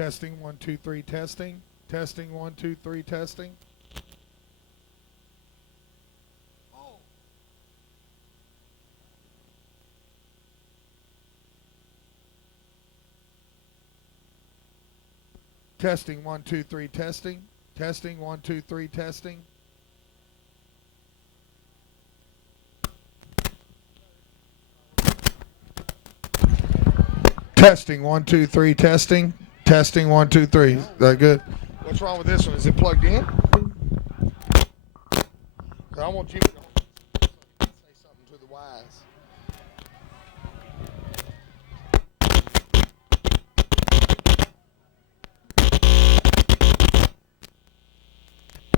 Testing, 1, 2, 3, testing. Testing, 1, 2, 3, testing. Oh. Testing, 1, 2, 3, testing. Testing, 1, 2, 3, testing. Testing, 1, 2, 3, testing. Testing, 1, 2, 3. Is that good? What's wrong with this one? Is it plugged in? I want Jimmy to say something to the wise.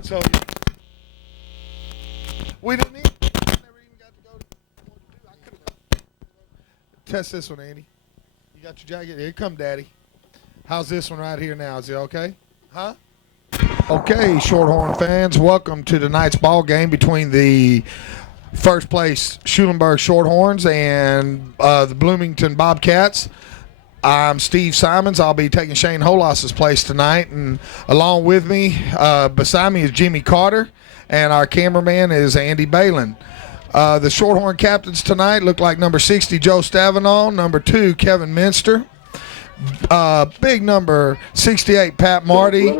So we didn't even, never even got to go to what to do. I could have test this one, Andy. You got your jacket? Here come Daddy. How's this one right here now? Is it okay? Huh? Okay, Shorthorn fans, welcome to tonight's ball game between the first place Schulenburg Shorthorns and the Bloomington Bobcats. I'm Steve Simons. I'll be taking Shane Holas's place tonight, and along with me, beside me is Jimmy Carter, and our cameraman is Andy Balin. The Shorthorn captains tonight look like number 60, Joe Stavenall, number 2, Kevin Minster, big number 68, Pat Marty,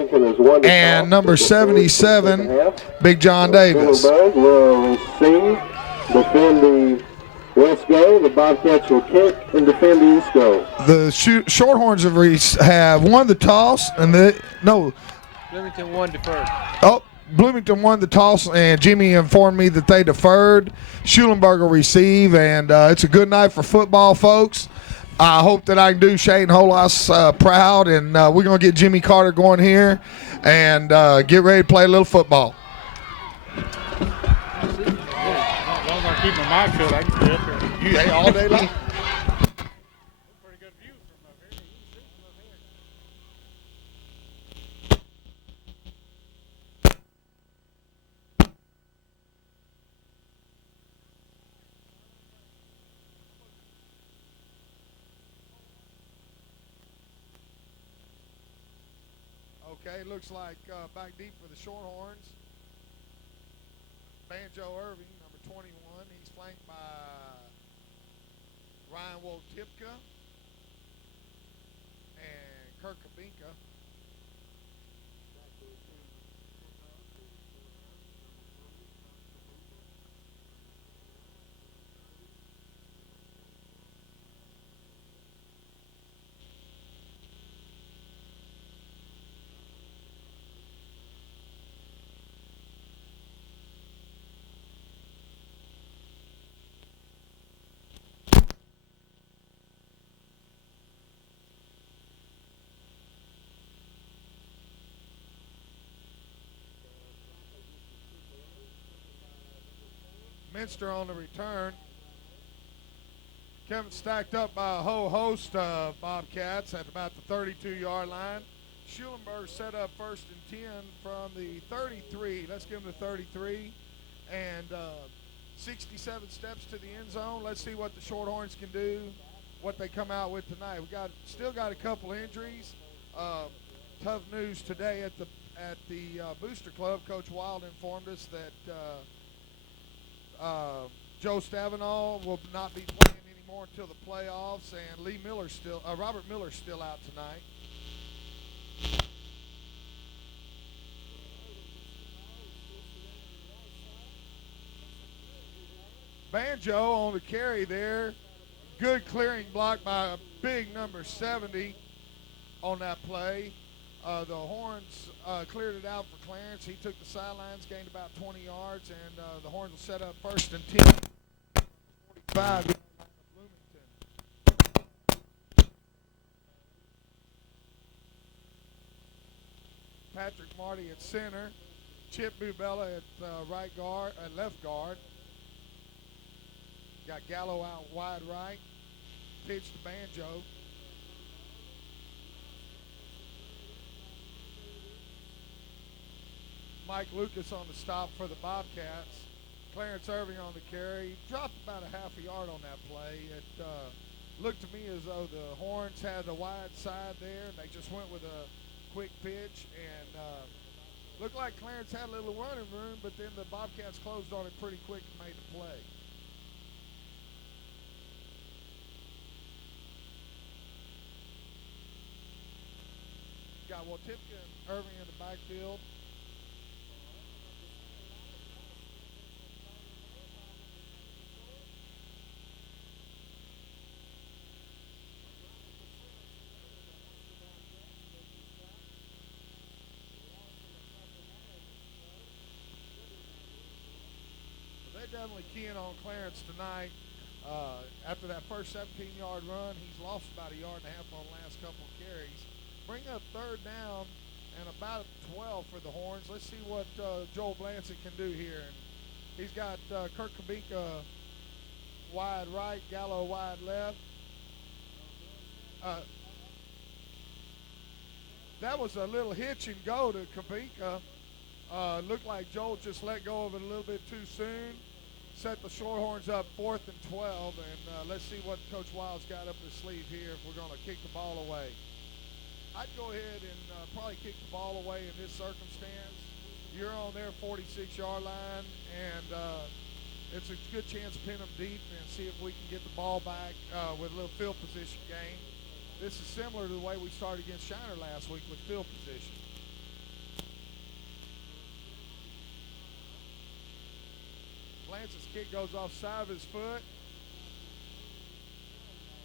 and number 77, Big John Davis. Schulenburg will receive, defend the west goal. The Bobcats will kick and defend the east goal. The Shorthorns have won the toss, and Bloomington won deferred. Oh, Bloomington won the toss, and Jimmy informed me that they deferred. Schulenburg will receive, and it's a good night for football, folks. I hope that I can do Shane Holas proud, and we're going to get Jimmy Carter going here and get ready to play a little football. As long as I keep my mouth shut, I can stay up here. You ate all day long? Pretty good view from up here. Okay, looks like back deep for the Shorthorns. Banjo Irving, number 21. He's flanked by Ryan Wojtipka and Kirk Kabinka. Minster on the return. Kevin stacked up by a whole host of Bobcats at about the 32-yard line. Schulenburg set up 1st and 10 from the 33. Let's give them the 33. And 67 steps to the end zone. Let's see what the Shorthorns can do, what they come out with tonight. Still got a couple injuries. Tough news today at the Booster Club. Coach Wild informed us that Joe Stavenall will not be playing anymore until the playoffs, and Robert Miller's still out tonight. Banjo on the carry there. Good clearing block by a big number 70 on that play. The Horns cleared it out for Clarence. He took the sidelines, gained about 20 yards, and the Horns will set up 1st and 10. 45 Bloomington. Patrick Marty at center. Chip Bubella at left guard. Got Gallo out wide right. Pitch to Banjo. Mike Lucas on the stop for the Bobcats. Clarence Irving on the carry. Dropped about a half a yard on that play. Looked to me as though the Horns had a wide side there, and they just went with a quick pitch, and looked like Clarence had a little running room, but then the Bobcats closed on it pretty quick and made the play. Got Wotipka and Irving in the backfield. Definitely keying on Clarence tonight. After that first 17-yard run, he's lost about a yard and a half on the last couple of carries. Bring up third down and about 12 for the Horns. Let's see what Joel Blancett can do here. And he's got Kirk Kabinka wide right, Gallo wide left. That was a little hitch and go to Kabinka. Looked like Joel just let go of it a little bit too soon. Set the Shorthorns up 4th and 12, and let's see what Coach Wild's got up his sleeve here if we're going to kick the ball away. I'd go ahead and probably kick the ball away in this circumstance. You're on their 46-yard line, and it's a good chance to pin them deep and see if we can get the ball back with a little field position game. This is similar to the way we started against Shiner last week with field position. Lance's kick goes off side of his foot.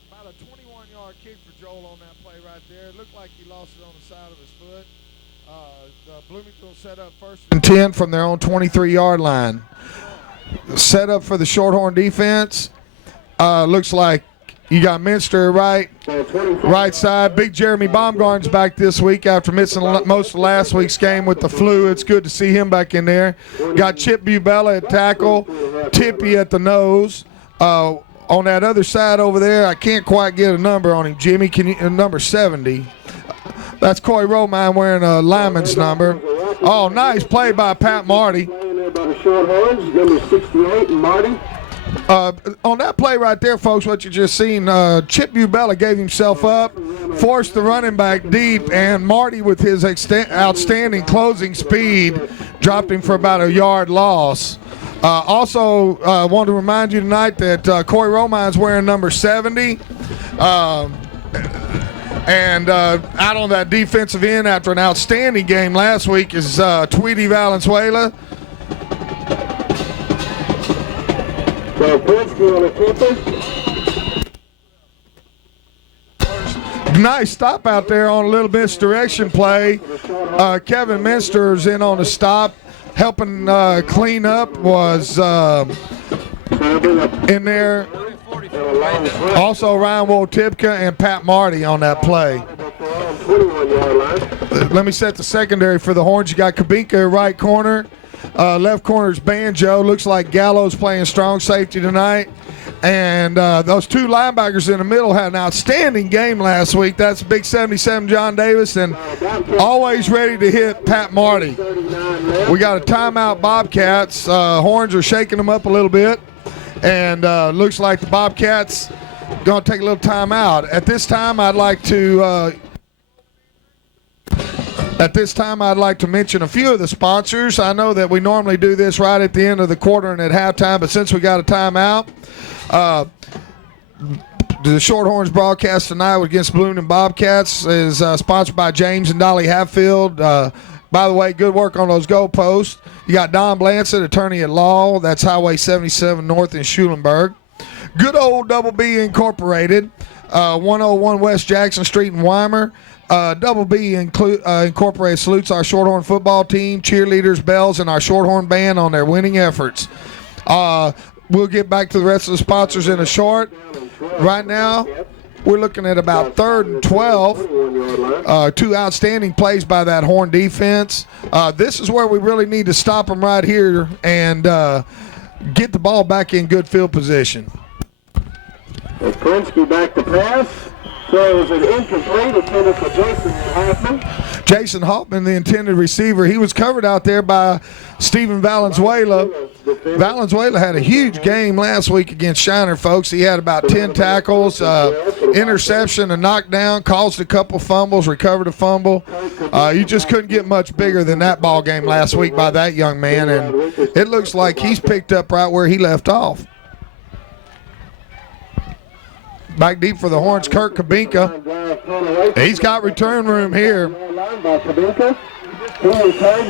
About a 21-yard kick for Joel on that play right there. It looked like he lost it on the side of his foot. Bloomington set up 1st and 10 from their own 23-yard line. Set up for the Shorthorn defense. Looks like you got Minster right side. Big Jeremy Baumgarten's back this week after missing most of last week's game with the flu. It's good to see him back in there. Got Chip Bubella at tackle, Tippy at the nose. On that other side over there, I can't quite get a number on him. Jimmy, can you number 70? That's Corey Romine wearing a lineman's number. Oh, nice play by Pat Marty. Shorthorns, number 68, Marty. On that play right there, folks, what you just seen, Chip Bubella gave himself up, forced the running back deep, and Marty, with his outstanding closing speed, dropped him for about a yard loss. Also, want to remind you tonight that Corey Romine's wearing number 70. And out on that defensive end after an outstanding game last week is Tweety Valenzuela. Nice stop out there on a little misdirection play. Kevin Minster's in on the stop. Helping clean up was in there. Also Ryan Wotipka and Pat Marty on that play. Let me set the secondary for the Horns. You got Kabinka right corner. Left corner's Banjo. Looks like Gallo's playing strong safety tonight. And those two linebackers in the middle had an outstanding game last week. That's big 77 John Davis, and always ready to hit Pat Marty. We got a timeout, Bobcats. Horns are shaking them up a little bit. And looks like the Bobcats going to take a little timeout. At this time, I'd like to mention a few of the sponsors. I know that we normally do this right at the end of the quarter and at halftime, but since we got a timeout, the Shorthorns broadcast tonight against Bloomington Bobcats is sponsored by James and Dolly Hatfield. By the way, good work on those goalposts. You got Don Blancett, attorney at law. That's Highway 77 North in Schulenburg. Good old Double B Incorporated, 101 West Jackson Street in Weimar. Double B Incorporated salutes our Shorthorn football team, cheerleaders, bells, and our Shorthorn band on their winning efforts. We'll get back to the rest of the sponsors in a short. Right now, we're looking at about 3rd and 12. Two outstanding plays by that Horn defense. This is where we really need to stop them right here and get the ball back in good field position. And Krinsky back to pass. Throws it incomplete, intended for Jason Hoffman. Jason Hoffman, the intended receiver, he was covered out there by Stephen Valenzuela. Valenzuela had a huge game last week against Shiner, folks. He had about 10 tackles, interception, a knockdown, caused a couple fumbles, recovered a fumble. You just couldn't get much bigger than that ball game last week by that young man, and it looks like he's picked up right where he left off. Back deep for the Horns, Kurt Kabinka. He's got return room here. He returns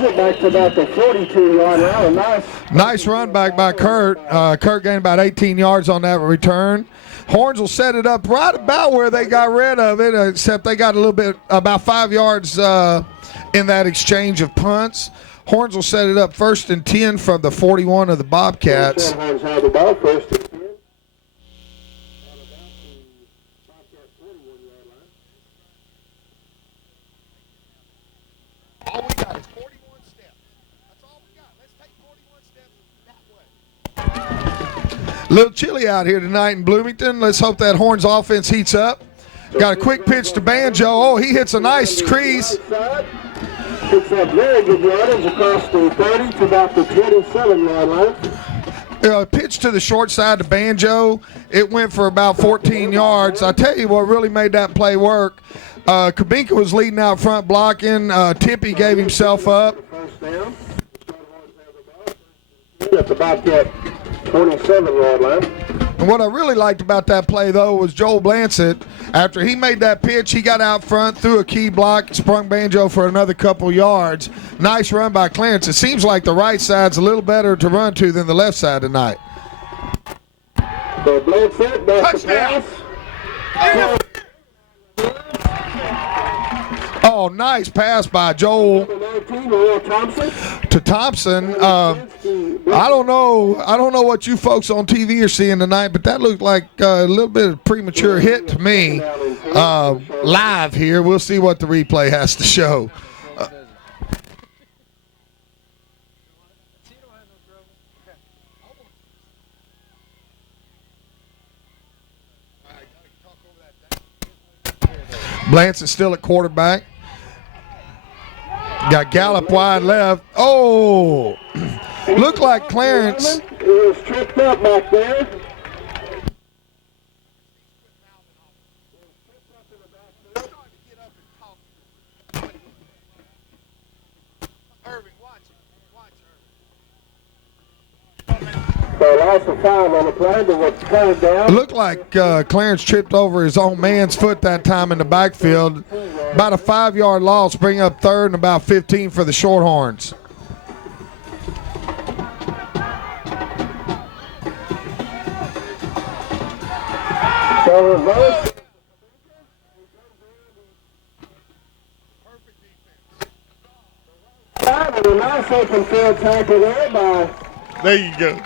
it back to about the 42-yard line. Nice run back by Kurt. Kurt gained about 18 yards on that return. Horns will set it up right about where they got rid of it, except they got a little bit, about 5 yards in that exchange of punts. Horns will set it up 1st and 10 from the 41 of the Bobcats. Shorthorns have the ball, 1st and 10. All we got is 41 steps. That's all we got. Let's take 41 steps that way. A little chilly out here tonight in Bloomington. Let's hope that Horns offense heats up. Got a quick pitch to Banjo. Oh, he hits a nice crease. Picks up very good yardage across the 30 to about the 27-yard line. Pitch to the short side to Banjo. It went for about 14 yards. I tell you what really made that play work. Kabinka was leading out front blocking. Tippy gave himself up. First down. At the Bobcat 27-yard line. And what I really liked about that play, though, was Joel Blancett. After he made that pitch, he got out front, threw a key block, sprung Banjo for another couple yards. Nice run by Clarence. It seems like the right side's a little better to run to than the left side tonight. So Blancett back to pass. Oh, nice pass by Joel to Thompson. I don't know what you folks on TV are seeing tonight, but that looked like a little bit of premature hit to me. Live here, we'll see what the replay has to show. Blance is still at quarterback. Got Gallup wide left. Oh, looked like Clarence. He was tripped up back there. So loss of 5 on the play, but was carried down. It looked like Clarence tripped over his own man's foot that time in the backfield. About a 5-yard loss, bring up 3rd and about 15 for the Shorthorns. So reverse. And a nice open field tackle there by. There you go.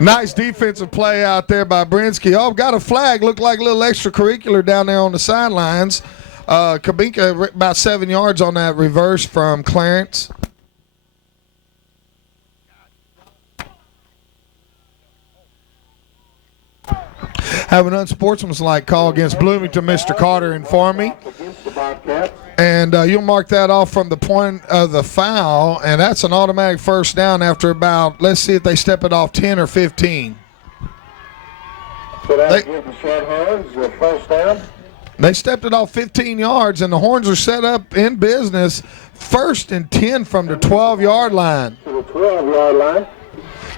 Nice defensive play out there by Brinsky. Oh, got a flag. Looked like a little extracurricular down there on the sidelines. Kabinka about 7 yards on that reverse from Clarence. Have an unsportsmanlike call against Bloomington, Mr. Carter informed me. And you'll mark that off from the point of the foul, and that's an automatic first down after about, let's see if they step it off 10 or 15. So that gives the Shorthorns the first down. They stepped it off 15 yards, and the Horns are set up in business 1st and 10 from the 12-yard line. To the 12-yard line.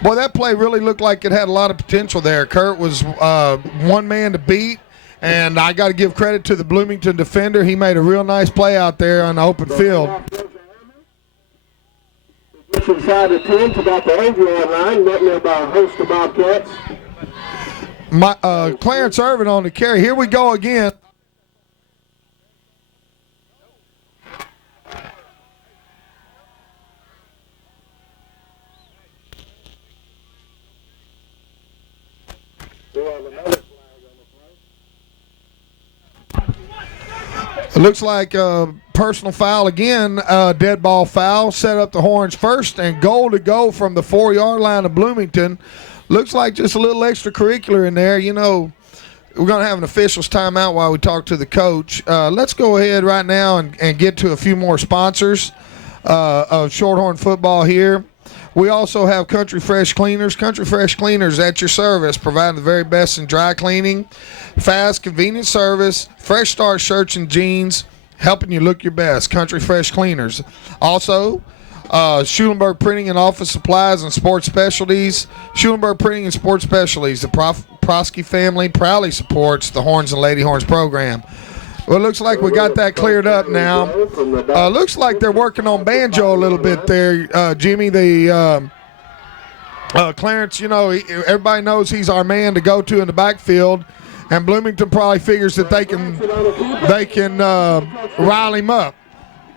Boy, that play really looked like it had a lot of potential there. Kurt was one man to beat, and I got to give credit to the Bloomington defender. He made a real nice play out there on the open field. Gets inside the 10 to about the 8-yard line, met there by a host of Bobcats. Clarence Irvin on the carry. Here we go again. It looks like a personal foul again, dead ball foul. Set up the Horns first and goal to go from the 4-yard line of Bloomington. Looks like just a little extracurricular in there. You know, We're going to have an officials timeout while we talk to the coach. Let's go ahead right now and get to a few more sponsors of Shorthorn football here. We also have Country Fresh Cleaners. Country Fresh Cleaners at your service, providing the very best in dry cleaning, fast, convenient service, fresh start shirts and jeans, helping you look your best. Country Fresh Cleaners. Also, Schulenburg Printing and Office Supplies and Sports Specialties. Schulenburg Printing and Sports Specialties. The Prosky family proudly supports the Horns and Lady Horns program. Well, it looks like we got that cleared up now. Looks like they're working on banjo a little bit there, Jimmy. The Clarence, you know, everybody knows he's our man to go to in the backfield, and Bloomington probably figures that they can rile him up.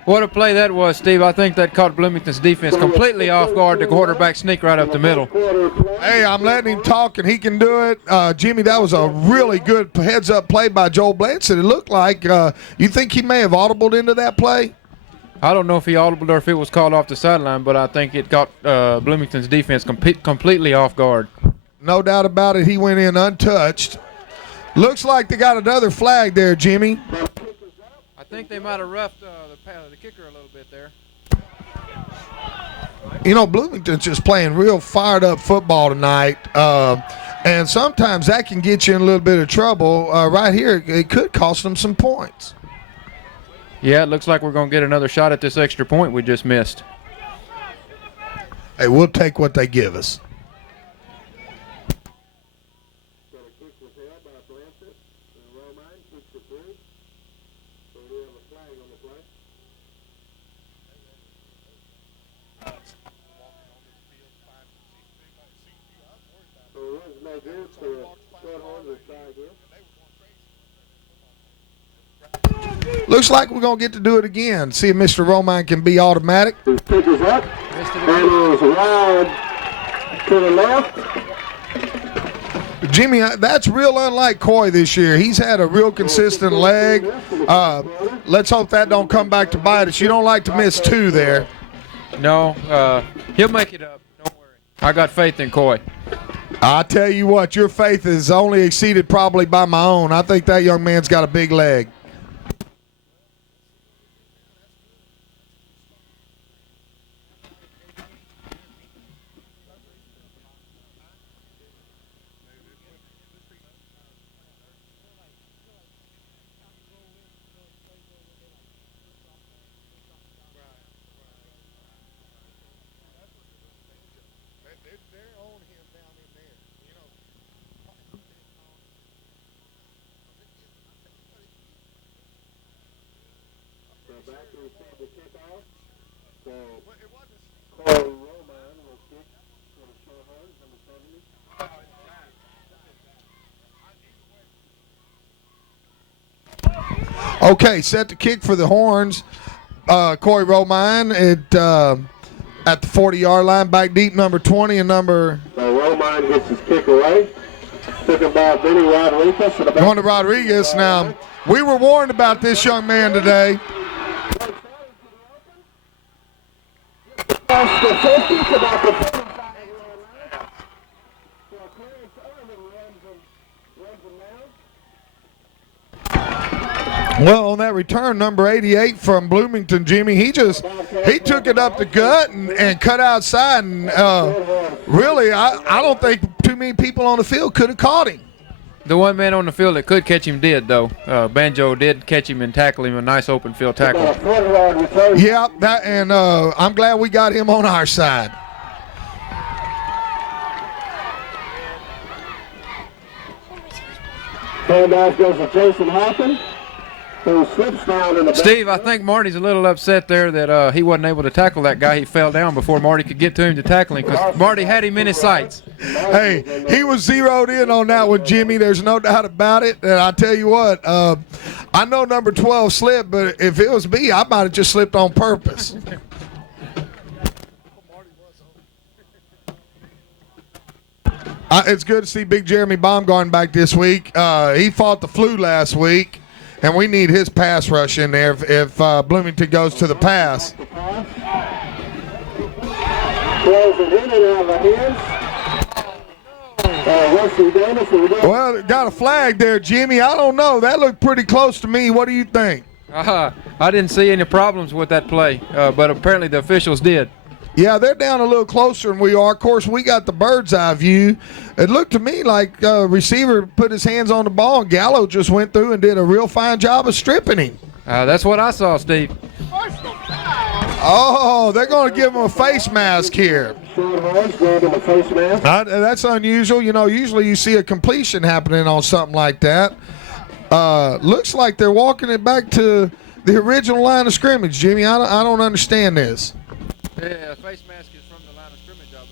What a play that was, Steve. I think that caught Bloomington's defense completely off guard. The quarterback sneak right up the middle. Hey, I'm letting him talk, and he can do it. Jimmy, that was a really good heads-up play by Joel Blanchett. It looked like you think he may have audibled into that play? I don't know if he audibled or if it was called off the sideline, but I think it got Bloomington's defense completely off guard. No doubt about it. He went in untouched. Looks like they got another flag there, Jimmy. I think they might have roughed the kicker a little bit there. You know, Bloomington's just playing real fired up football tonight, and sometimes that can get you in a little bit of trouble. Right here, it could cost them some points. Yeah, it looks like we're going to get another shot at this extra point we just missed. Hey, we'll take what they give us. Looks like we're going to get to do it again. See if Mr. Romine can be automatic. Pitches up and is wide to the left. Jimmy, that's real unlike Coy this year. He's had a real consistent leg. Let's hope that don't come back to bite us. You don't like to miss two there. No, he'll make it up. Don't worry. I got faith in Coy. I tell you what, your faith is only exceeded probably by my own. I think that young man's got a big leg. Okay, set to kick for the Horns. Corey Romine at the 40-yard line, back deep, number 20 and number. So Romine gets his kick away. Taken by Benny Rodriguez. Going to Rodriguez. Now, we were warned about this young man today. Well, on that return, number 88 from Bloomington, Jimmy, he took it up the gut and cut outside. And really, I don't think too many people on the field could have caught him. The one man on the field that could catch him did, though. Banjo did catch him and tackle him, a nice open field tackle. Yeah, I'm glad we got him on our side. Handoff goes to Jason Hoffman. Steve, I think Marty's a little upset there that he wasn't able to tackle that guy. He fell down before Marty could get to him to tackle him because Marty had him in his sights. Hey, he was zeroed in on that one, Jimmy. There's no doubt about it. And I tell you what, I know number 12 slipped, but if it was me, I might have just slipped on purpose. It's good to see Big Jeremy Baumgarten back this week. He fought the flu last week. And we need his pass rush in there if Bloomington goes to the pass. Wesley Davis, and we got Well, got a flag there, Jimmy. I don't know. That looked pretty close to me. What do you think? I didn't see any problems with that play, but apparently the officials did. Yeah, they're down a little closer than we are. Of course, we got the bird's eye view. It looked to me like receiver put his hands on the ball, and Gallo just went through and did a real fine job of stripping him. That's what I saw, Steve. Oh, they're going to give him a face mask here. Shorthorns going to the face mask. That's unusual. You know, usually you see a completion happening on something like that. Looks like they're walking it back to the original line of scrimmage, Jimmy. I don't understand this. Yeah, face mask is from the line of scrimmage, I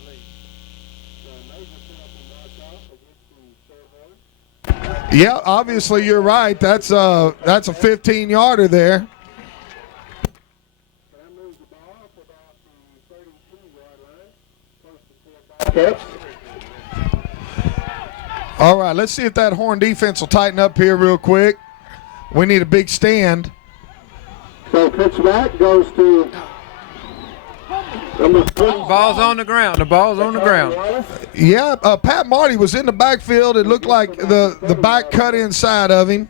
believe. Yeah, obviously you're right. That's a 15-yarder there. All right, let's see if that Horn defense will tighten up here real quick. We need a big stand. So pitch back goes to number 3. Ball's on the ground. The ball's on the ground. Yeah, Pat Marty was in the backfield. It looked like the back cut inside of him.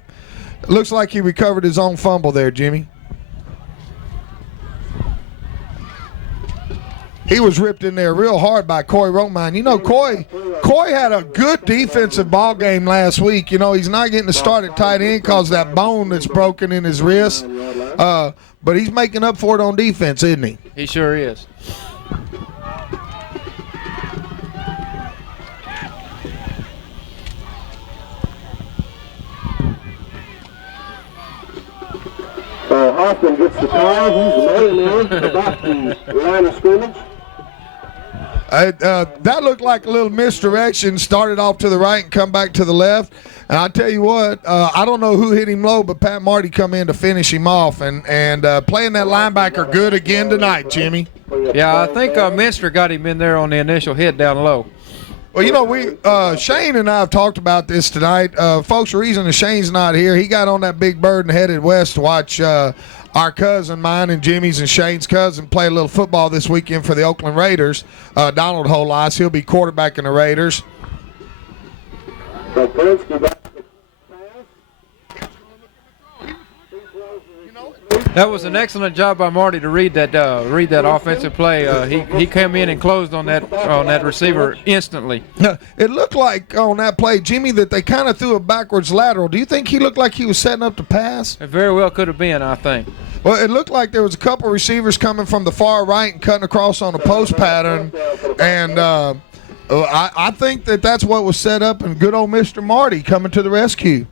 It looks like he recovered his own fumble there, Jimmy. He was ripped in there real hard by Coy Romine. You know, Coy had a good defensive ball game last week. You know, he's not getting to start at tight end because that bone that's broken in his wrist. But he's making up for it on defense, isn't he? He sure is. Hoffman gets the call. He's running there about the line of scrimmage. That looked like a little misdirection. Started off to the right and come back to the left. And I tell you what, I don't know who hit him low, but Pat Marty come in to finish him off. And playing that linebacker good again tonight, Jimmy. Yeah, I think Minster got him in there on the initial hit down low. Well, you know, Shane and I have talked about this tonight. Folks, the reason that Shane's not here, he got on that big bird and headed west to watch our cousin, mine and Jimmy's and Shane's cousin, play a little football this weekend for the Oakland Raiders. Donald Holice, he'll be quarterbacking the Raiders. That was an excellent job by Marty to read that offensive play. He came in and closed on that receiver instantly. It looked like on that play, Jimmy, that they kind of threw a backwards lateral. Do you think he looked like he was setting up to pass? It very well could have been, I think. Well, it looked like there was a couple receivers coming from the far right and cutting across on a post pattern, and I think that's what was set up, and good old Mr. Marty coming to the rescue.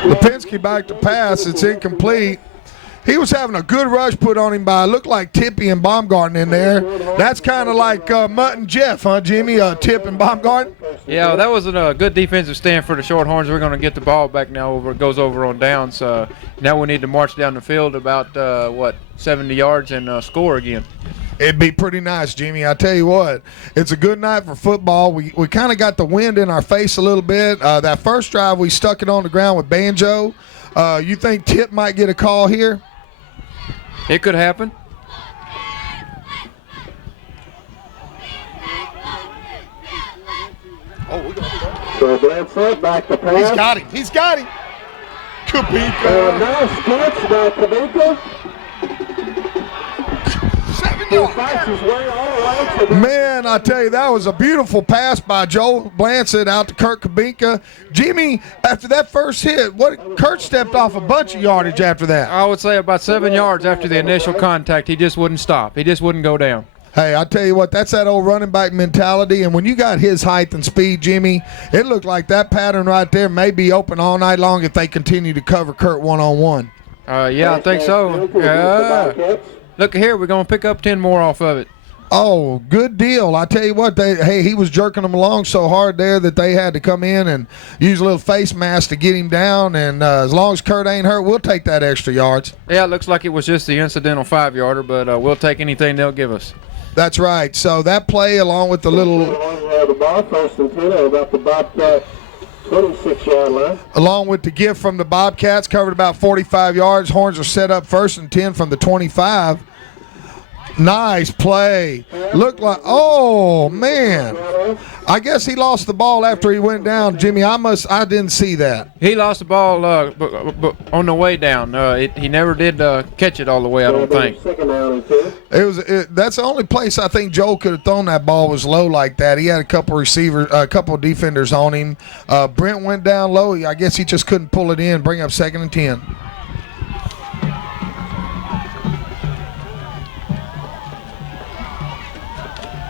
Lipinski back to pass. It's incomplete. He was having a good rush put on him by, looked like Tippy and Baumgarten in there. That's kind of like Mutt and Jeff, huh, Jimmy? Tip and Baumgarten? Yeah, that was a good defensive stand for the Shorthorns. We're going to get the ball back now. It goes over on downs. Now we need to march down the field about, 70 yards and score again. It'd be pretty nice, Jimmy. I tell you what, it's a good night for football. We kind of got the wind in our face a little bit. That first drive, we stuck it on the ground with Banjo. You think Tip might get a call here? It could happen. So Blanford back to pass. He's got him. Kabika. Nice catch by Kabika. 7 yards. Man, I tell you, that was a beautiful pass by Joe Blansett out to Kurt Kabinka. Jimmy, after that first hit, Kurt stepped off a bunch of yardage after that. I would say about 7 yards after the initial contact. He just wouldn't stop. He just wouldn't go down. Hey, I tell you what, that's that old running back mentality, and when you got his height and speed, Jimmy, it looked like that pattern right there may be open all night long if they continue to cover Kurt one-on-one. Yeah, I think so. Yeah. Look here, we're going to pick up 10 more off of it. Oh, good deal. I tell you what, he was jerking them along so hard there that they had to come in and use a little face mask to get him down, and as long as Kurt ain't hurt, we'll take that extra yards. Yeah, it looks like it was just the incidental 5-yarder, but we'll take anything they'll give us. That's right. So that play along with the little... The ball, first and 10 about the Bobcat 26-yard line. Along with the gift from the Bobcats, covered about 45 yards. Horns are set up 1st and 10 from the 25. Nice play. Looked like, oh, man. I guess he lost the ball after he went down, Jimmy. I didn't see that. He lost the ball on the way down. He never did catch it all the way, I don't think. Second down and 2. That's the only place I think Joel could have thrown that ball was low like that. He had a couple of defenders on him. Brent went down low. I guess he just couldn't pull it in, bring up 2nd and 10.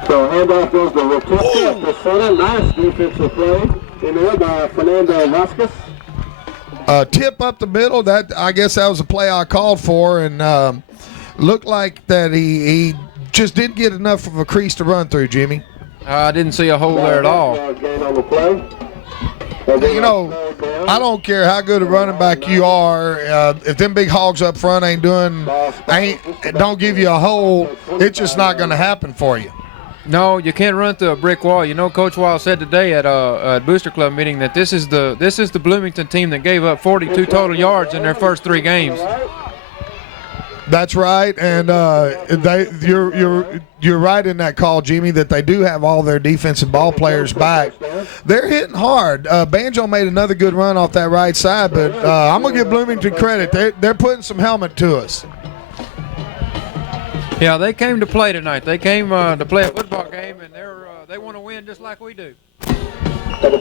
So handoff goes to Rotista to center. Nice defensive play in there by Fernando Vasquez. Tip up the middle. I guess that was a play I called for, and looked like that he just didn't get enough of a crease to run through, Jimmy. I didn't see a hole there at all. Gain on the play. You know, I don't care how good a running back you are. If them big hogs up front don't give you a hole, it's just not going to happen for you. No, you can't run through a brick wall. You know, Coach Wild said today at a Booster Club meeting that this is the Bloomington team that gave up 42 total yards in their first 3 games. That's right, and you're right in that call, Jimmy, that they do have all their defensive ball players back. They're hitting hard. Banjo made another good run off that right side, but I'm gonna give Bloomington credit. They're putting some helmet to us. Yeah, they came to play tonight. They came to play a football game, and they want to win just like we do.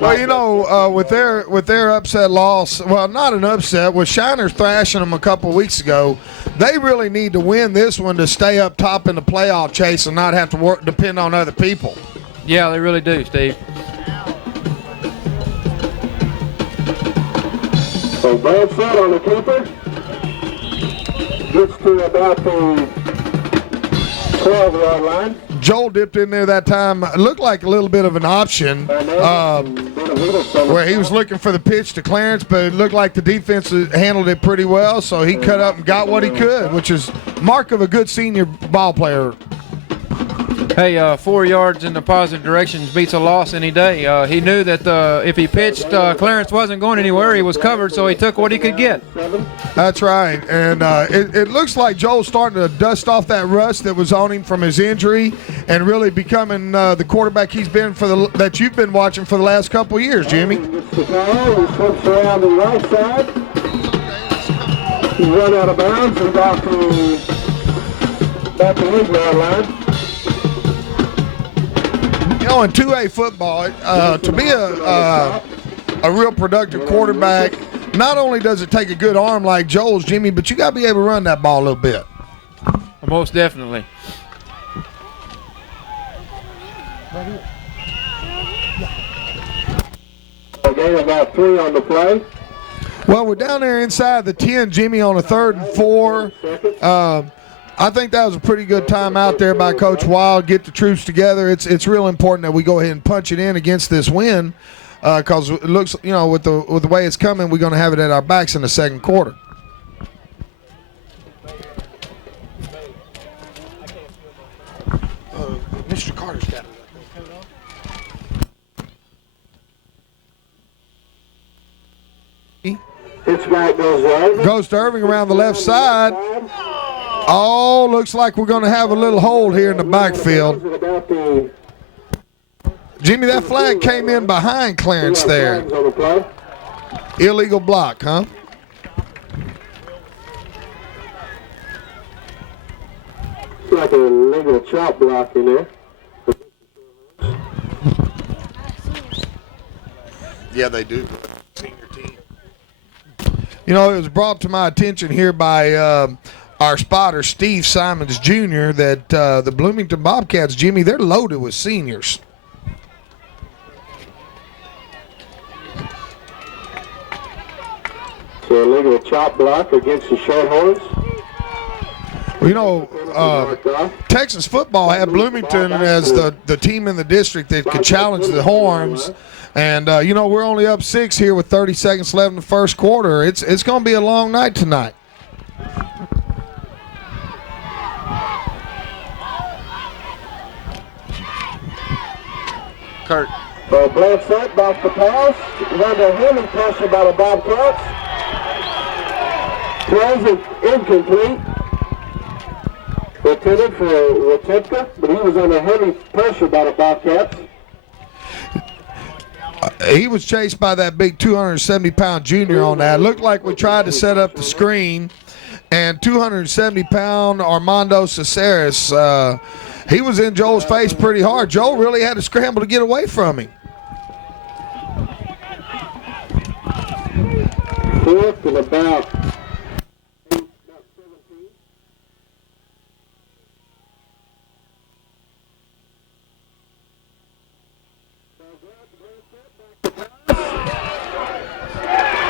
Well, you know, with their upset loss, well, not an upset, with Shiner thrashing them a couple weeks ago, they really need to win this one to stay up top in the playoff chase and not have to depend on other people. Yeah, they really do, Steve. So Bradford on the keeper gets to about the 12-yard line. Joel dipped in there that time. It looked like a little bit of an option where he was looking for the pitch to Clarence, but it looked like the defense handled it pretty well, so he cut up and got what he could, which is mark of a good senior ball player. Hey, 4 yards in the positive direction beats a loss any day. He knew that if he pitched, Clarence wasn't going anywhere. He was covered, so he took what he could get. That's right, and it looks like Joel's starting to dust off that rust that was on him from his injury and really becoming the quarterback he's been that you've been watching for the last couple of years, Jimmy. He slips around the right side. He run out of bounds and back to the 8-yard line. You know, in 2A football, to be a real productive quarterback, not only does it take a good arm like Joel's, Jimmy, but you got to be able to run that ball a little bit. Most definitely. Again, about 3 on the play. Well, we're down there inside the 10, Jimmy, on a 3rd and 4. I think that was a pretty good time out there by Coach Wild. Get the troops together. It's real important that we go ahead and punch it in against this win, because it looks, you know, with the way it's coming, we're going to have it at our backs in the 2nd quarter. Mr. Carter's got it. Pitchback goes right. Goes to Irving around the left side. Oh, looks like we're going to have a little hole here in the backfield. Jimmy, that flag came in behind Clarence there. Illegal block, huh? It's like a legal chop block in there. Yeah, they do. Senior team. You know, it was brought to my attention here by our spotter, Steve Simons Jr., that the Bloomington Bobcats, Jimmy, they're loaded with seniors. So a legal chop block against the Shorthorns. Well, you know, Texas football had Bloomington as the team in the district that could challenge the Horns. And, you know, we're only up 6 here with 30 seconds left in the 1st quarter. It's going to be a long night tonight. Kurt, So Blanchett back to pass. Under heavy pressure by the Bobcats. Throws it incomplete. Intended for Watetka, but he was under heavy pressure by the Bobcats. He was chased by that big 270-pound junior on that. Looked like we tried to set up the screen, and 270-pound Armando Caceres, he was in Joel's face pretty hard. Joel really had to scramble to get away from him. Fourth and about 17.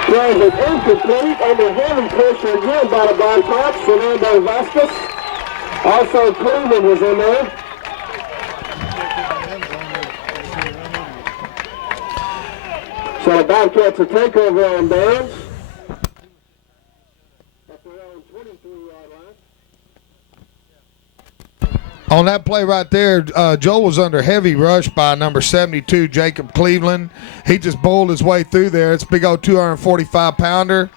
Throws it incomplete under heavy pressure again by the Bobcats. Fernando Vasquez. Also Cleveland was in there. So the Bobcats will take over on downs. At their own 23-yard line. On that play right there, Joel was under heavy rush by number 72, Jacob Cleveland. He just bowled his way through there. It's a big old 245-pounder.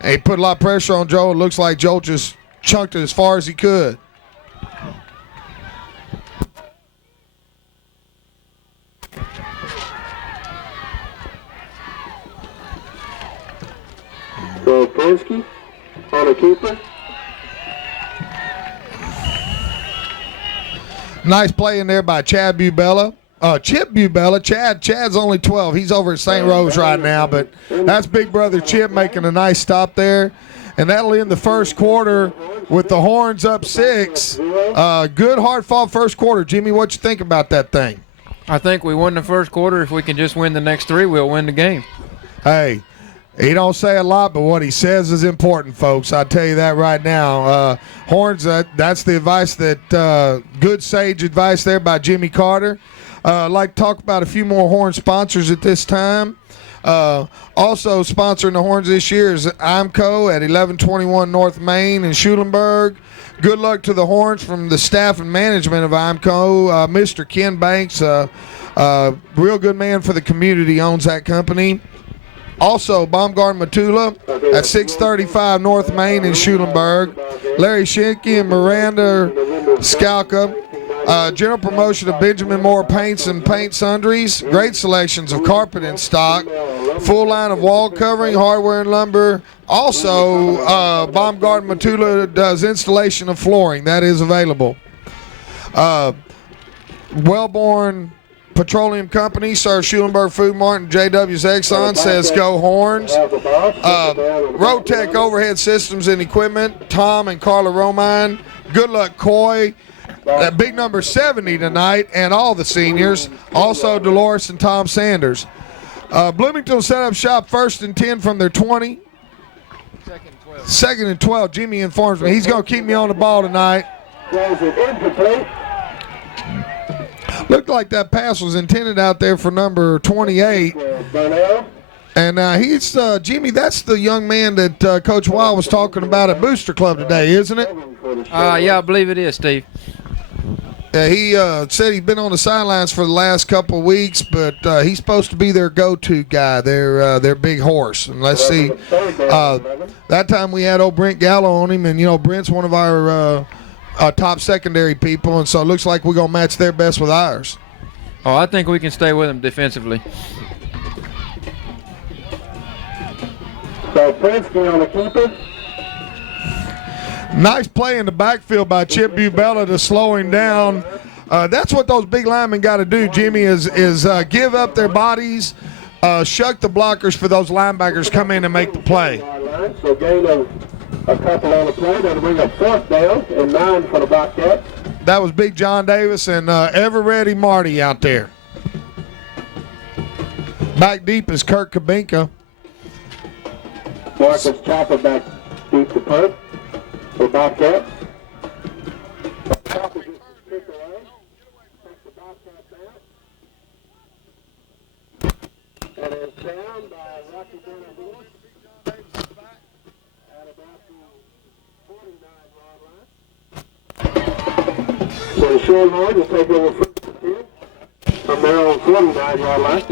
And he put a lot of pressure on Joel. It looks like Joel just chunked it as far as he could. So Prensky on a keeper. Nice play in there by Chad Bubella. Chip Bubella. Chad's only 12. He's over at St. Rose right now, but that's big brother Chip making a nice stop there. And that'll end the first quarter with the Horns up 6. Good hard-fought first quarter. Jimmy, what you think about that thing? I think we won the first quarter. If we can just win the next 3, we'll win the game. Hey, he don't say a lot, but what he says is important, folks. I'll tell you that right now. Horns, that's the advice that good sage advice there by Jimmy Carter. I'd like to talk about a few more Horn sponsors at this time. Also sponsoring the Horns this year is IMCO at 1121 North Main in Schulenburg. Good luck to the Horns from the staff and management of IMCO. Mr. Ken Banks, real good man for the community, owns that company. Also, Baumgarten Matula at 635 North Main in Schulenburg. Larry Schenke and Miranda Scalca. General promotion of Benjamin Moore Paints and Paint Sundries. Great selections of carpet in stock. Full line of wall covering, hardware and lumber. Also, Baumgarten Matula does installation of flooring. That is available. Wellborn Petroleum Company, Sir Schulenburg Food Mart, and JW's Exxon says go Horns. Rotec Overhead Systems and Equipment, Tom and Carla Romine. Good luck, Coy. That big number 70 tonight, and all the seniors. Also Dolores and Tom Sanders. Bloomington will set up shop 1st and 10 from their 20. 2nd and 12. Jimmy informs me he's going to keep me on the ball tonight. Looked like that pass was intended out there for number 28. And he's, Jimmy, that's the young man that Coach Wild was talking about at Booster Club today, isn't it? Yeah, I believe it is, Steve. He said he's been on the sidelines for the last couple of weeks, but he's supposed to be their go-to guy, their big horse. And let's see. That time we had old Brent Gallo on him, and, you know, Brent's one of our top secondary people, and so it looks like we're going to match their best with ours. Oh, I think we can stay with him defensively. So Prensky on the keeper. Nice play in the backfield by Chip Bubella to slow him down. That's what those big linemen got to do, Jimmy, is give up their bodies, shuck the blockers for those linebackers come in and make the play. So gain of a couple on the play. That'll bring up 4th down and 9 for the Bobcats. That was Big John Davis and ever ready Marty out there. Back deep is Kirk Kabinka. Marcus Chopper back deep to punt for Bobcats. Chopper gets his kick away. Takes the Bobcats out. And it's down by Rocky Benavides at about the 49-yard line. So the Shorthorns will take over 1st and 10 from their own 50. 49-yard line.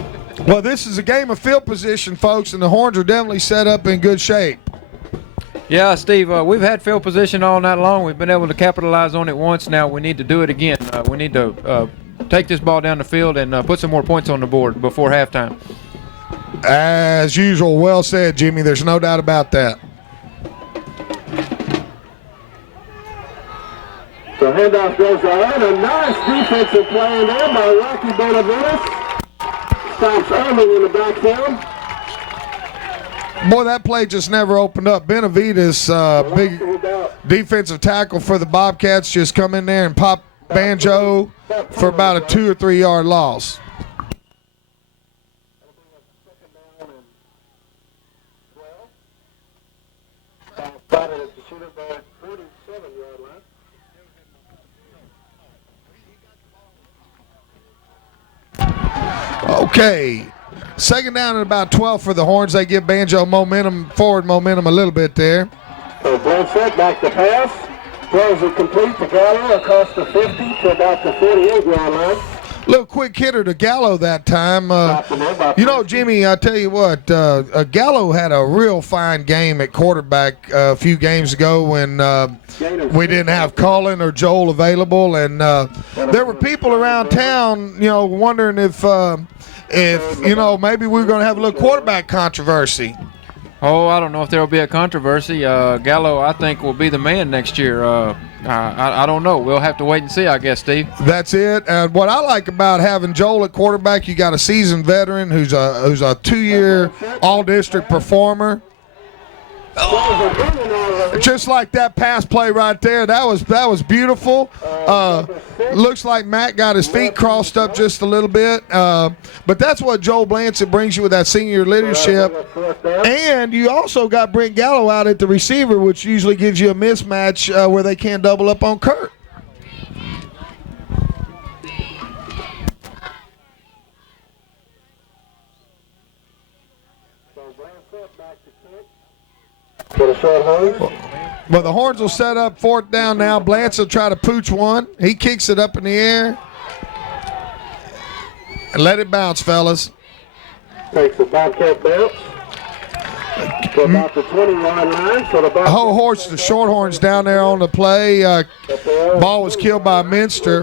Well, this is a game of field position, folks, and the Horns are definitely set up in good shape. Yeah, Steve, we've had field position all night long. We've been able to capitalize on it once. Now we need to do it again. We need to take this ball down the field and put some more points on the board before halftime. As usual, well said, Jimmy. There's no doubt about that. The handoff goes on. A nice defensive play in there by Rocky Benavides. Stops Irving in the backfield. Boy, that play just never opened up. Benavides, big defensive tackle for the Bobcats, just come in there and pop Banjo for about a 2 or 3 yard loss. Spotted at the Schulenburg 47-yard line. Okay. Second down and about 12 for the Horns. They give Banjo forward momentum a little bit there. So Blanchett back to pass. Throws it complete to Gallo across the 50 to about the 48-yard line. Little quick hitter to Gallo that time. You know, Jimmy, I tell you what, Gallo had a real fine game at quarterback a few games ago when we didn't have Colin or Joel available, and there were people around town, you know, wondering if you know, maybe we were going to have a little quarterback controversy. Oh, I don't know if there will be a controversy. Gallo, I think, will be the man next year. I don't know. We'll have to wait and see, I guess, Steve. That's it. And what I like about having Joel at quarterback, you got a seasoned veteran who's a 2-year all-district performer. Just like that pass play right there. That was beautiful. Looks like Matt got his feet crossed up just a little bit. But that's what Joel Blanchett brings you with that senior leadership. And you also got Brent Gallo out at the receiver, which usually gives you a mismatch where they can't double up on Kurt. For the Shorthorns. Well, the Horns will set up fourth down now. Blantz will try to pooch one. He kicks it up in the air. And let it bounce, fellas. Takes a Bobcat bounce. To about the 20-yard line. So the whole horse, the Shorthorns down there on the play. Ball was killed by Minster.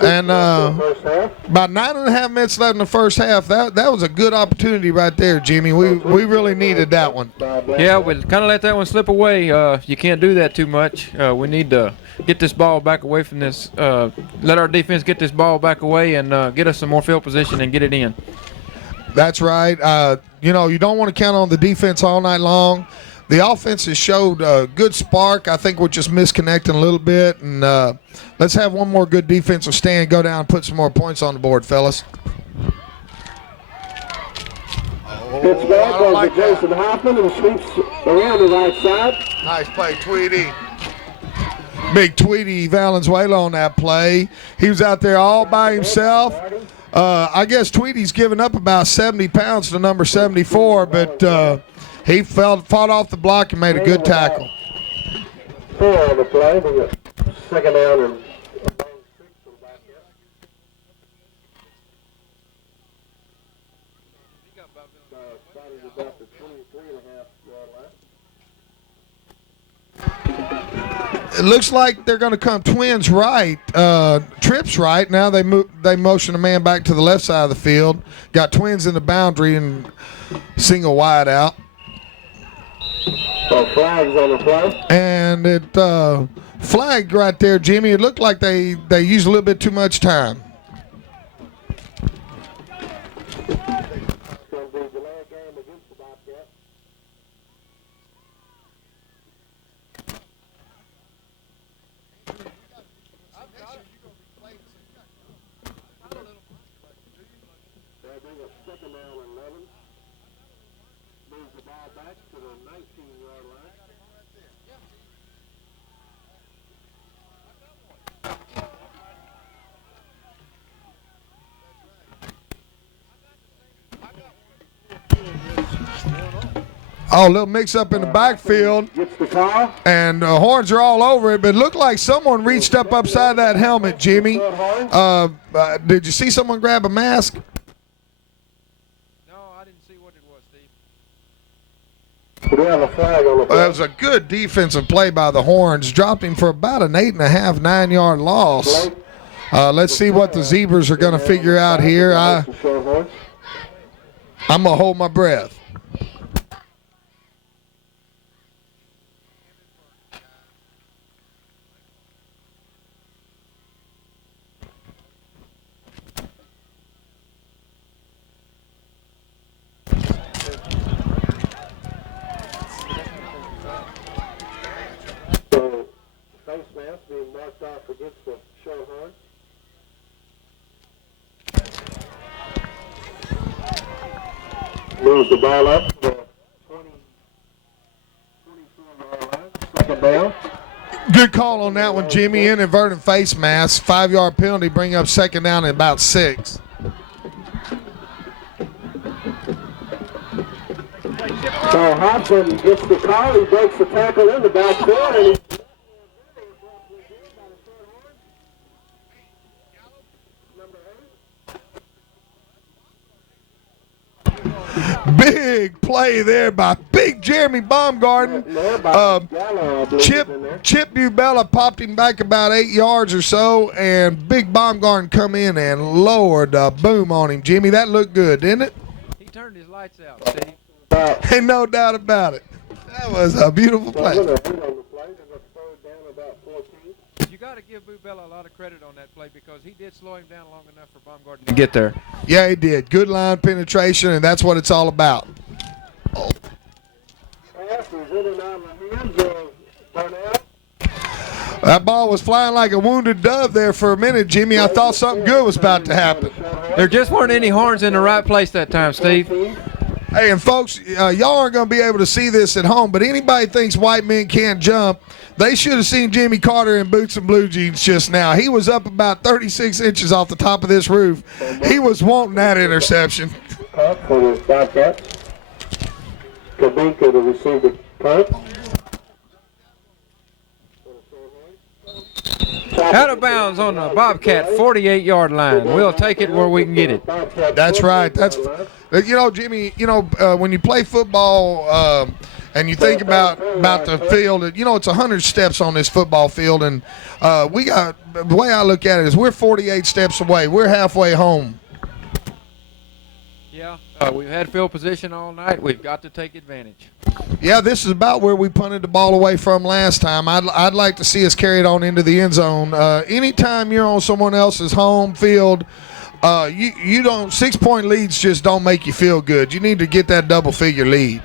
And about 9.5 minutes left in the first half. That was a good opportunity right there, Jimmy. We really needed that one. Yeah, we kind of let that one slip away. You can't do that too much. We need to get this ball back away from this. Let our defense get this ball back away and get us some more field position and get it in. That's right. You know, you don't want to count on the defense all night long. The offense has showed a good spark. I think we're just misconnecting a little bit. And let's have one more good defensive stand, go down and put some more points on the board, fellas. Pitch back over to Jason Hoffman and sweeps around the right side. Nice play, Tweedy. Big Tweedy Valenzuela on that play. He was out there all by himself. I guess Tweedy's given up about 70 pounds to number 74, but he fought off the block and made a good tackle. 4 on the play. We got second down and it looks like they're going to come twins right, trips right. Now they motion a man back to the left side of the field. Got twins in the boundary and single wide out. so flags on the play. And it flagged right there, Jimmy. It looked like they used a little bit too much time. Oh, a little mix-up in the backfield. Gets the call. And horns are all over it, but it looked like someone reached up upside that helmet, Jimmy. Did you see someone grab a mask? No, I didn't see what it was, Steve. We have a flag on the play. That was a good defensive play by the Horns. Dropped him for about an 8.5, 9-yard loss. Let's see what the Zebras are going to figure out here. I'm going to hold my breath. Face mask being marked off against the Shorthorns. Moves the ball up to the 24-yard line. Second down. Good call on that one, Jimmy. Inadvertent face mask. 5-yard penalty. Bring up second down at about 6. So Hobson gets the call. He breaks the tackle in the backcourt, and he Big play there by big Jeremy Baumgarten. Chip Bubella popped him back about 8 yards or so, and big Baumgarten come in and lowered a boom on him. Jimmy, that looked good, didn't it? He turned his lights out, Steve. Ain't no doubt about it. That was a beautiful play. You got to give Bubella a lot of credit on that play because he did slow him down long enough for Baumgarten to get there. Yeah, he did. Good line penetration, and that's what it's all about. That ball was flying like a wounded dove there for a minute, Jimmy. I thought something good was about to happen. There just weren't any horns in the right place that time, Steve. Hey, and folks, y'all aren't going to be able to see this at home, but anybody thinks white men can't jump, they should have seen Jimmy Carter in boots and blue jeans just now. He was up about 36 inches off the top of this roof. He was wanting that interception. For the Bobcats. Kabinka to receive the punt. Out of bounds on the Bobcat 48-yard line. We'll take it where we can get it. That's right. That's, Jimmy, when you play football and you think about the field, it's 100 steps on this football field, and the way I look at it is we're 48 steps away. We're halfway home. Yeah, we've had field position all night. We've got to take advantage. Yeah, this is about where we punted the ball away from last time. I'd like to see us carry it on into the end zone. Anytime you're on someone else's home field, you don't 6-point leads just don't make you feel good. You need to get that double-figure lead.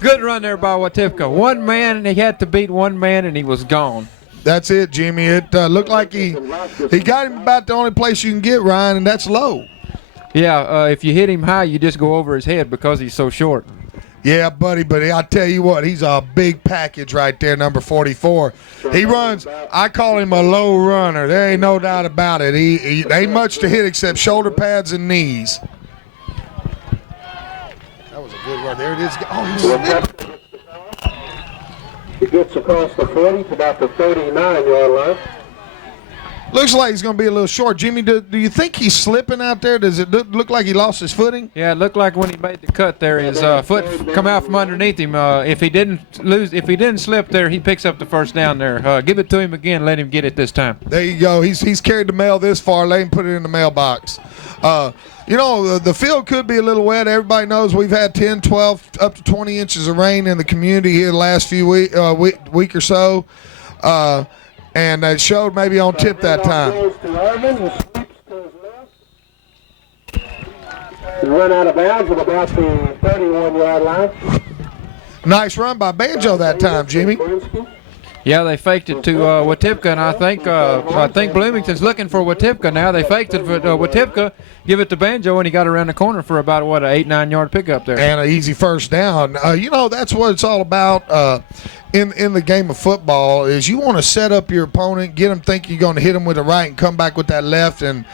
Good run there by Watipka. One man, and he had to beat one man, and he was gone. That's it, Jimmy. It looked like he got him about the only place you can get, Ryan, and that's low. Yeah, if you hit him high, you just go over his head because he's so short. Yeah, buddy, but I tell you what, he's a big package right there, number 44. He runs, I call him a low runner. There ain't no doubt about it. He ain't much to hit except shoulder pads and knees. That was a good run. There it is. Oh, he slipped. He gets across the 40 to about the 39-yard line. Looks like he's going to be a little short. Jimmy, do you think he's slipping out there? Does it look like he lost his footing? Yeah, it looked like when he made the cut there, his foot come out from underneath him. If he didn't slip there, he picks up the first down there. Give it to him again. Let him get it this time. There you go. He's carried the mail this far. Let him put it in the mailbox. The field could be a little wet. Everybody knows we've had 10, 12, up to 20 inches of rain in the community here the last few week or so. And it showed maybe on tip that time. Run out of bounds at about the 31-yard line. Nice run by Banjo that time, Jimmy. Yeah, they faked it to Watipka, and I think Bloomington's looking for Watipka now. They faked it for Watipka, give it to Banjo, and he got around the corner for about, what, an 8-9 yard pickup there. And an easy first down. That's what it's all about in the game of football is you want to set up your opponent, get them thinking you're going to hit them with the right and come back with that left, and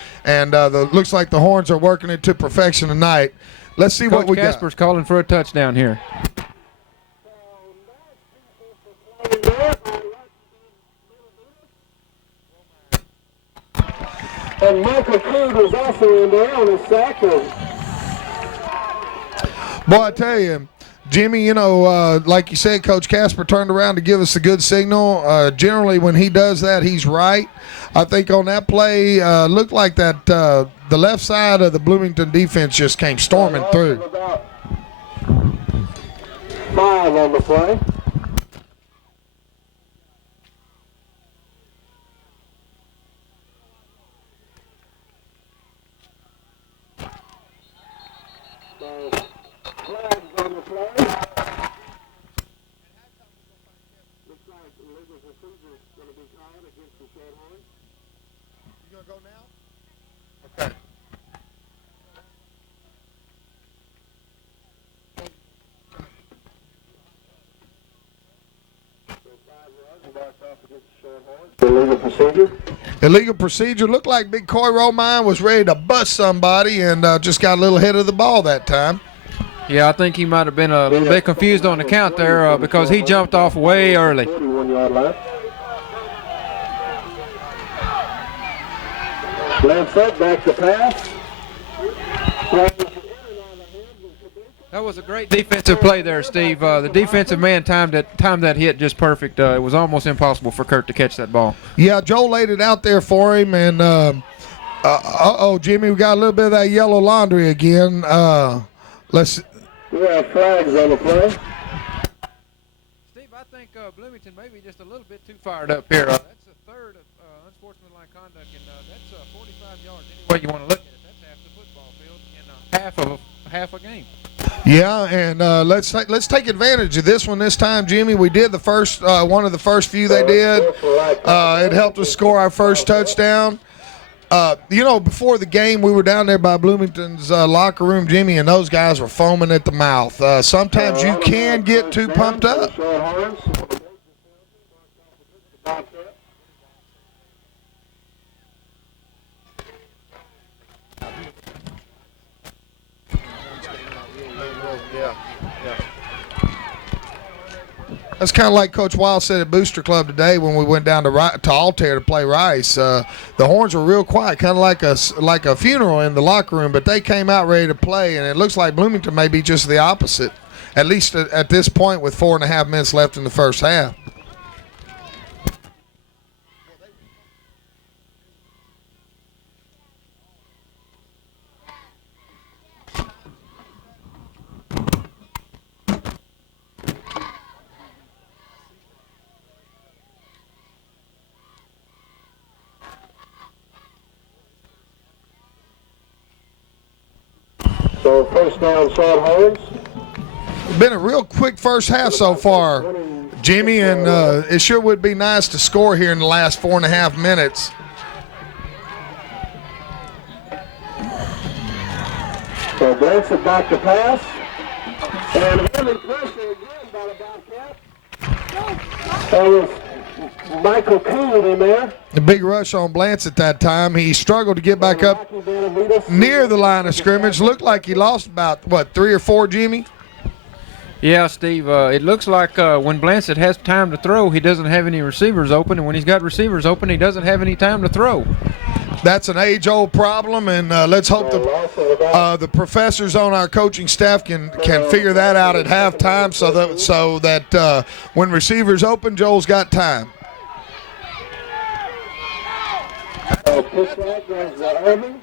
looks like the Horns are working it to perfection tonight. Let's see what we got. Coach Casper's calling for a touchdown here. And Michael King is also in there on his sack. Boy, I tell you, Jimmy, like you said, Coach Casper turned around to give us a good signal. Generally, when he does that, he's right. I think on that play, looked like that the left side of the Bloomington defense just came storming through. 5 on the play. Flags on the play. Looks like illegal procedure is going to be called against the Shorthorns. You going to go now? Okay. Illegal procedure. Illegal procedure. Looked like Big Coy Romine was ready to bust somebody and just got a little ahead of the ball that time. Yeah, I think he might have been a little bit confused on the count there because he jumped off way early. 41 yard left. Blanchett back to pass. That was a great defensive play there, Steve. The defensive man timed that hit just perfect. It was almost impossible for Kurt to catch that ball. Yeah, Joe laid it out there for him, and Jimmy, we got a little bit of that yellow laundry again. We have flags on the play. Steve, I think Bloomington may be just a little bit too fired up here. That's a third of unsportsmanlike conduct, and that's 45 yards. Any way you want to look at it, that's half the football field in half a game. Yeah, and let's take advantage of this one this time, Jimmy. We did the first one of the first few they did. It helped us score our first touchdown. Before the game, we were down there by Bloomington's locker room, Jimmy, and those guys were foaming at the mouth. Sometimes you can get too pumped up. That's kind of like Coach Wild said at Booster Club today when we went down to Altair to play Rice. The Horns were real quiet, kind of like a funeral in the locker room, but they came out ready to play, and it looks like Bloomington may be just the opposite, at least at this point with 4.5 minutes left in the first half. So first down, Shorthorns. Been a real quick first half so far, Jimmy, and it sure would be nice to score here in the last 4.5 minutes. So Blanchett back to pass. And early pressure again by the Bobcats. That was Michael Cool in there. A big rush on Blantz at that time. He struggled to get back up near the line of scrimmage. Looked like he lost about, 3 or 4, Jimmy? Yeah, Steve, it looks like when Blanchett has time to throw, he doesn't have any receivers open, and when he's got receivers open, he doesn't have any time to throw. That's an age-old problem, and let's hope the professors on our coaching staff can figure that out at halftime so that when receivers open, Joel's got time. Pitch right goes Irving.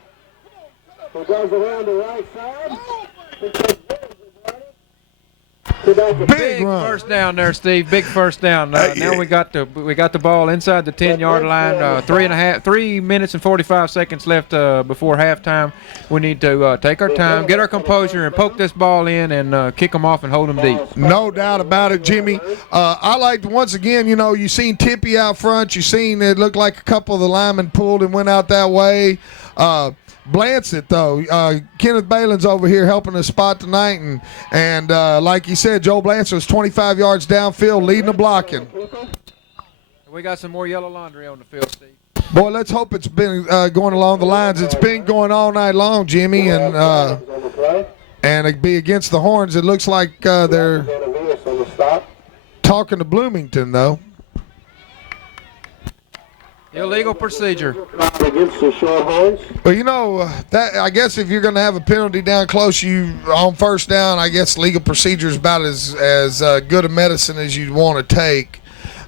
Who goes around the right side. Big run. First down there, Steve. Big first down. Now we got the ball inside the 10-yard line. 3 minutes and 45 seconds left before halftime. We need to take our time, get our composure, and poke this ball in and kick them off and hold them deep. No doubt about it, Jimmy. I liked, once again, you seen Tippy out front. You seen it looked like a couple of the linemen pulled and went out that way. Blancett, though, Kenneth Balin's over here helping us spot tonight, and like you said, Joe Blancett was 25 yards downfield leading the blocking. We got some more yellow laundry on the field, Steve. Boy, let's hope it's been going along the lines. It's been going all night long, Jimmy, and it'd be against the Horns. It looks like they're talking to Bloomington, though. Illegal procedure. Against the Shorthorns. Well, that I guess if you're going to have a penalty down close, you on first down, I guess legal procedure is about as good a medicine as you'd want to take.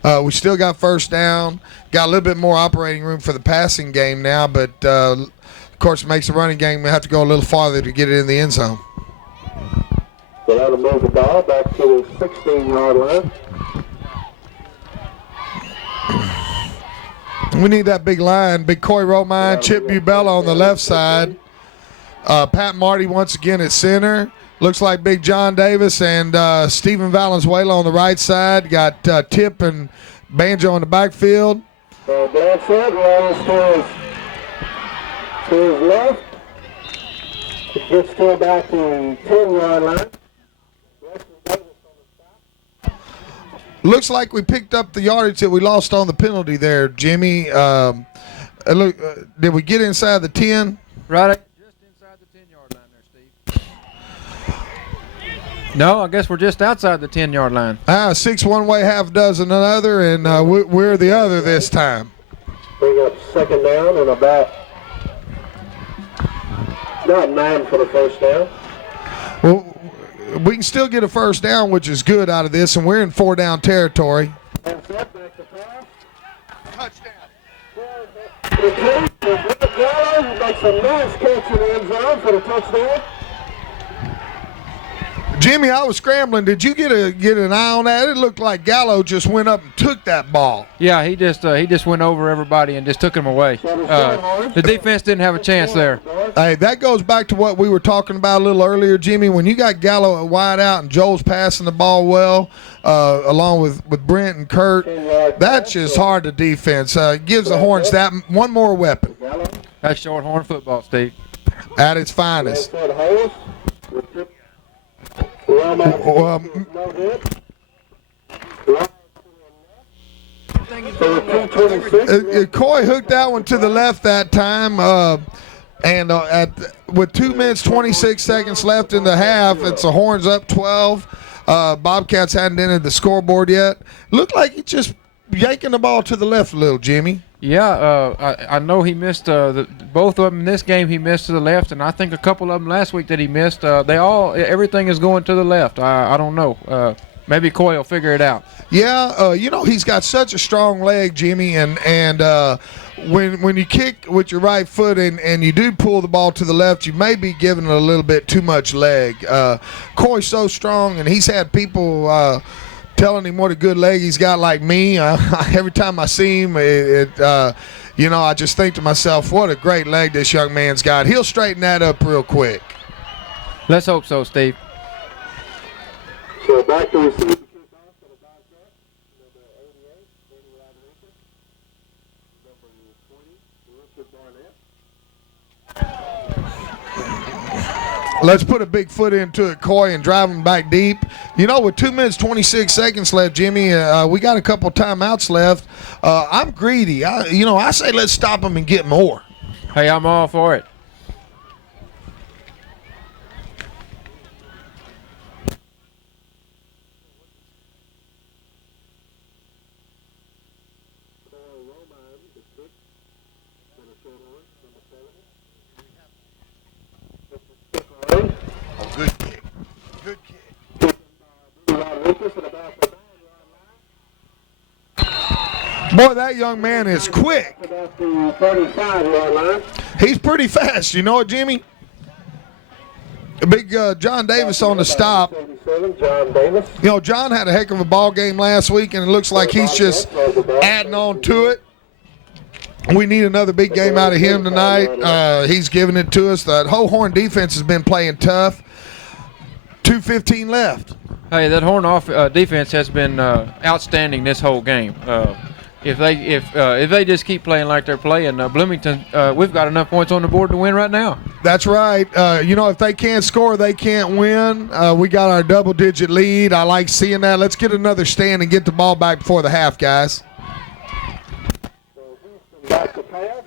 We still got first down, got a little bit more operating room for the passing game now, but of course it makes the running game have to go a little farther to get it in the end zone. So that'll move the ball back to the 16-yard line. We need that big line. Big Coy Romine, Chip Bubella on the left side. Pat Marty once again at center. Looks like Big John Davis and Stephen Valenzuela on the right side. Got Tip and Banjo in the backfield. So Blancett rolls to his left. It gets to about the 10-yard line. Looks like we picked up the yardage that we lost on the penalty there, Jimmy. Did we get inside the 10? Right, just inside the 10-yard line there, Steve. No, I guess we're just outside the 10-yard line. 6 one way, half dozen another, and we're the other this time. Bring up second down and about 9 for the first down. Well, we can still get a first down, which is good out of this, and we're in 4-down territory. Touchdown. Makes a nice catch in the end zone for the touchdown. Jimmy, I was scrambling. Did you get an eye on that? It looked like Gallo just went up and took that ball. Yeah, he just went over everybody and just took him away. The defense didn't have a chance there. Hey, that goes back to what we were talking about a little earlier, Jimmy. When you got Gallo at wide out and Joel's passing the ball well, along with Brent and Kurt, that's just hard to defense. Gives the Horns that one more weapon. That's Shorthorn football, Steve. At its finest. Coy hooked that one to the left that time, and with 2 minutes 26 seconds left in the half, it's the Horns up 12. Bobcats hadn't entered the scoreboard yet. Looked like he just yanking the ball to the left a little, Jimmy. Yeah, I know he missed both of them in this game. He missed to the left, and I think a couple of them last week that he missed. Everything is going to the left. I don't know. Maybe Coy will figure it out. Yeah, he's got such a strong leg, Jimmy, and when you kick with your right foot and you do pull the ball to the left, you may be giving it a little bit too much leg. Coy's so strong, and he's had people telling him what a good leg he's got like me. Every time I see him, I just think to myself, what a great leg this young man's got. He'll straighten that up real quick. Let's hope so, Steve. So back to receive the kickoff for the Bobcats. Number 88, Danny Rodriguez. Number 20, Richard Barnett. Let's put a big foot into it, Coy, and drive him back deep. With 2 minutes 26 seconds left, Jimmy, we got a couple timeouts left. I'm greedy. I say let's stop him and get more. Hey, I'm all for it. Good kick. Good kick. Boy, that young man is quick. He's pretty fast. You know what, Jimmy? Big John Davis on the stop. 7, John Davis. You know, John had a heck of a ball game last week, and it looks like he's just adding on to it. We need another big game out of him tonight. He's giving it to us. The whole Horn defense has been playing tough. 2:15 left. Hey, that Horn defense has been outstanding this whole game. If they just keep playing like they're playing, Bloomington, we've got enough points on the board to win right now. That's right. You know, if they can't score, they can't win. We got our double-digit lead. I like seeing that. Let's get another stand and get the ball back before the half, guys. Back to pass.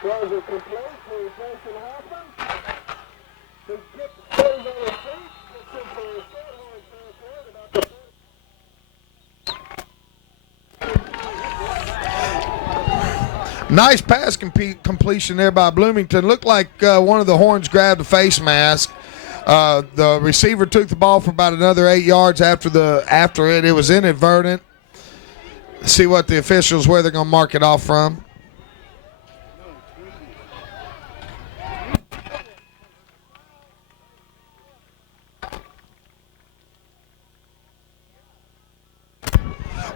Throws it complete to Jason Hoffman. To get stays on his feet. Gets in for a Shorthorns territory. About the Nice pass completion there by Bloomington. Looked like one of the Horns grabbed a face mask. The receiver took the ball for about another 8 yards after it. It was inadvertent. See what the officials, where they're going to mark it off from.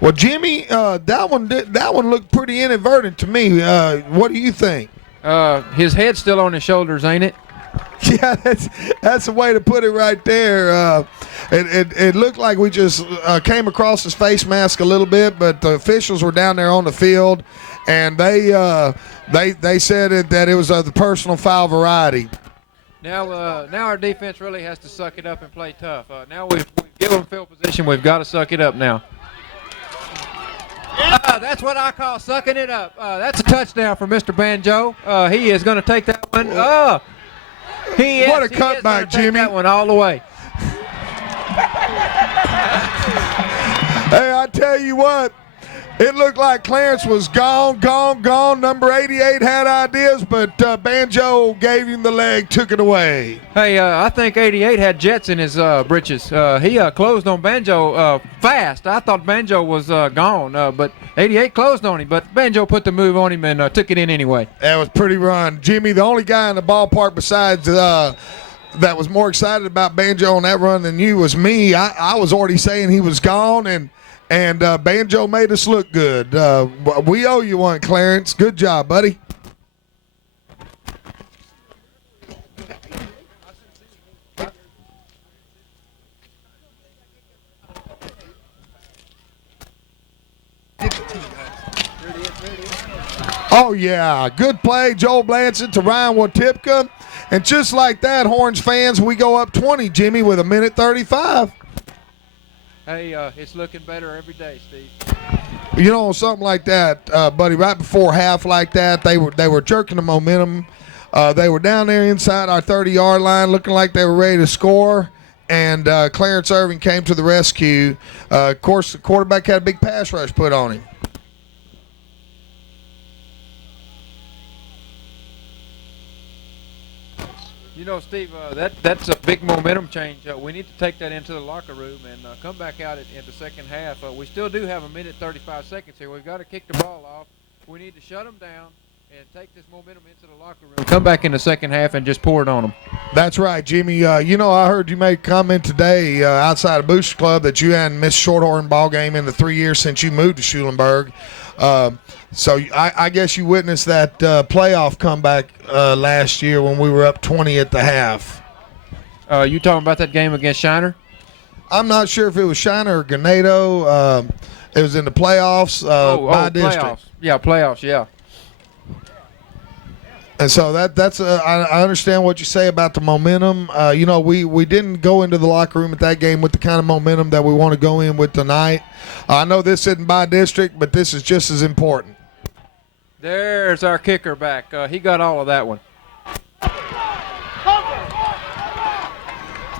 Well, Jimmy, that one looked pretty inadvertent to me. What do you think? His head's still on his shoulders, ain't it? Yeah, that's the way to put it right there. It looked like we just came across his face mask a little bit, but the officials were down there on the field, and they said that it was of the personal foul variety. Now our defense really has to suck it up and play tough. Now we've given them field position. We've got to suck it up now. That's what I call sucking it up. That's a touchdown for Mr. Banjo. He is going to take that one. What a cutback, Jimmy. That one all the way. Hey, I tell you what, it looked like Clarence was gone. Number 88 had ideas, but Banjo gave him the leg, took it away. Hey, I think 88 had jets in his britches. He closed on Banjo fast. I thought Banjo was gone, but 88 closed on him, but Banjo put the move on him and took it in anyway. That was pretty run. Jimmy, the only guy in the ballpark besides that was more excited about Banjo on that run than you was me. I was already saying he was gone, and Banjo made us look good. We owe you one, Clarence. Good job, buddy. Oh, yeah. Good play, Joel Blanchett to Ryan Watipka. And just like that, Horns fans, we go up 20, Jimmy, with 1:35. Hey, it's looking better every day, Steve. You know, something like that, buddy, right before half like that, they were jerking the momentum. They were down there inside our 30-yard line looking like they were ready to score, and Clarence Irving came to the rescue. Of course, the quarterback had a big pass rush put on him. You know, Steve, that's a big momentum change. We need to take that into the locker room and come back out in the second half. We still do have 1:35 here. We've got to kick the ball off. We need to shut them down and take this momentum into the locker room. Come back in the second half and just pour it on them. That's right, Jimmy. You know, I heard you make a comment today outside of Booster Club that you hadn't missed Shorthorn ball game in the 3 years since you moved to Schulenburg. So I guess you witnessed that playoff comeback last year when we were up 20 at the half. You talking about that game against Shiner? I'm not sure if it was Shiner or Ganado. It was in the playoffs by district. Playoffs. Yeah, playoffs, yeah. And so that's I understand what you say about the momentum. You know, we didn't go into the locker room at that game with the kind of momentum that we want to go in with tonight. I know this isn't by district, but this is just as important. There's our kicker back. He got all of that one.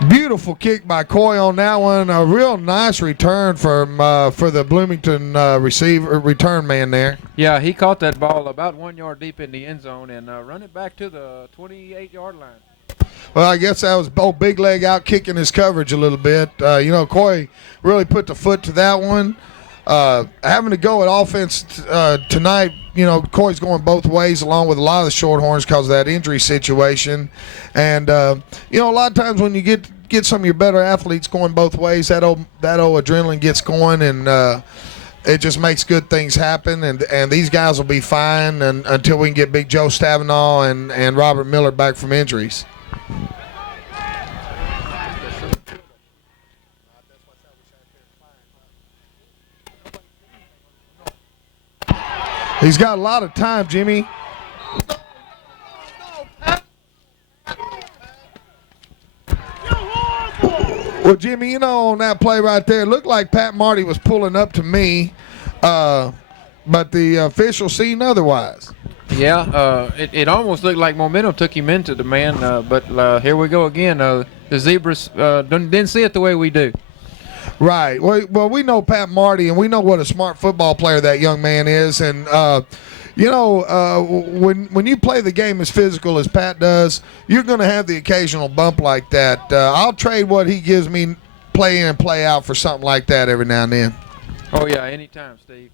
Beautiful kick by Coy on that one. A real nice return for the Bloomington return man there. Yeah, he caught that ball about 1 yard deep in the end zone and run it back to the 28-yard line. Well, I guess that was old Big Leg out kicking his coverage a little bit. You know, Coy really put the foot to that one. Having to go at offense tonight Corey's going both ways along with a lot of the Shorthorns because of that injury situation. And, a lot of times when you get some of your better athletes going both ways, that old adrenaline gets going, and it just makes good things happen. And these guys will be fine until we can get Big Joe Stavinaugh and Robert Miller back from injuries. He's got a lot of time, Jimmy. Well, Jimmy, on that play right there, it looked like Pat Marty was pulling up to me, but the official seen otherwise. Yeah, it almost looked like momentum took him into the man, but here we go again. The Zebras didn't see it the way we do. Right. Well, we know Pat Marty, and we know what a smart football player that young man is. And, when you play the game as physical as Pat does, you're going to have the occasional bump like that. I'll trade what he gives me play in and play out for something like that every now and then. Oh, yeah, anytime, Steve.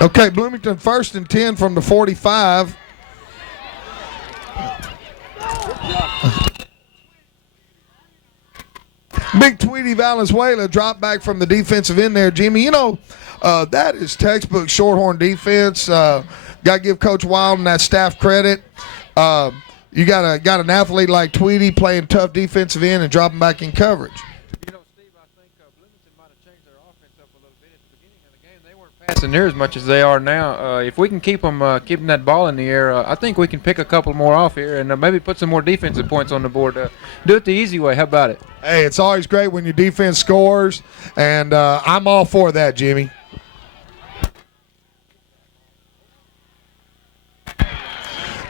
Okay, Bloomington 1st and 10 from the 45. Big Tweety Valenzuela dropped back from the defensive end there, Jimmy. That is textbook Shorthorn defense. Got to give Coach Wild and that staff credit. You got an athlete like Tweety playing tough defensive end and dropping back in coverage. Steve, I think Bloomington might have changed their offense up a little bit. At the beginning of the game, they weren't passing near as much as they are now. If we can keep them keeping that ball in the air, I think we can pick a couple more off here and maybe put some more defensive points on the board. Do it the easy way. How about it? Hey, it's always great when your defense scores, and I'm all for that, Jimmy.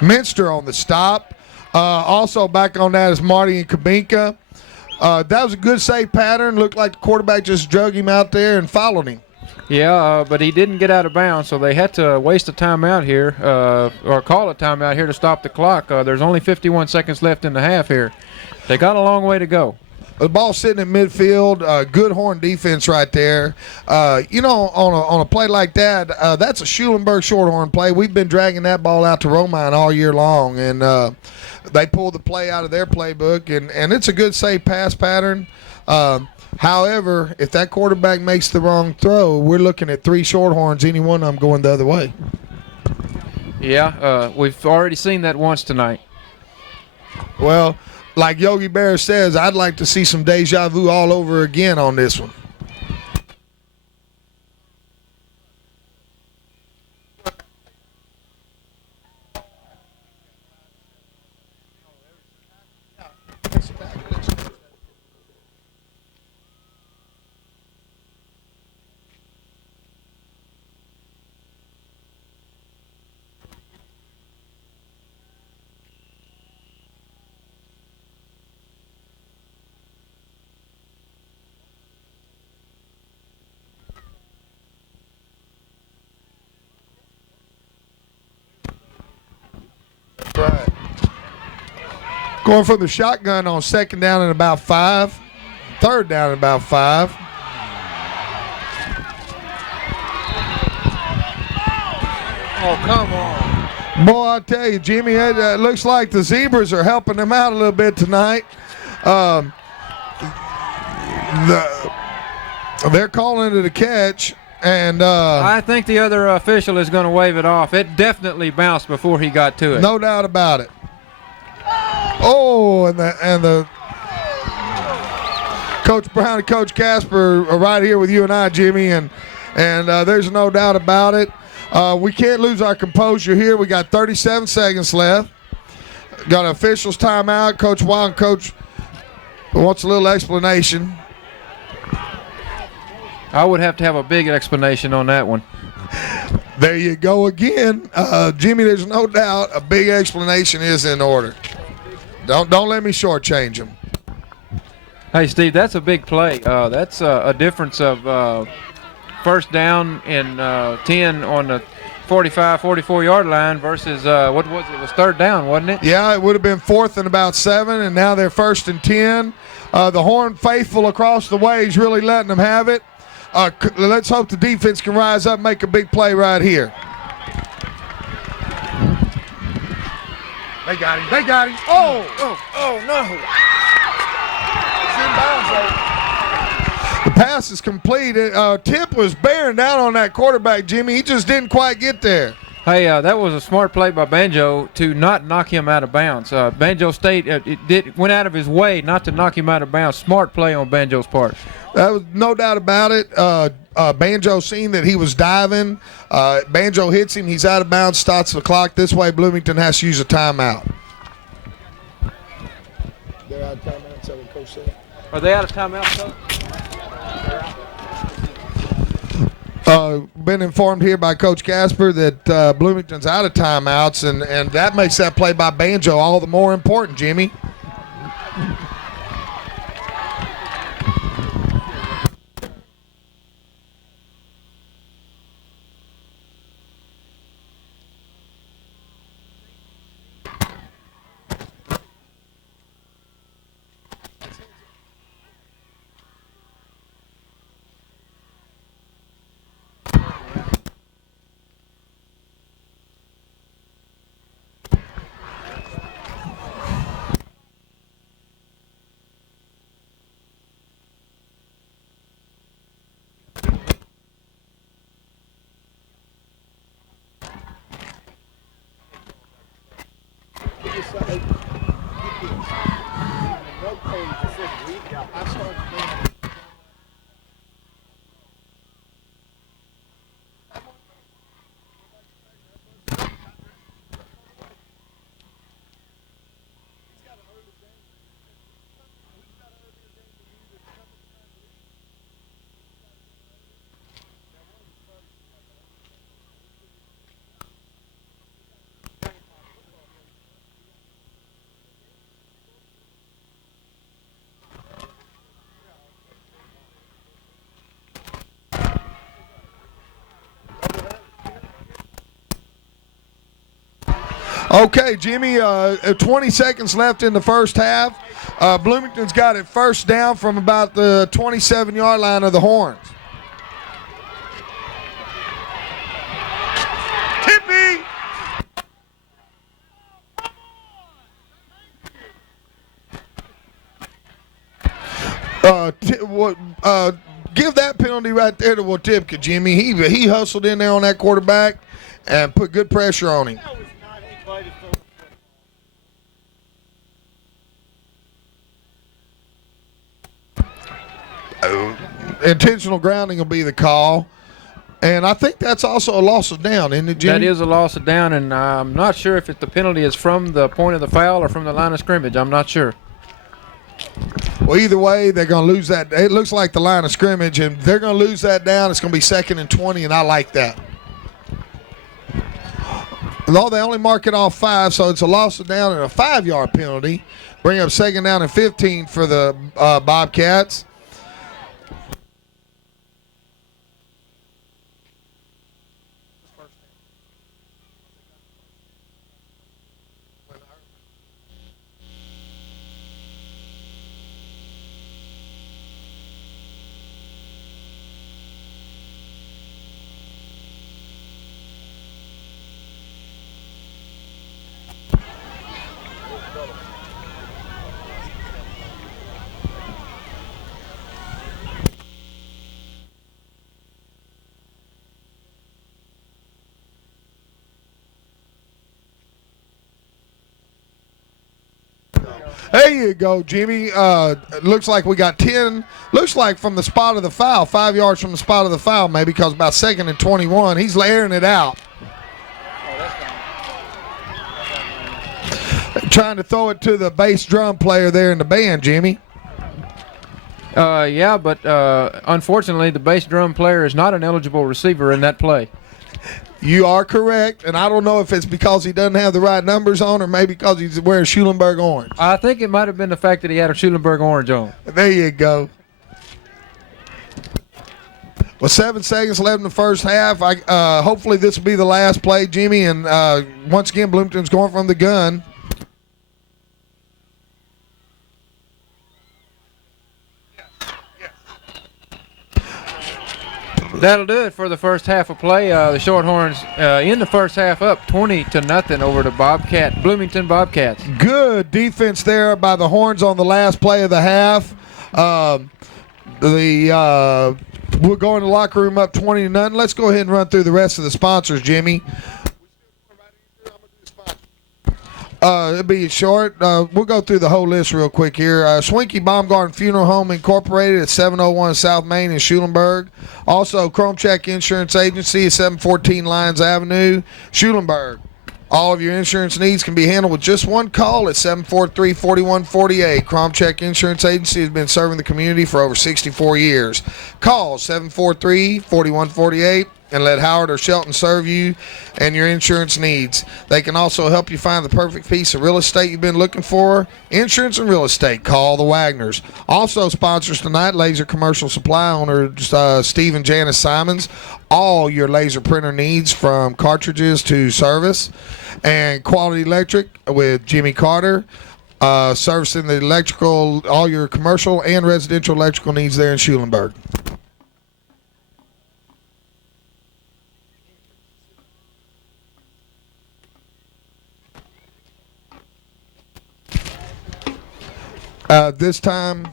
Minster on the stop. Also back on that is Marty and Kabinka. That was a good save pattern. Looked like the quarterback just drug him out there and followed him. Yeah, but he didn't get out of bounds, so they had to waste a timeout here, or call a timeout here to stop the clock. There's only 51 seconds left in the half here. They got a long way to go. The ball sitting in midfield, good horn defense right there. On a play like that, that's a Schulenburg Shorthorn play. We've been dragging that ball out to Romine all year long, and they pulled the play out of their playbook, and it's a good safe pass pattern. However, if that quarterback makes the wrong throw, we're looking at 3 Shorthorns, any one of them going the other way. Yeah, we've already seen that once tonight. Well, like Yogi Berra says, I'd like to see some deja vu all over again on this one. Right. Going from the shotgun on 2nd down and about 5. 3rd down and about 5. Oh, come on. Boy, I tell you, Jimmy, it looks like the Zebras are helping them out a little bit tonight. They're calling it a catch. And I think the other official is going to wave it off. It definitely bounced before he got to it. No doubt about it. Oh, and the Coach Brown and Coach Casper are right here with you and I, Jimmy, and there's no doubt about it. We can't lose our composure here. We got 37 seconds left. Got an officials timeout. Coach Wild and Coach wants a little explanation. I would have to have a big explanation on that one. There you go again. Jimmy, there's no doubt a big explanation is in order. Don't let me shortchange him. Hey, Steve, that's a big play. That's a difference of 1st down and 10 on the 45, 44-yard line versus, what was it? It was third down, wasn't it? Yeah, it would have been 4th and about 7, and now they're 1st and 10. The Horn faithful across the way is really letting them have it. Let's hope the defense can rise up and make a big play right here. They got him. They got him. Oh, no. The pass is complete. Tip was bearing down on that quarterback, Jimmy. He just didn't quite get there. Hey, that was a smart play by Banjo to not knock him out of bounds. Banjo State went out of his way not to knock him out of bounds. Smart play on Banjo's part. That was no doubt about it. Banjo seen that he was diving. Banjo hits him. He's out of bounds, starts the clock. This way, Bloomington has to use a timeout. They're out of timeout, so Coach said. Are they out of timeout, Coach? Been informed here by Coach Casper that Bloomington's out of timeouts, and that makes that play by Banjo all the more important, Jimmy. Okay, Jimmy, 20 seconds left in the first half. Bloomington's got it first down from about the 27-yard line of the Horns. Tippy! Give that penalty right there to Watipka, Jimmy. He hustled in there on that quarterback and put good pressure on him. Intentional grounding will be the call. And I think that's also a loss of down, isn't it, Jimmy? That is a loss of down, and I'm not sure if the penalty is from the point of the foul or from the line of scrimmage. I'm not sure. Well, either way, they're going to lose that. It looks like the line of scrimmage, and they're going to lose that down. It's going to be 2nd and 20, and I like that. Although they only mark it off 5, so it's a loss of down and a 5-yard penalty. Bring up 2nd down and 15 for the Bobcats. There you go, Jimmy. Looks like we got 10. Looks like from the spot of the foul, 5 yards from the spot of the foul, maybe, because about 2nd and 21. He's airing it out. Trying to throw it to the bass drum player there in the band, Jimmy. Yeah, but unfortunately, the bass drum player is not an eligible receiver in that play. You are correct, and I don't know if it's because he doesn't have the right numbers on or maybe because he's wearing Schulenburg orange. I think it might have been the fact that he had a Schulenburg orange on. There you go. With 7 seconds left in the first half, hopefully this will be the last play, Jimmy. And once again, Bloomington's going from the gun. That'll do it for the first half of play. The Shorthorns in the first half up 20-0 over the Bloomington Bobcats. Good defense there by the Horns on the last play of the half. We're going to the locker room up 20-0. Let's go ahead and run through the rest of the sponsors, Jimmy. It'll be short. We'll go through the whole list real quick here. Swinky Baumgarten Funeral Home Incorporated at 701 South Main in Schulenburg. Also, Chrome Check Insurance Agency at 714 Lyons Avenue, Schulenburg. All of your insurance needs can be handled with just one call at 743-4148. Chrome Check Insurance Agency has been serving the community for over 64 years. Call 743-4148 and let Howard or Shelton serve you and your insurance needs. They can also help you find the perfect piece of real estate you've been looking for. Insurance and real estate. Call the Wagners. Also sponsors tonight, Laser Commercial Supply owner Steve and Janice Simons. All your laser printer needs from cartridges to service. And Quality Electric with Jimmy Carter. Servicing the electrical, all your commercial and residential electrical needs there in Schulenburg. This time,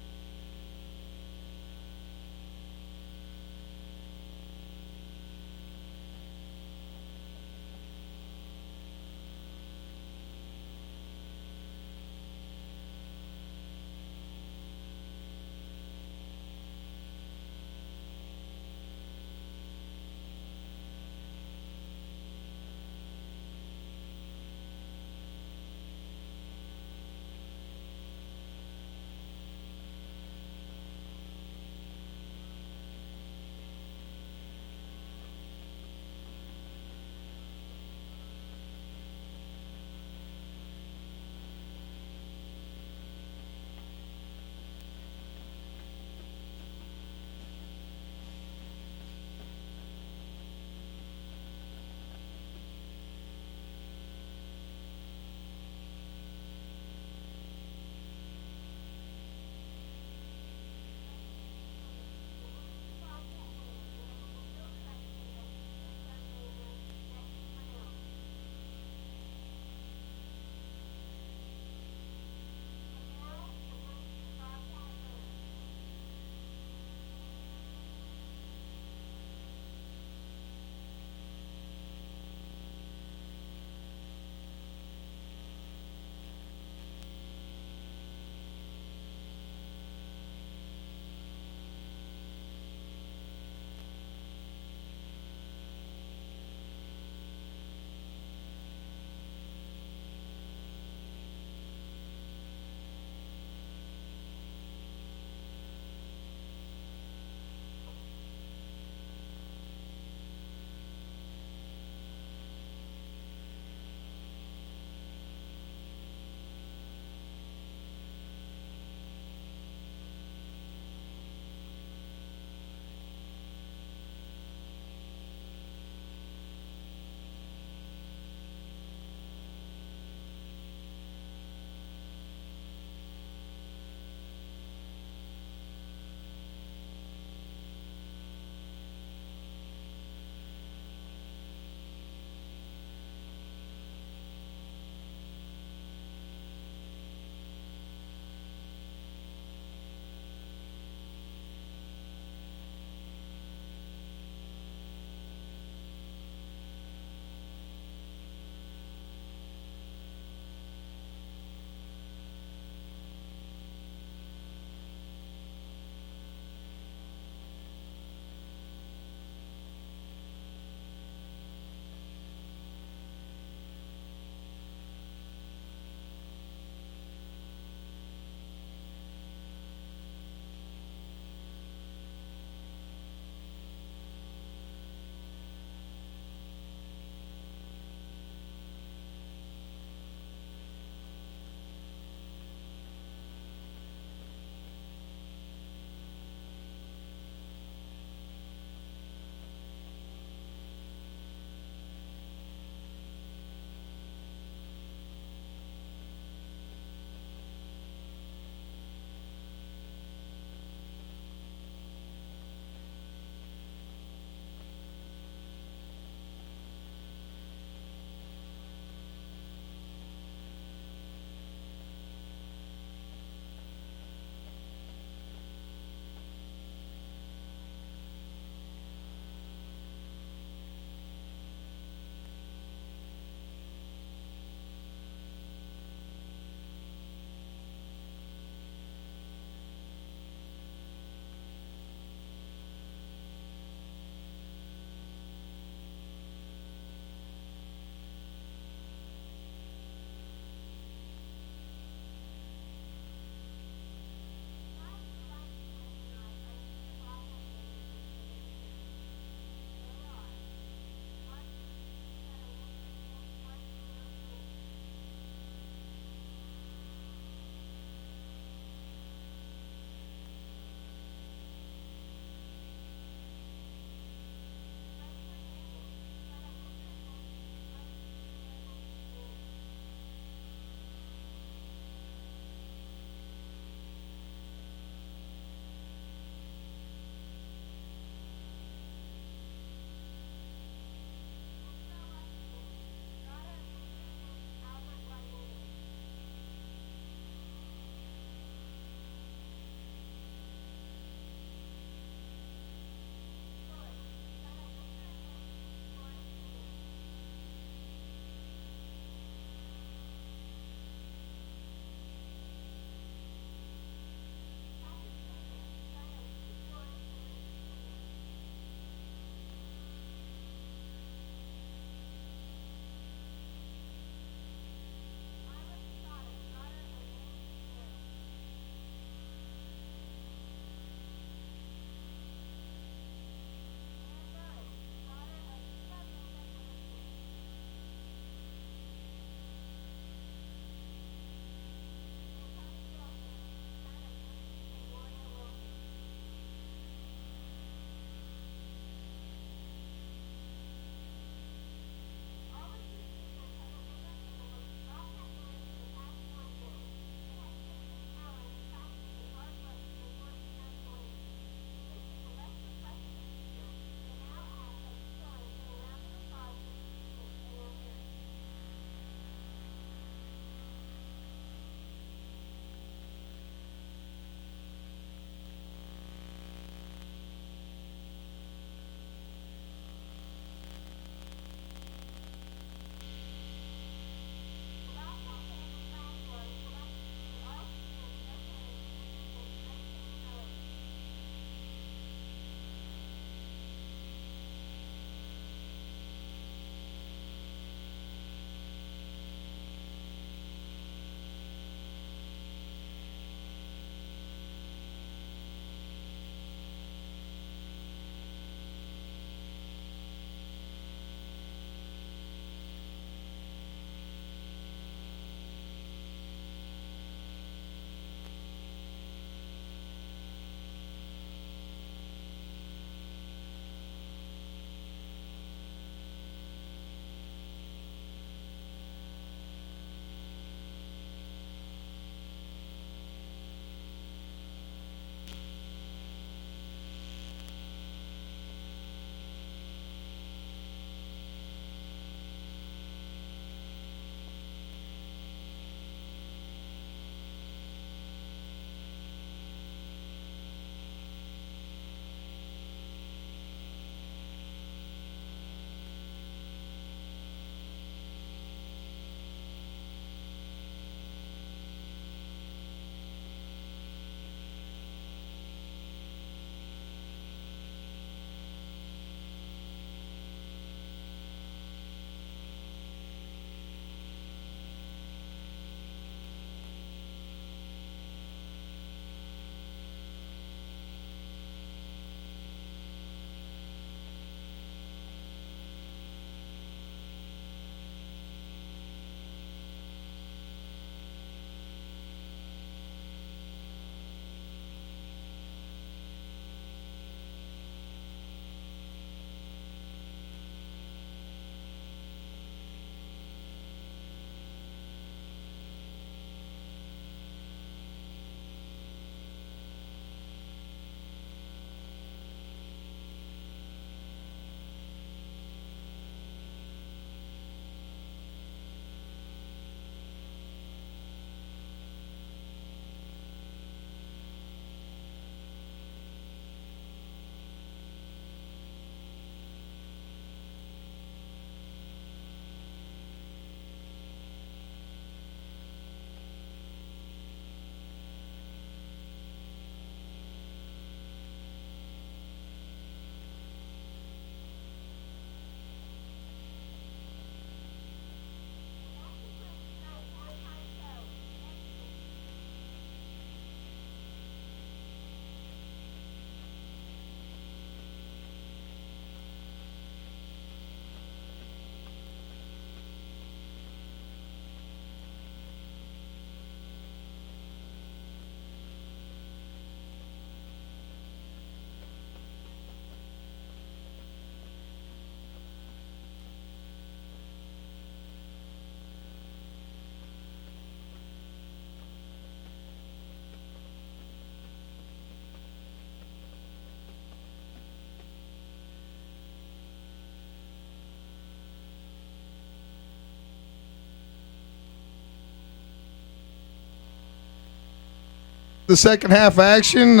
the second half action.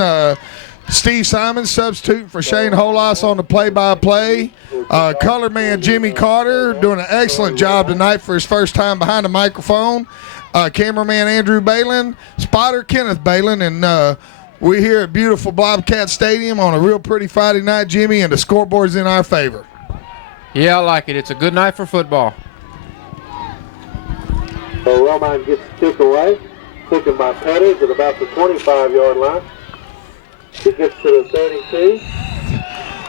Steve Simon substituting for Shane Holas on the play-by-play. Color man Jimmy Carter doing an excellent job tonight for his first time behind the microphone. Cameraman Andrew Balin, spotter Kenneth Balin, and we're here at beautiful Bobcat Stadium on a real pretty Friday night, Jimmy, and the scoreboard's in our favor. Yeah, I like it. It's a good night for football. So Romine gets the kick away. Kicking by Pettis at about the 25-yard line. He gets to the 32.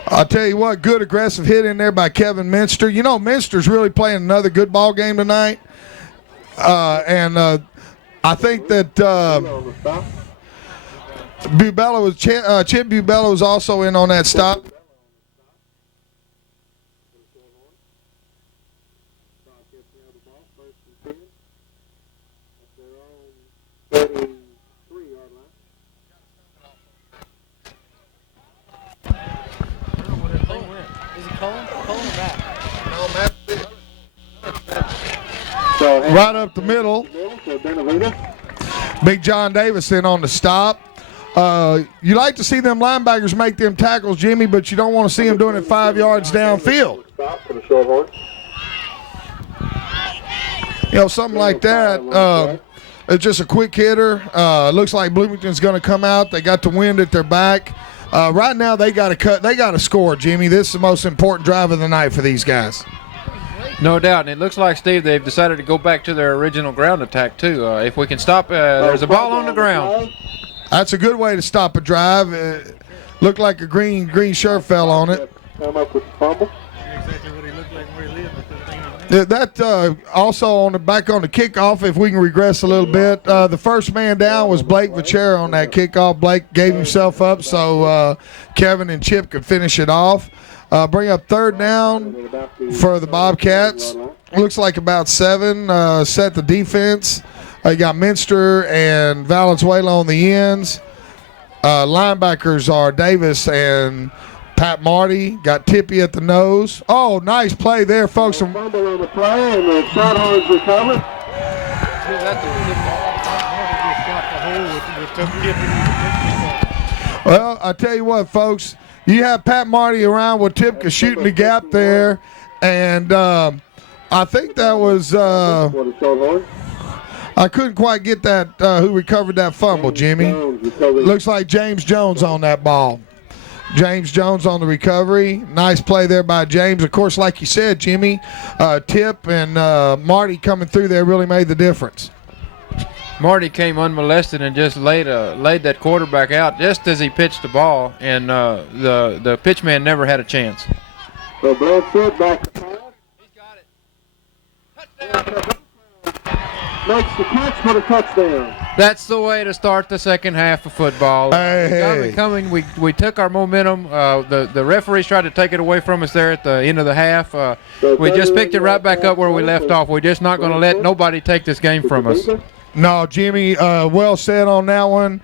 I'll tell you what, good aggressive hit in there by Kevin Minster. You know, Minster's really playing another good ball game tonight. And I think that Bubella was Chip Bubella was also in on that stop. Right up the middle. Big John Davis in on the stop. You like to see them linebackers make them tackles, Jimmy, but you don't want to see them doing it 5 yards downfield. You know, something like that. It's just a quick hitter. Looks like Bloomington's going to come out. They got the wind at their back. Right now, they got to cut. They got to score, Jimmy. This is the most important drive of the night for these guys. No doubt, and it looks like, Steve, they've decided to go back to their original ground attack, too. If we can stop, there's a ball on the ground. That's a good way to stop a drive. Looked like a green shirt fell on it. Come up with the fumble. Exactly what he looked like where he lived. That also on the back on the kickoff, if we can regress a little bit, the first man down was Blake Vachera on that kickoff. Blake gave himself up so Kevin and Chip could finish it off. Bring up third down for the Bobcats. Looks like about 7. Set the defense. You got Minster and Valenzuela on the ends. Linebackers are Davis and Pat Marty. Got Tippy at the nose. Oh, nice play there, folks. Fumble on the play, and the Shorthorns recover. Well, I tell you what, folks. You have Pat Marty around with Tipka shooting the gap there, and I think that was I couldn't quite get that who recovered that fumble, Jimmy. Looks like James Jones on that ball. James Jones on the recovery. Nice play there by James. Of course, like you said, Jimmy, Tip and Marty coming through there really made the difference. Marty came unmolested and just laid that quarterback out just as he pitched the ball, and the pitchman never had a chance. So Bradford back to pass. He's got it. Touchdown. Makes the catch for the touchdown. That's the way to start the second half of football. Hey. Coming, we took our momentum. The referees tried to take it away from us there at the end of the half. We just picked it right back up where we left off. We're just not going to let nobody take this game from us. No, Jimmy, well said on that one.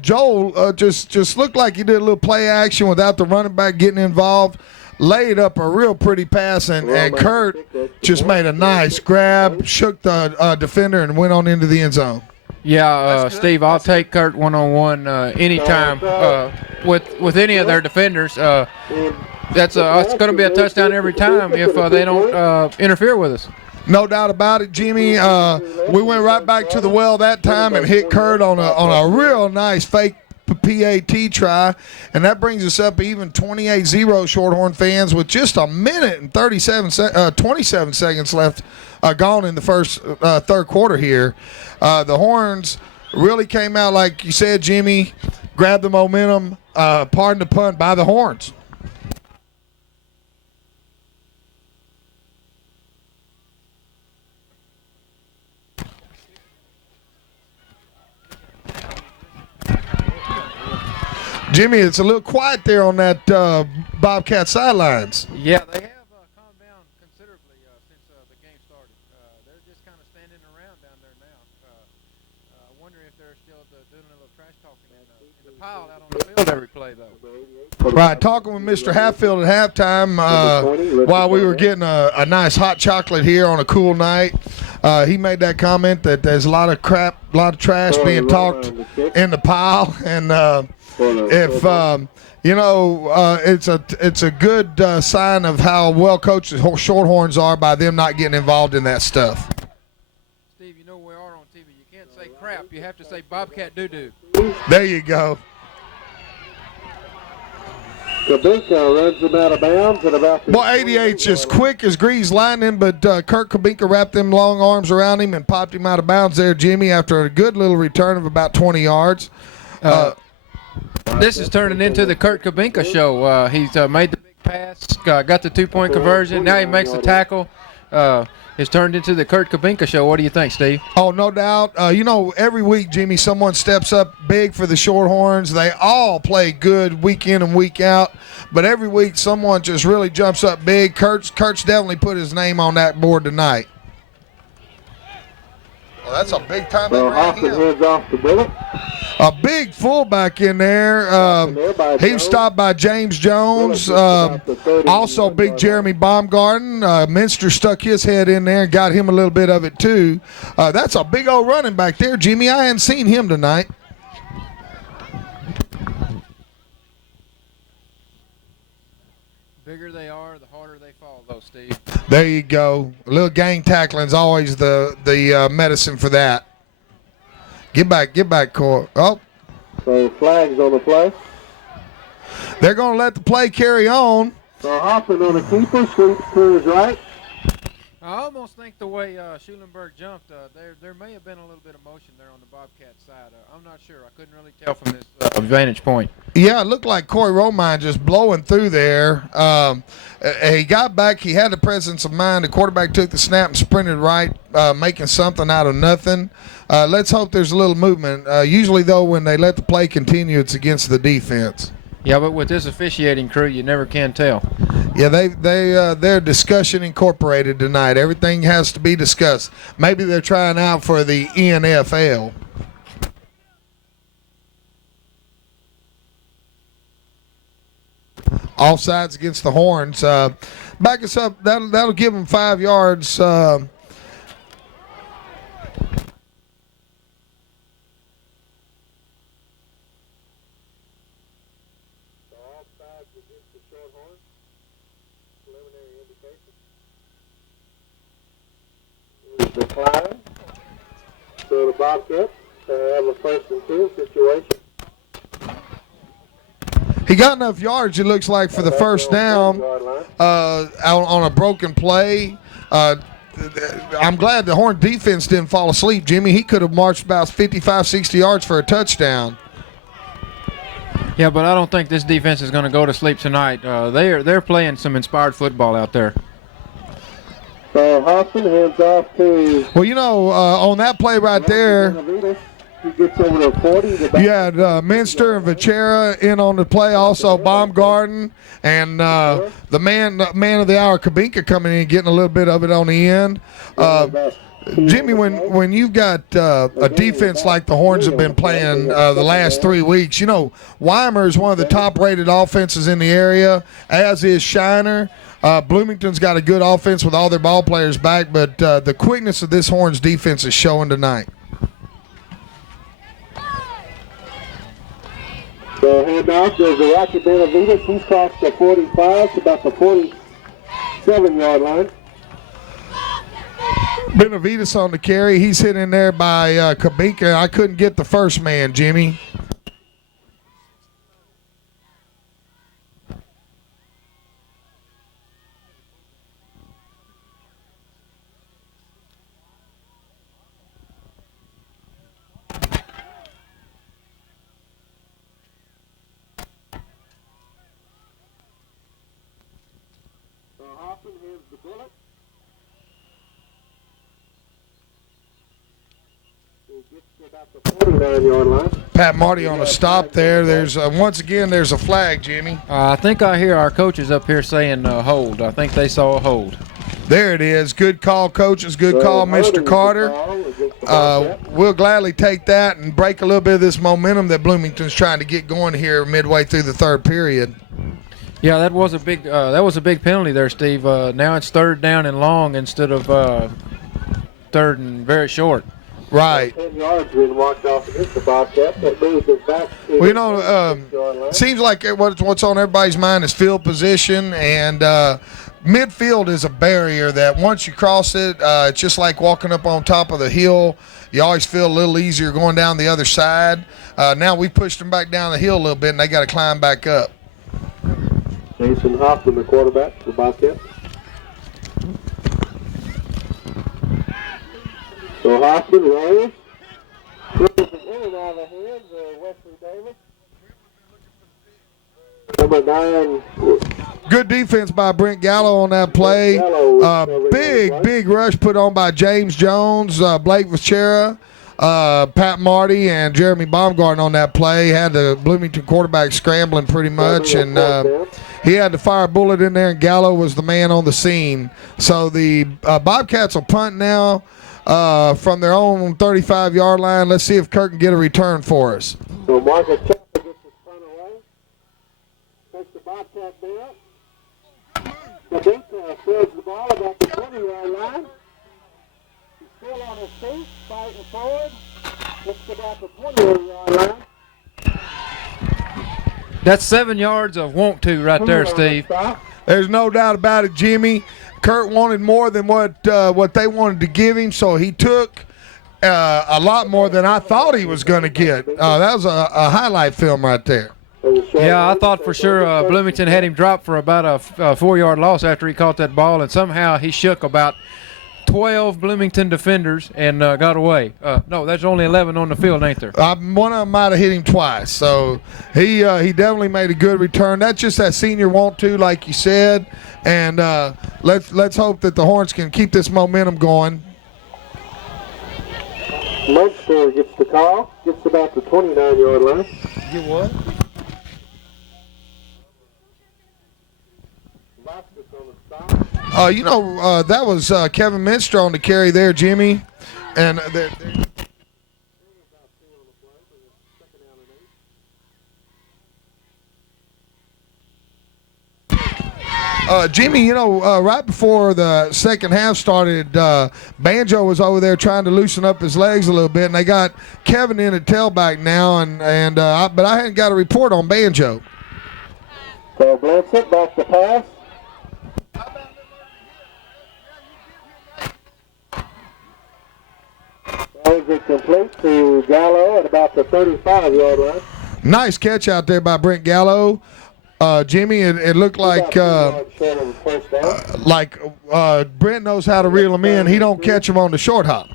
Joel just looked like he did a little play action without the running back getting involved. Laid up a real pretty pass, and Kurt just made a nice grab, shook the defender, and went on into the end zone. Yeah, Steve, I'll take Kurt one-on-one anytime with any of their defenders. It's going to be a touchdown every time if they don't interfere with us. No doubt about it, Jimmy. We went right back to the well that time and hit Kurt on a real nice fake PAT try, and that brings us up even 28-0 Shorthorn fans with just a minute and 27 seconds left gone in the first third quarter here. The Horns really came out, like you said, Jimmy, grabbed the momentum, pardon the pun, by the Horns. Jimmy, it's a little quiet there on that Bobcat sidelines. Yeah, they have calmed down considerably since the game started. They're just kind of standing around down there now. wonder if they're still doing a little trash talking in the pile out on the field every play, though. Right, talking with Mr. Hatfield at halftime while we were getting a nice hot chocolate here on a cool night. He made that comment that there's a lot of crap, a lot of trash being talked in the pile, and if it's a good sign of how well coached the Shorthorns are by them not getting involved in that stuff. Steve, you know we are on TV. You can't say crap. You have to say Bobcat doo-doo. There you go. Kabinka runs them out of bounds at about the... Well, 88's just quick as Grease lightning, but Kurt Kabinka wrapped them long arms around him and popped him out of bounds there, Jimmy, after a good little return of about 20 yards. This is turning into the Kurt Kabinka show. He's made the big pass, got the two-point conversion. Now he makes the tackle. It's turned into the Kurt Kabinka show. What do you think, Steve? Oh, no doubt. Every week, Jimmy, someone steps up big for the Shorthorns. They all play good week in and week out, but every week someone just really jumps up big. Kurt's definitely put his name on that board tonight. Well, that's a big time. So Hoffman heads off the bullet. A big fullback in there. He was stopped by James Jones. Also, big Jeremy Baumgarten. Minster stuck his head in there and got him a little bit of it, too. That's a big old running back there, Jimmy. I hadn't seen him tonight. Bigger they are, the harder they fall, though, Steve. There you go. A little gang tackling is always the medicine for that. Get back, Cole. Oh. So flags on the play. They're going to let the play carry on. So Hoffman on the keeper, sweeps to his right. I almost think the way Schulenburg jumped, there may have been a little bit of motion there on the Bobcat side. I'm not sure. I couldn't really tell from this vantage point. Yeah, it looked like Corey Romine just blowing through there. He got back. He had the presence of mind. The quarterback took the snap and sprinted right, making something out of nothing. Let's hope there's a little movement. Usually, though, when they let the play continue, it's against the defense. Yeah, but with this officiating crew, you never can tell. Yeah, they're discussion incorporated tonight. Everything has to be discussed. Maybe they're trying out for the NFL. Offsides against the Horns. Back us up. That'll give them 5 yards. Decline. So the Bobcats have a 1st and 2 situation. He got enough yards, it looks like, for the first down on a broken play. I'm glad the Horn defense didn't fall asleep, Jimmy. He could have marched about 55, 60 yards for a touchdown. Yeah, but I don't think this defense is going to go to sleep tonight. They're playing some inspired football out there. So Hoffman heads off to... Well, on that play right there, he gets over to 40. you had Minster and Vachera in on the play, also Baumgarten, and the man of the hour, Kabinka, coming in and getting a little bit of it on the end. Jimmy, when you've got a defense like the Horns have been playing the last 3 weeks, Weimer is one of the top-rated offenses in the area, as is Shiner. Bloomington's got a good offense with all their ball players back, but the quickness of this Horns defense is showing tonight. So handoff goes to Rocky Benavides. He's crossed the 45 to about the 47-yard line. Benavides on the carry. He's hit in there by Kabinka. I couldn't get the first man, Jimmy. Hoffman has the bullet. About the 49-yard line. Pat Marty on a stop there. There's once again there's a flag, Jimmy. I think I hear our coaches up here saying hold. I think they saw a hold. There it is. Good call, coaches. Good call, Mr. Carter. We'll gladly take that and break a little bit of this momentum that Bloomington's trying to get going here midway through the third period. Yeah, that was a big penalty there, Steve. Now it's third down and long instead of third and very short. Right. 10 yards being walked off against the Bobcats. That moves it back to Well, you know, seems like what's on everybody's mind is field position, and midfield is a barrier that once you cross it, it's just like walking up on top of the hill. You always feel a little easier going down the other side. Now we pushed them back down the hill a little bit, and they got to climb back up. Jason Hoffman, the quarterback for the Bobcats. So Hoffman rolls. Throws it in and out of the hands of Wesley Davis. Number 9. Good defense by Brent Gallo on that play. Big rush put on by James Jones, Blake Vachera, Pat Marty, and Jeremy Baumgarten on that play. Had the Bloomington quarterback scrambling pretty much, and he had to fire a bullet in there, and Gallo was the man on the scene. So the Bobcats will punt now from their own 35-yard line. Let's see if Kirk can get a return for us. So Marcus Chapman gets his punt away. Takes the Bobcat down. The big throws the ball about the 20-yard line. He's still on his feet, fighting forward. Just about the 20-yard line. That's 7 yards of want to right there, Steve. There's no doubt about it, Jimmy. Kurt wanted more than what they wanted to give him, so he took a lot more than I thought he was going to get. That was a highlight film right there. Yeah, I thought for sure Bloomington had him dropped for about a 4-yard loss after he caught that ball, and somehow he shook about 12 Bloomington defenders and got away. No, there's only 11 on the field, ain't there? One of them might have hit him twice, so he definitely made a good return. That's just that senior want to, like you said, and let's hope that the Horns can keep this momentum going. Munster gets the call, gets about the 29-yard line. Get what? That was Kevin Minster on the carry there, Jimmy. And Jimmy, right before the second half started, Banjo was over there trying to loosen up his legs a little bit, and they got Kevin in at tailback now, but I hadn't got a report on Banjo. So Blanchett back to pass. Throws it complete to Gallo at about the 35-yard line. Nice catch out there by Brent Gallo. Jimmy, it looked like Brent knows how to reel him in. He don't catch him on the short hop.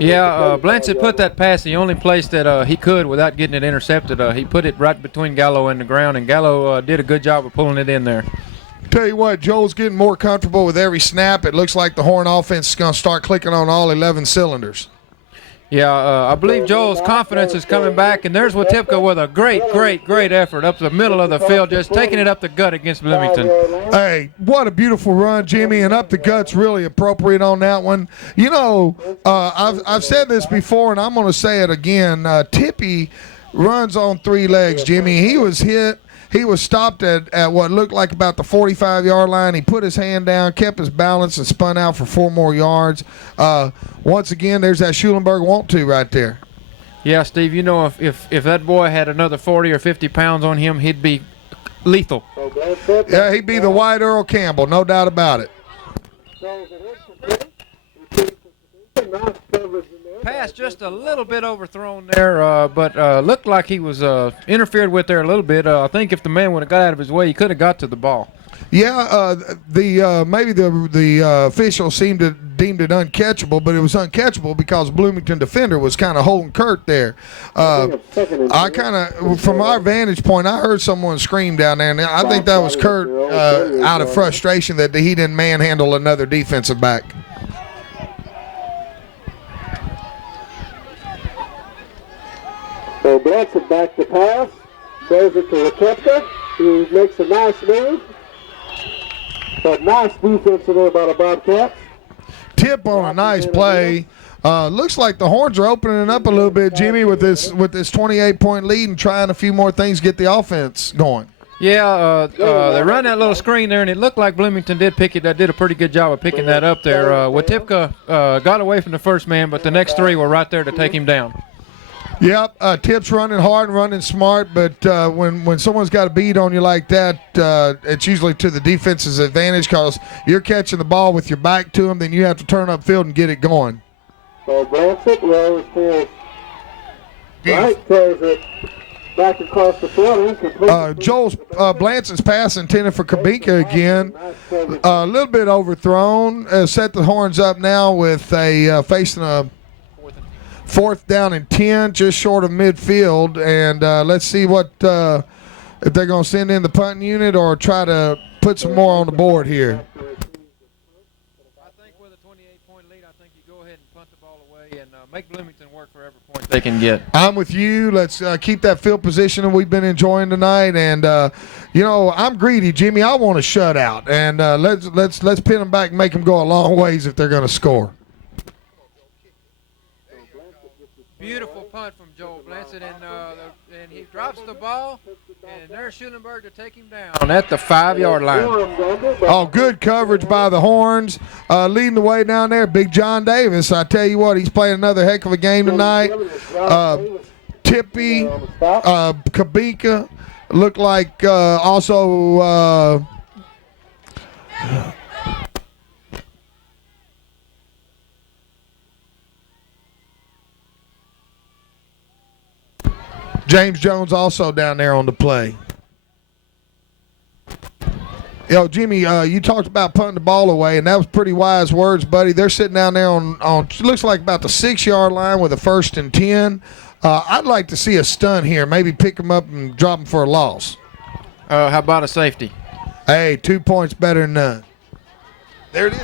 Yeah, Blanchett put that pass the only place that he could without getting it intercepted. He put it right between Gallo and the ground, and Gallo did a good job of pulling it in there. Tell you what, Joel's getting more comfortable with every snap. It looks like the Horn offense is going to start clicking on all 11 cylinders. Yeah, I believe Joel's confidence is coming back, and there's Watipka with a great effort up the middle of the field, just taking it up the gut against Bloomington. Hey, what a beautiful run, Jimmy, and up the gut's really appropriate on that one. I've said this before, and I'm going to say it again. Tippy runs on 3 legs, Jimmy. He was hit. He was stopped at what looked like about the 45-yard line. He put his hand down, kept his balance, and spun out for 4 more yards. Once again, there's that Schulenburg want to right there. Yeah, Steve, if that boy had another 40 or 50 pounds on him, he'd be lethal. Yeah, he'd be the White Earl Campbell, no doubt about it. Pass just a little bit overthrown there, but looked like he was interfered with there a little bit. I think if the man would have got out of his way, he could have got to the ball. Yeah, maybe the officials deemed it uncatchable, but it was uncatchable because Bloomington defender was kind of holding Kurt there. I kind of, from our vantage point, I heard someone scream down there, and I think that was Kurt out of frustration that he didn't manhandle another defensive back. So Blanchett back to pass, throws it to Watipka, who makes a nice move. But nice defense there by the Bobcats. Tip on a nice play. Looks like the Horns are opening up a little bit, Jimmy, with this 28-point lead and trying a few more things to get the offense going. Yeah, they run that little screen there, and it looked like Bloomington did pick it. That did a pretty good job of picking that up there. Watipka got away from the first man, but the next three were right there to take him down. Yep, Tip's running hard and running smart, but when someone's got a beat on you like that, it's usually to the defense's advantage because you're catching the ball with your back to them, then you have to turn upfield and get it going. So Blanchett rolls to his right, throws it back across the field. Joel's Blanchett's pass intended for Kabika again. A little bit overthrown. Set the Horns up now with a facing a 4th down and 10, just short of midfield. And let's see what if they're going to send in the punting unit or try to put some more on the board here. I think with a 28-point lead, I think you go ahead and punt the ball away and make Bloomington work for every point they can get. I'm with you. Let's keep that field position that we've been enjoying tonight. And I'm greedy, Jimmy. I want a shutout. And let's pin them back and make them go a long ways if they're going to score. Beautiful punt from Joel Blanchett, and he drops the ball, and there's Schulenburg to take him down at the 5-yard line. Oh, good coverage by the Horns. Leading the way down there, Big John Davis. I tell you what, he's playing another heck of a game tonight. Tippy, Kabika, look like also James Jones also down there on the play. Yo, Jimmy, you talked about punting the ball away, and that was pretty wise words, buddy. They're sitting down there on looks like about the 6-yard line with a 1st and 10. I'd like to see a stunt here, maybe pick them up and drop them for a loss. How about a safety? Hey, 2 points better than none. There it is.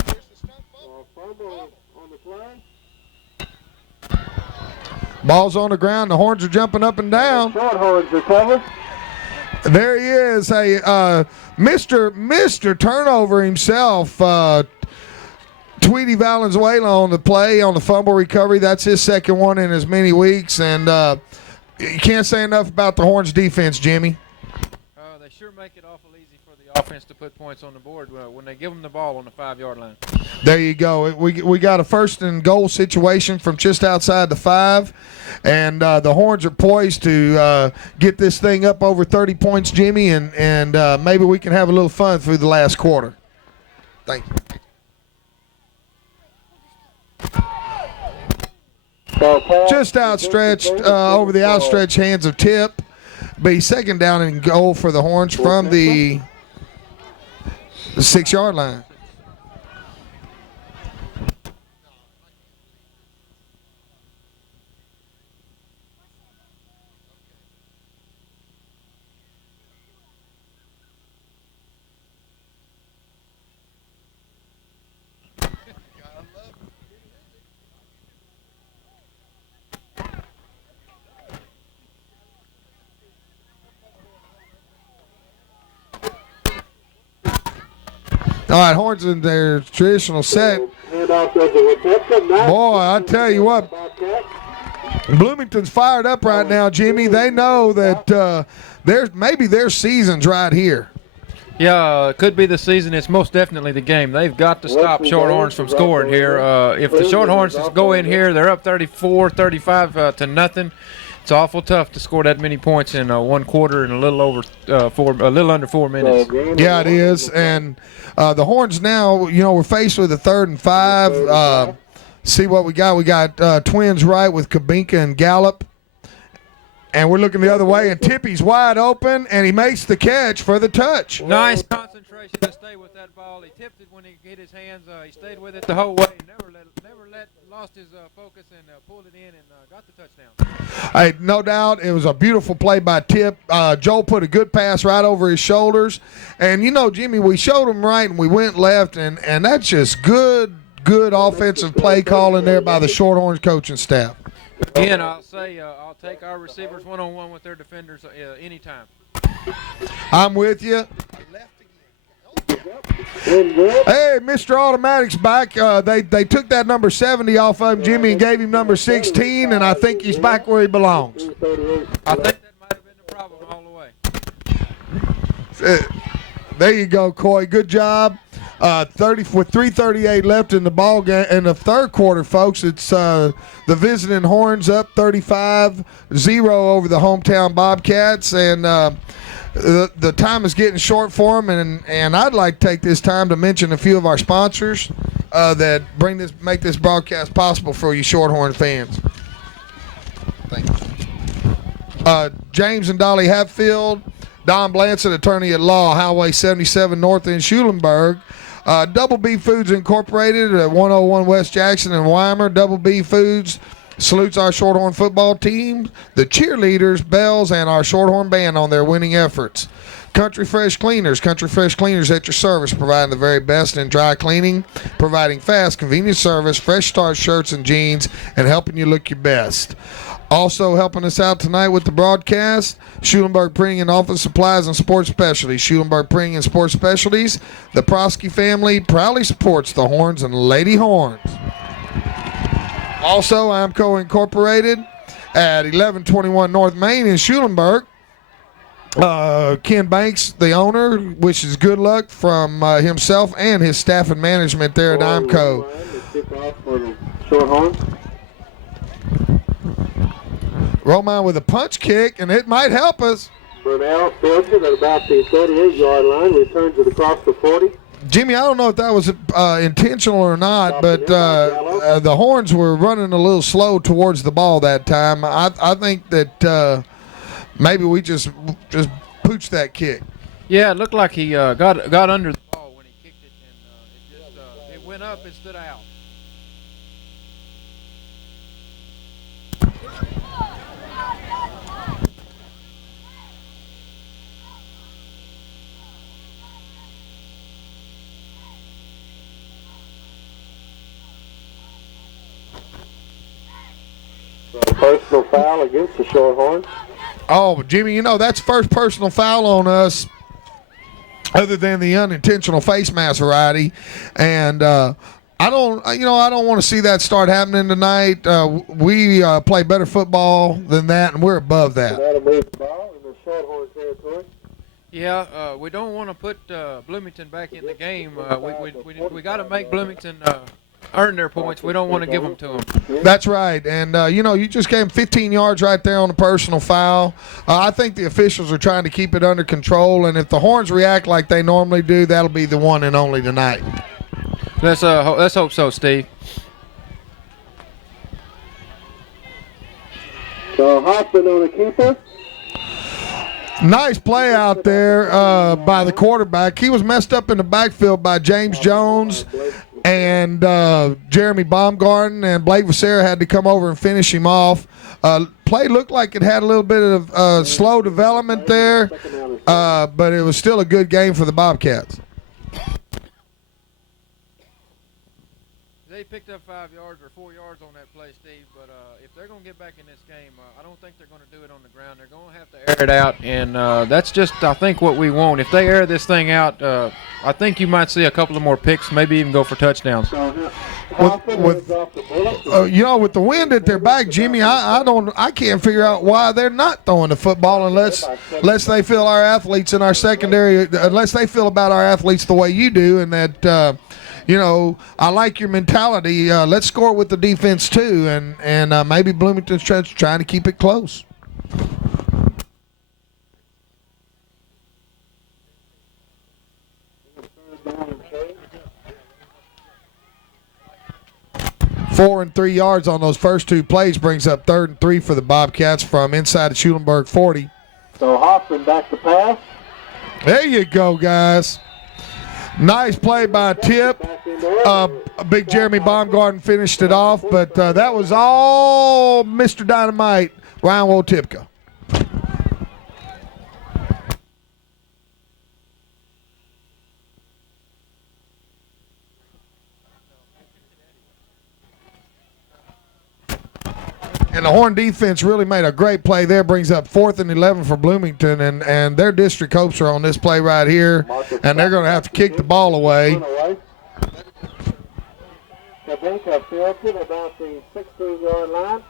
Ball's on the ground. The Horns are jumping up and down. Shorthorns recover. There he is. Hey, Mr. Turnover himself, Tweety Valenzuela on the play, on the fumble recovery. That's his second one in as many weeks. And you can't say enough about the Horns defense, Jimmy. They sure make it awful easy for the offense to put points on the board when they give them the ball on the 5-yard line. There you go. We got a 1st and goal situation from just outside the 5, and the Horns are poised to get this thing up over 30 points, Jimmy, and maybe we can have a little fun through the last quarter. Thank you. Just outstretched over the outstretched hands of Tip. Be 2nd down and goal for the Horns from the 6-yard line. All right, Horns in their traditional set. Boy, I tell you what, Bloomington's fired up right now, Jimmy. They know that maybe their season's right here. Yeah, it could be the season. It's most definitely the game. They've got to stop Shorthorns from scoring here. If the Shorthorns go in here, they're up 34, 35 to nothing. It's awful tough to score that many points in 1 quarter and a little under 4 minutes. Yeah, it is. And the Horns now, we're faced with a 3rd and 5. See what we got. We got twins right with Kabinka and Gallup. And we're looking the other way, and Tippy's wide open, and he makes the catch for the touch. Nice concentration to stay with that ball. He tipped it when he hit his hands. He stayed with it the whole way. Lost his focus and pulled it in and got the touchdown. Hey, no doubt, it was a beautiful play by Tip. Joel put a good pass right over his shoulders. And, Jimmy, we showed him right and we went left, and that's just good offensive play calling there by the Shorthorns coaching staff. Again, I'll say I'll take our receivers one-on-one with their defenders anytime. I'm with you. In good. Hey, Mr. Automatic's back. They took that number 70 off of him, Jimmy, and gave him number 16, and I think he's back where he belongs. 238. I think that might have been the problem all the way. There you go, Coy. Good job. 30 with 3:38 left in the ball game in the third quarter, folks. It's the visiting Horns up 35-0 over the hometown Bobcats, and the time is getting short for them. And I'd like to take this time to mention a few of our sponsors that make this broadcast possible for you Shorthorn fans. Thank you. James and Dolly Hatfield. Don Blanchett, attorney at law, Highway 77 North in Schulenburg. Double B Foods Incorporated at 101 West Jackson in Weimar. Double B Foods salutes our Shorthorn football team, the cheerleaders, bells, and our Shorthorn band on their winning efforts. Country Fresh Cleaners at your service, providing the very best in dry cleaning, providing fast, convenient service, fresh start shirts and jeans, and helping you look your best. Also helping us out tonight with the broadcast, Schulenburg Printing and Office Supplies and Sports Specialties. Schulenburg Printing and Sports Specialties. The Prosky family proudly supports the Horns and Lady Horns. Also, Amco Incorporated at 1121 North Main in Schulenburg. Ken Banks, the owner, wishes good luck from himself and his staff and management there at Amco. Romine with a punch kick, and it might help us. Burnell fields it at about the 38-yard line, returns it across the 40. Jimmy, I don't know if that was intentional or not, but the Horns were running a little slow towards the ball that time. I think that maybe we just pooched that kick. Yeah, it looked like he got under the ball when he kicked it, and it went up instead of out. Personal foul against the Shorthorns. Oh, Jimmy, that's first personal foul on us other than the unintentional face mask variety. And I don't want to see that start happening tonight. We play better football than that, and we're above that. That'll move the ball in the Shorthorn territory. Yeah, we don't want to put Bloomington back in the game. We got to make Bloomington earn their points. We don't want to give them to them. That's right. And, you just gave 15 yards right there on the personal foul. I think the officials are trying to keep it under control, and if the Horns react like they normally do, that'll be the one and only tonight. Let's hope so, Steve. So Hoffman on the keeper. Nice play out there by the quarterback. He was messed up in the backfield by James Jones and Jeremy Baumgarten, and Blake Vassera had to come over and finish him off. Play looked like it had a little bit of slow development there, but it was still a good game for the Bobcats. They picked up 5 yards or 4 yards on that play, Steve, but if they're going to get back in this game, I don't think they're going to do it on the ground. They're going to have to air it out, and that's just, I think, what we want. If they air this thing out, I think you might see a couple of more picks, maybe even go for touchdowns. With the wind at their back, Jimmy, I can't figure out why they're not throwing the football unless they feel our athletes in our secondary, unless they feel about our athletes the way you do, and that I like your mentality. Let's score with the defense too, and maybe Bloomington's trying to keep it close. Four and 3 yards on those first two plays brings up 3rd and 3 for the Bobcats from inside the Schulenburg 40. So Hoffman back to pass. There you go, guys. Nice play by Tip. Big Jeremy Baumgarten finished it off, but that was all Mr. Dynamite, Ryan Wotipka. And the Horn defense really made a great play there. Brings up 4th and 11 for Bloomington, and their district hopes are on this play right here, and they're going to have to kick the ball away. Kabinka fields it about the 16-yard line.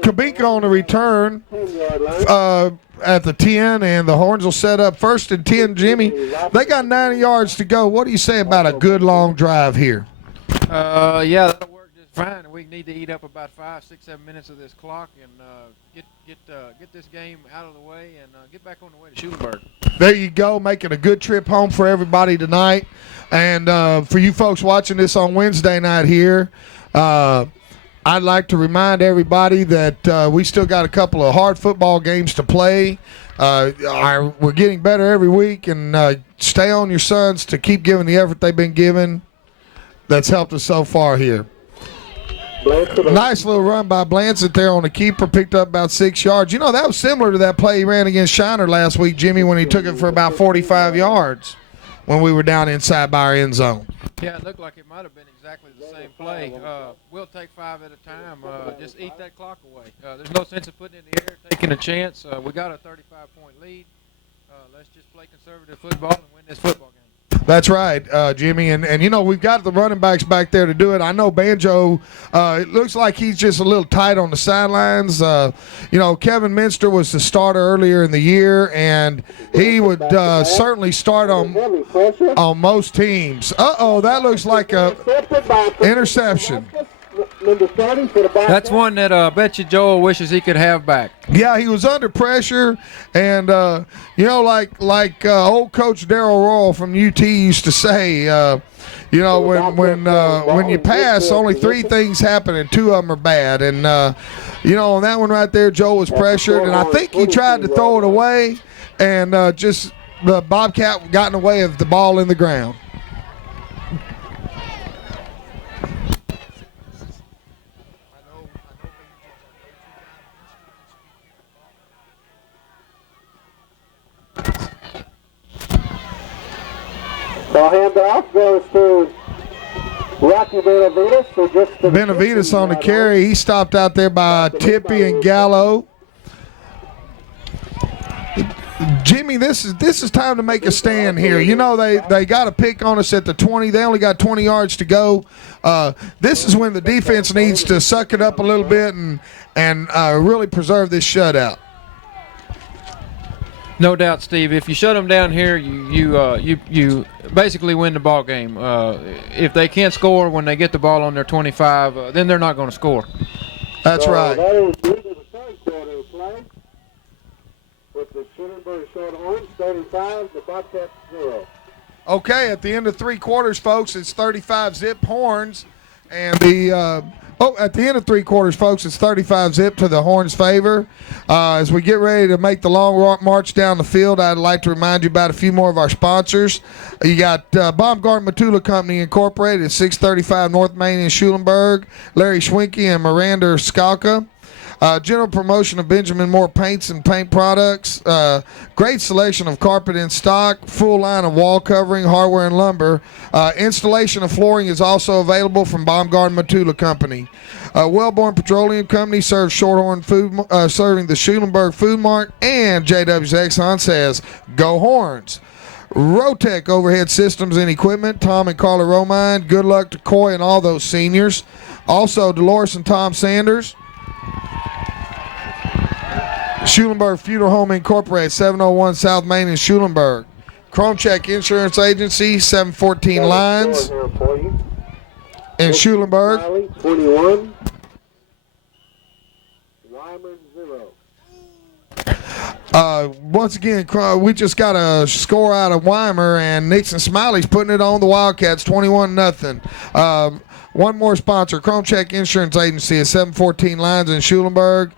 Kabinka on the return 10-yard line. at the 10, and the Horns will set up 1st and 10. Jimmy, they got 90 yards to go. What do you say about a good long drive here? Yeah, that'll work just fine. We need to eat up about 5, 6, 7 minutes of this clock and get this game out of the way and get back on the way to Schulenburg. There you go, making a good trip home for everybody tonight. And for you folks watching this on Wednesday night here, I'd like to remind everybody that we still got a couple of hard football games to play. We're getting better every week, and stay on your sons to keep giving the effort they've been giving. That's helped us so far here. Nice little run by Blancett there on the keeper, picked up about 6 yards. You know, that was similar to that play he ran against Shiner last week, Jimmy, when he took it for about 45 yards when we were down inside by our end zone. Yeah, it looked like it might have been exactly the same play. We'll take 5 at a time. Just eat that clock away. There's no sense of putting it in the air, taking a chance. We got a 35-point lead. Let's just play conservative football and win this football game. That's right, Jimmy. And you know, we've got the running backs back there to do it. I know Banjo, it looks like he's just a little tight on the sidelines. You know, Kevin Minster was the starter earlier in the year, and he would certainly start on most teams. Uh-oh, that looks like a interception. That's one that I bet you Joel wishes he could have back. Yeah, he was under pressure, and you know, like old Coach Darrell Royal from UT used to say, you know, when you pass, only 3 things happen, and 2 of them are bad. And you know, on that one right there, Joe was pressured, and I think he tried to throw it away, and just the Bobcat got in the way of the ball in the ground. The handoff goes to Rocky Benavides. So just Benavides on the carry. He stopped out there by Tippy and Gallo. Jimmy, this is time to make a stand here. You know, they got a pick on us at the 20. They only got 20 yards to go. This is when the defense needs to suck it up a little bit and really preserve this shutout. No doubt, Steve. If you shut them down here, you basically win the ball game. If they can't score when they get the ball on their 25, then they're not going to score. That's right. That is the end of the third quarter of play with the Schulenburg Shorthorns 35, the Bobcats 0. Okay, at the end of 3 quarters, folks, it's 35-zip Horns, and the at the end of 3 quarters, folks, it's 35-zip to the Horns' favor. As we get ready to make the long march down the field, I'd like to remind you about a few more of our sponsors. You got Baumgarten Matula Company Incorporated at 635 North Main in Schulenburg, Larry Schwinke and Miranda Skalka. General promotion of Benjamin Moore paints and paint products. Great selection of carpet in stock. Full line of wall covering, hardware, and lumber. Installation of flooring is also available from Baumgarten Matula Company. Wellborn Petroleum Company serves Shorthorn food, serving the Schulenburg Food Mart, and JW's Exxon says, "Go Horns." Rotec Overhead Systems and Equipment, Tom and Carla Romine. Good luck to Coy and all those seniors. Also, Dolores and Tom Sanders. Schulenburg Funeral Home Incorporated, 701 South Main in Schulenburg. Chrome Check Insurance Agency, 714 Lines in Schulenburg. 21. Wyman 0. Once again, we just got a score out of Weimer, and Nixon Smiley's putting it on the Wildcats, 21-0. One more sponsor, Chrome Check Insurance Agency at 714 Lines in Schulenburg.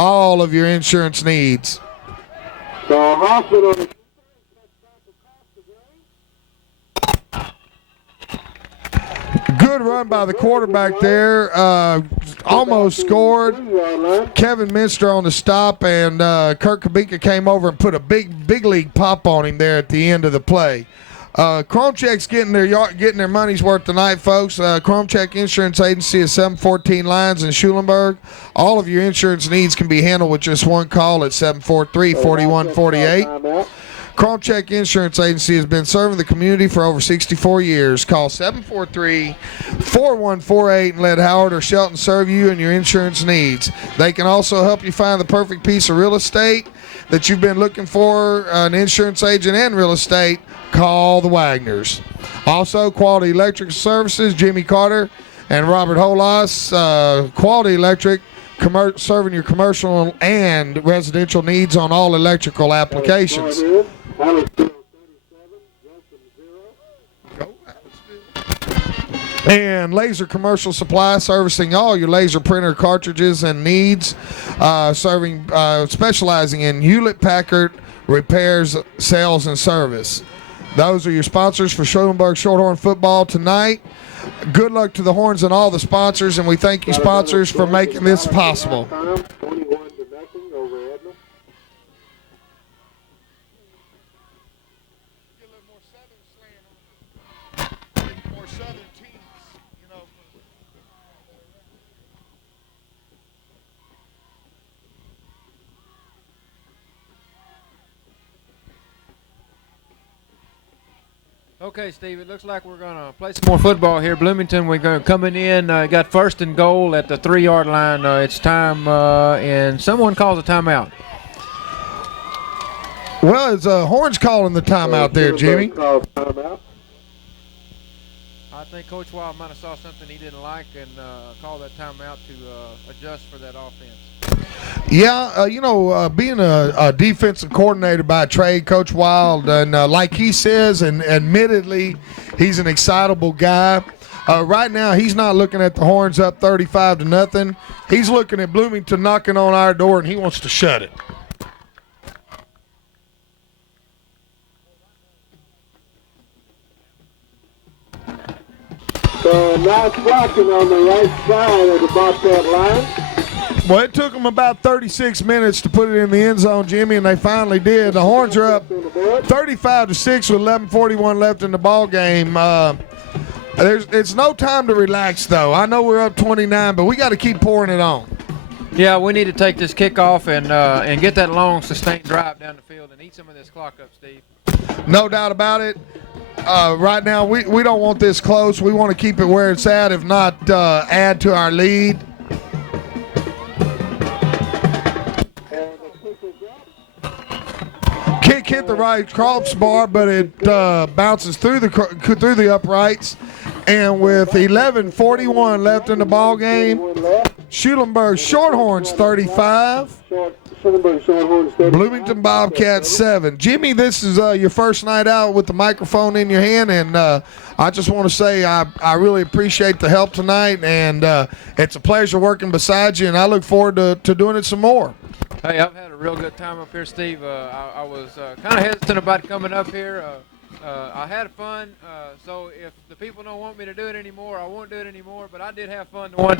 All of your insurance needs. So Hoffman on the good run by the quarterback there. Almost scored. Kevin Minster on the stop, and Kirk Kabinka came over and put a big league pop on him there at the end of the play. Chrome Check's getting their money's worth tonight, folks. Chrome Check Insurance Agency is 714 Lines in Schulenburg. All of your insurance needs can be handled with just one call at 743-4148. Chrome Check Insurance Agency has been serving the community for over 64 years. Call 743-4148 and let Howard or Shelton serve you and your insurance needs. They can also help you find the perfect piece of real estate that you've been looking for, an insurance agent and real estate. Call the Wagners. Also, Quality Electric Services, Jimmy Carter and Robert Holas. Quality Electric, serving your commercial and residential needs on all electrical applications. And Laser Commercial Supply, servicing all your laser printer cartridges and needs, specializing in Hewlett-Packard repairs, sales, and service. Those are your sponsors for Schulenburg Shorthorn football tonight. Good luck to the Horns and all the sponsors, and we thank you, sponsors, for making this possible. 21-0 over Edna. More southern teams, you know. Okay, Steve, it looks like we're going to play some more football here. Bloomington, we're going coming in, got first and goal at the 3-yard line. It's time, and someone calls a timeout. Well, it's Horns calling the timeout there, Jimmy. I think Coach Wild might have saw something he didn't like and called that timeout to adjust for that offense. Yeah, being a defensive coordinator by trade, Coach Wild, and like he says, and admittedly, he's an excitable guy. Right now, he's not looking at the Horns up 35-0. He's looking at Bloomington knocking on our door, and he wants to shut it. So nice blocking on the right side of the Bobcat line. Well, it took them about 36 minutes to put it in the end zone, Jimmy, and they finally did. The Horns are up 35-6 with 11:41 left in the ball game. It's no time to relax, though. I know we're up 29, but we got to keep pouring it on. Yeah, we need to take this kickoff and get that long, sustained drive down the field and eat some of this clock up, Steve. No doubt about it. Right now, we don't want this close. We want to keep it where it's at, if not add to our lead. Kick hit the right crossbar, but it bounces through the uprights. And with 11:41 left in the ball game, Schulenburg Shorthorns 35. Bloomington Bobcats 7. Jimmy, this is your first night out with the microphone in your hand, and I just want to say I really appreciate the help tonight, and it's a pleasure working beside you, and I look forward to doing it some more. Hey, I've had a real good time up here, Steve. I was kind of hesitant about coming up here. I had fun, so if the people don't want me to do it anymore, I won't do it anymore, but I did have fun the one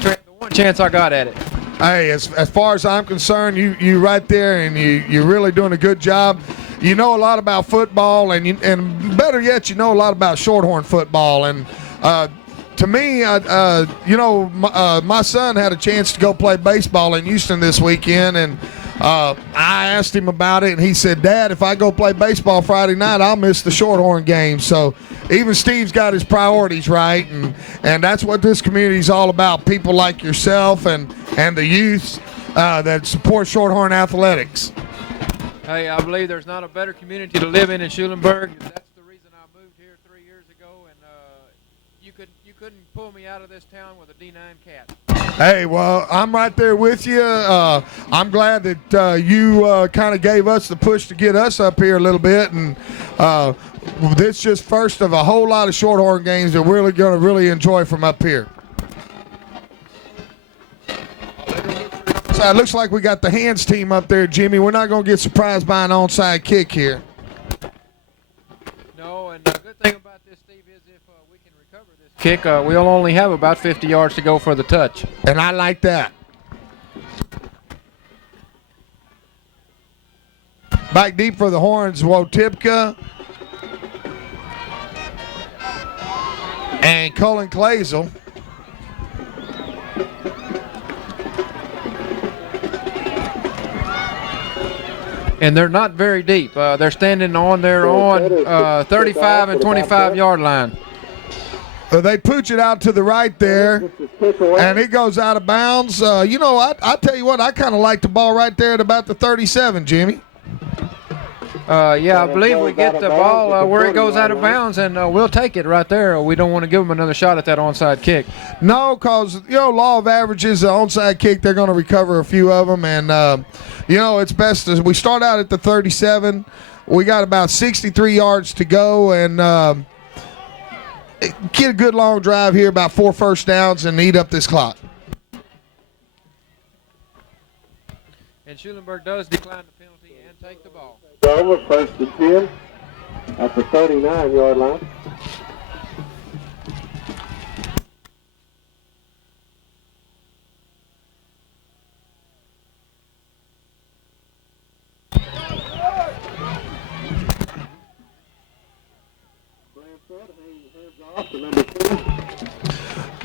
chance I got at it. Hey, as far as I'm concerned, you right there, and you're really doing a good job. You know a lot about football, and better yet, you know a lot about Shorthorn football. And to me, my son had a chance to go play baseball in Houston this weekend, and I asked him about it, and he said, "Dad, if I go play baseball Friday night, I'll miss the Shorthorn game." So even Steve's got his priorities right, and that's what this community is all about, people like yourself and the youth that support Shorthorn athletics. Hey, I believe there's not a better community to live in Schulenburg. That's the reason I moved here 3 years ago, and you couldn't pull me out of this town with a D9 cat. Hey, well, I'm right there with you. I'm glad that you kind of gave us the push to get us up here a little bit, and this is just first of a whole lot of Shorthorn games that we're going to really enjoy from up here. So it looks like we got the hands team up there, Jimmy. We're not going to get surprised by an onside kick here. No, and the good thing about this, Steve, is if we can recover this kick, we'll only have about 50 yards to go for the touch. And I like that. Back deep for the Horns, Wotipka. and Colin Clazel. And they're not very deep. They're standing on their own 35 and 25 yard line. They pooch it out to the right there, and it goes out of bounds. You know, I tell you what, I kind of like the ball right there at about the 37, Jimmy. Yeah, I believe we get the ball where it goes out of bounds, and we'll take it right there. We don't want to give them another shot at that onside kick. No, because, you know, law of averages, the onside kick, they're going to recover a few of them. And, you know, it's best as we start out at the 37. We got about 63 yards to go, and get a good long drive here, about 4 first downs, and eat up this clock. And Schulenburg does decline the penalty and take the ball. Over, first and 10 at the 39-yard line.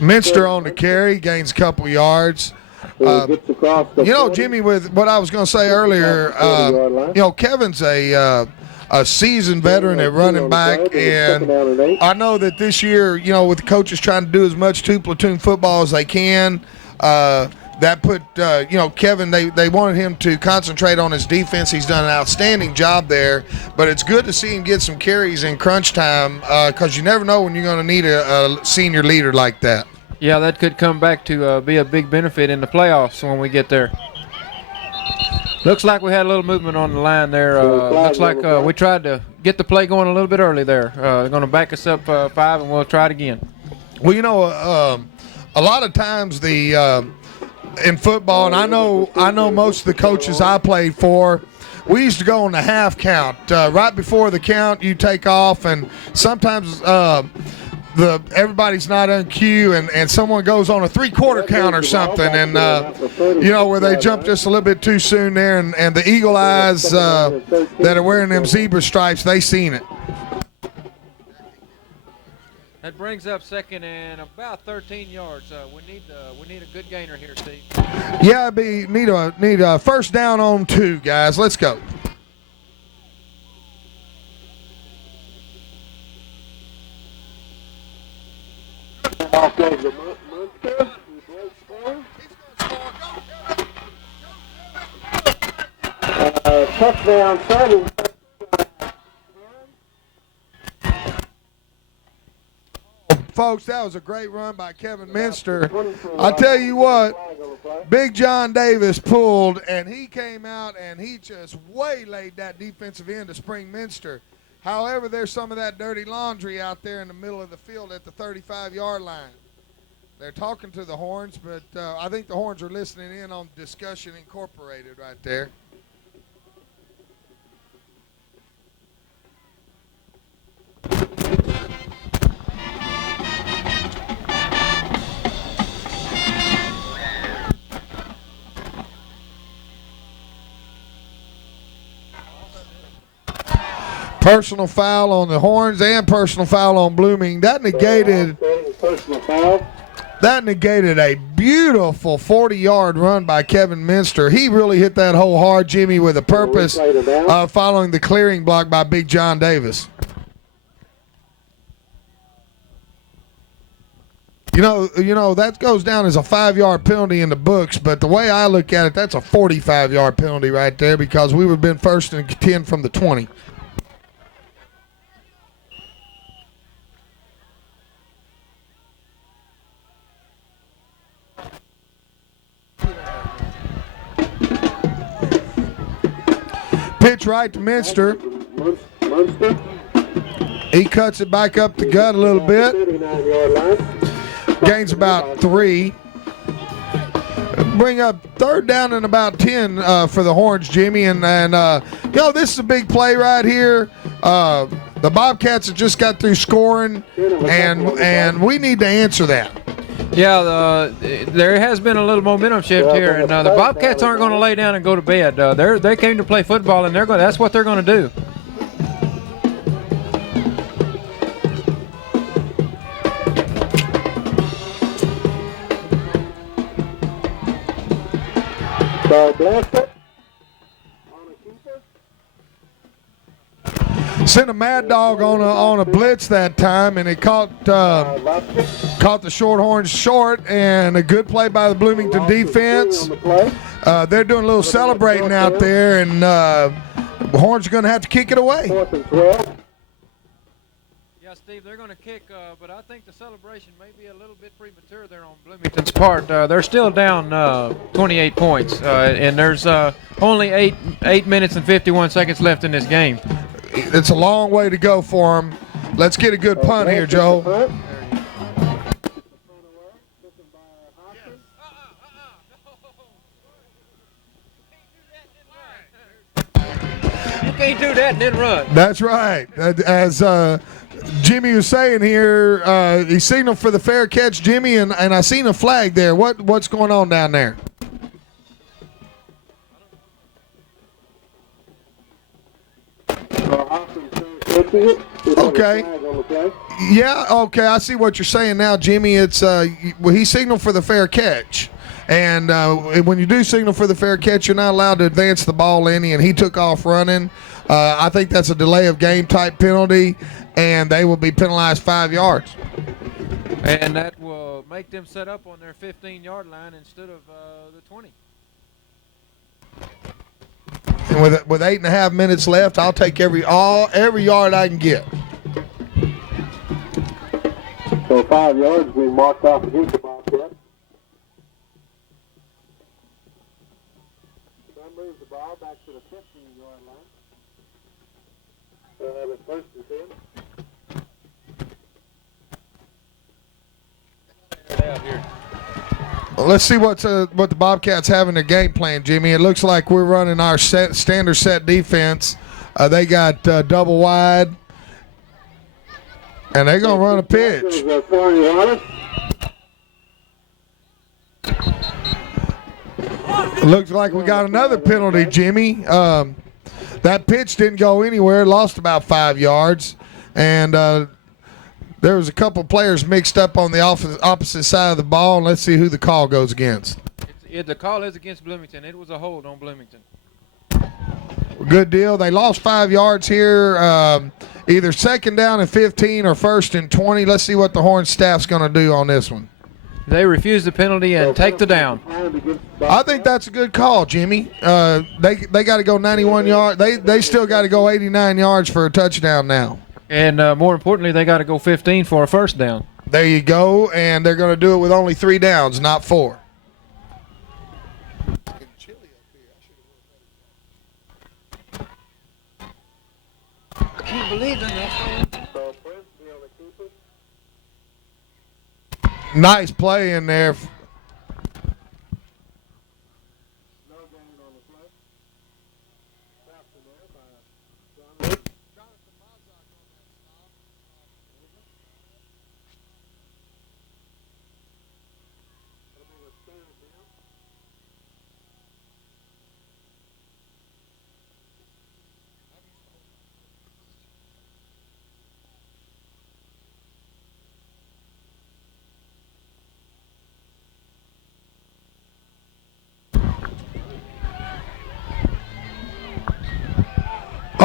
Minster on the carry, gains a couple yards. You know, Jimmy, with what I was going to say earlier, you know, Kevin's a seasoned veteran at running back, and I know that this year, you know, with the coaches trying to do as much two-platoon football as they can, that put, you know, Kevin, they wanted him to concentrate on his defense. He's done an outstanding job there, but it's good to see him get some carries in crunch time because you never know when you're going to need a senior leader like that. Yeah, that could come back to be a big benefit in the playoffs when we get there. Looks like we had a little movement on the line there. Looks like we tried to get the play going a little bit early there. They're going to back us up 5, and we'll try it again. Well, you know, a lot of times in football, and I know most of the coaches I played for, we used to go on the half count. Right before the count, you take off, and sometimes everybody's not on cue, and someone goes on a 3/4 count or something, and you know, where they jump just a little bit too soon there, and the eagle eyes that are wearing them zebra stripes, they seen it. That brings up second and about 13 yards. We need a good gainer here, Steve. Yeah, need a first down on 2, guys. Let's go. Off goes the Munster. He breaks through. Touchdown, Simon. Folks, that was a great run by Kevin Minster. I tell you what, Big John Davis pulled, and he came out and he just waylaid that defensive end to Spring Minster. However, there's some of that dirty laundry out there in the middle of the field at the 35-yard line. They're talking to the Horns, but I think the Horns are listening in on Discussion Incorporated right there. Personal foul on the Horns and personal foul on Bloomington. That negated a beautiful 40-yard run by Kevin Minster. He really hit that hole hard, Jimmy, with a purpose, following the clearing block by Big John Davis. You know that goes down as a 5-yard penalty in the books, but the way I look at it, that's a 45-yard penalty right there because we would have been first and 10 from the 20. Pitch right to Minster. He cuts it back up the gut a little bit. Gains about 3. Bring up third down and about 10 for the Horns, Jimmy. And you know, this is a big play right here. The Bobcats have just got through scoring, and we need to answer that. Yeah, there has been a little momentum shift here, and the Bobcats aren't going to lay down and go to bed. They came to play football, and that's what they're going to do. So Blanchard on a keeper. Sent a Mad Dog on a blitz that time, and it caught the Shorthorns short, and a good play by the Bloomington defense. They're doing a little celebrating out there, and Horns are going to have to kick it away. 4th and 12. Yeah, Steve, they're going to kick, but I think the celebration may be a little bit premature there on Bloomington's part. They're still down 28 points, and there's only 8 minutes and 51 seconds left in this game. It's a long way to go for them. Let's get a good punt here, Joe. You can't do that and then run. That's right. As Jimmy was saying here, he signaled for the fair catch, Jimmy, and I seen a flag there. What's going on down there? Okay. Yeah, okay. I see what you're saying now, Jimmy. It's he signaled for the fair catch. And when you do signal for the fair catch, you're not allowed to advance the ball any, and he took off running. I think that's a delay of game type penalty, and they will be penalized 5 yards. And that will make them set up on their 15-yard line instead of the 20. And with 8.5 minutes left, I'll take every yard I can get. So 5 yards being marked off against the Bobcats. Moves the ball back to the 15-yard line. They'll have it 1st and 10. Well, let's see what the Bobcats have in their game plan, Jimmy. It looks like we're running our standard set defense. They got double wide, and they're going to run a pitch. Looks like we got another penalty, Jimmy. That pitch didn't go anywhere, lost about 5 yards, and there was a couple players mixed up on the opposite side of the ball, and let's see who the call goes against. The call is against Bloomington. It was a hold on Bloomington. Good deal. They lost 5 yards here, either 2nd down and 15 or 1st and 20. Let's see what the Horn staff's going to do on this one. They refuse the penalty and take the down. I think that's a good call, Jimmy. They got to go 91 yards. They still got to go 89 yards for a touchdown now. And more importantly, they got to go 15 for a 1st down. There you go, and they're going to do it with only 3 downs, not 4. I can't believe that. Nice play in there.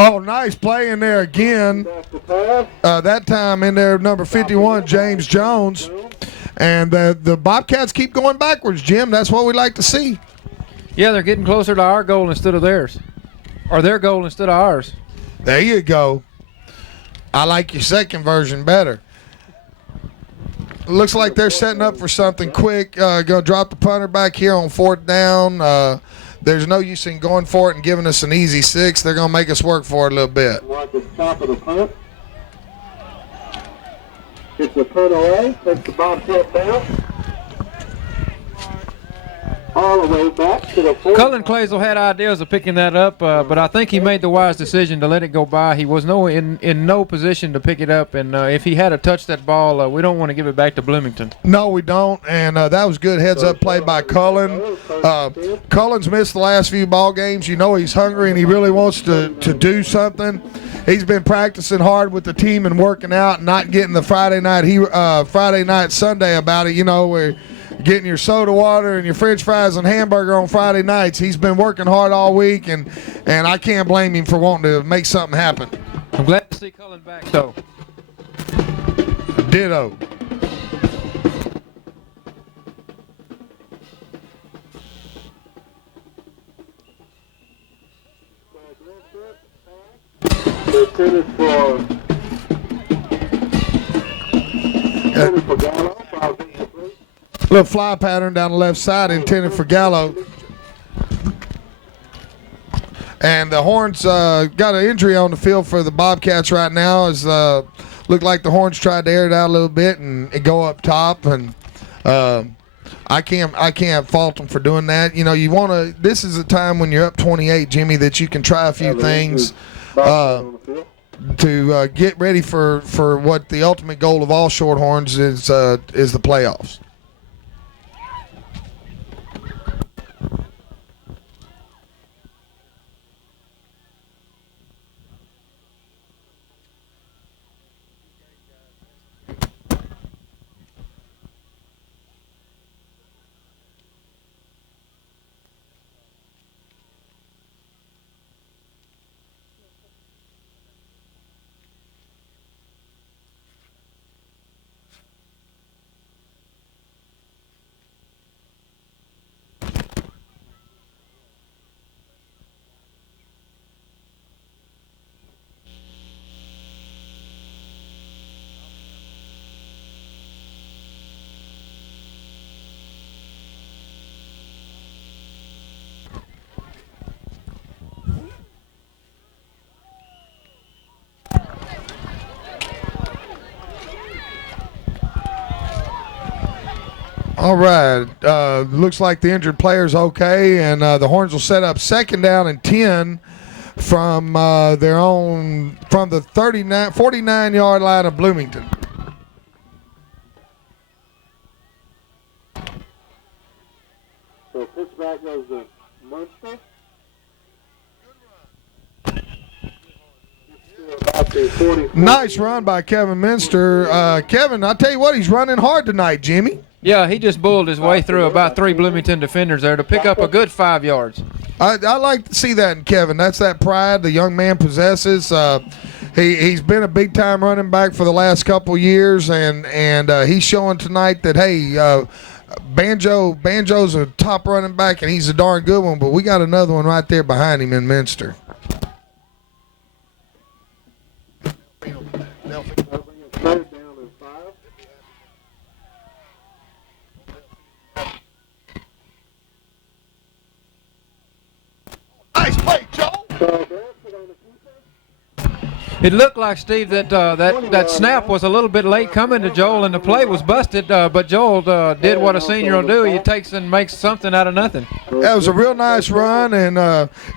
Oh, nice play in there again. That time in there, number 51, James Jones. And the Bobcats keep going backwards, Jim. That's what we like to see. Yeah, they're getting closer to our goal instead of theirs. Or their goal instead of ours. There you go. I like your second version better. Looks like they're setting up for something quick. Going to drop the punter back here on 4th down. There's no use in going for it and giving us an easy 6. They're going to make us work for it a little bit. At the top of the punt. It's a punt away. Takes the Bobcat down. All the way back to the 4th. Cullen Clazel had ideas of picking that up, but I think he made the wise decision to let it go by. He was in no position to pick it up, and if he had to touch that ball, we don't want to give it back to Bloomington. No, we don't, and that was good heads-up play by Cullen. Cullen's missed the last few ball games. You know he's hungry, and he really wants to do something. He's been practicing hard with the team and working out, and not getting the Friday night Sunday about it, you know, where getting your soda water and your french fries and hamburger on Friday nights. He's been working hard all week, and I can't blame him for wanting to make something happen. I'm glad to see Cullen back, though. Ditto. Little fly pattern down the left side intended for Gallo. And the Horns got an injury on the field for the Bobcats right now. As looked like the Horns tried to air it out a little bit and go up top, and I can't fault them for doing that. You know, you want to. This is a time when you're up 28, Jimmy, that you can try a few things to get ready for what the ultimate goal of all Shorthorns is the playoffs. All right. Looks like the injured player's okay, and the Horns will set up second down and 10 from from the 49-yard line of Bloomington. So pitch back goes to Munster. Nice run by Kevin Minster. Kevin, I'll tell you what, he's running hard tonight, Jimmy. Yeah, he just bulled his way through about 3 Bloomington defenders there to pick up a good 5 yards. I like to see that in Kevin. That's that pride the young man possesses. He's been a big-time running back for the last couple years, and he's showing tonight that, hey, Banjo's a top running back, and he's a darn good one, but we got another one right there behind him in Minster. Nice play, Joe. It looked like, Steve, that snap was a little bit late coming to Joel, and the play was busted, but Joel did what a senior will do. He takes and makes something out of nothing. That was a real nice run, and,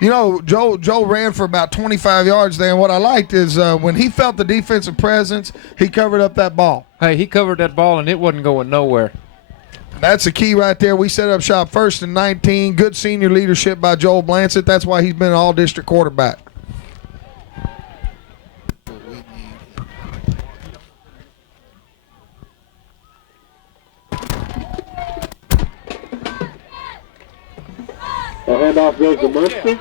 Joel ran for about 25 yards there, and what I liked is when he felt the defensive presence, he covered up that ball. Hey, he covered that ball, and it wasn't going nowhere. That's the key right there. We set up shop first and 19. Good senior leadership by Joel Blansett. That's why he's been an all-district quarterback. Handoff goes to Munster.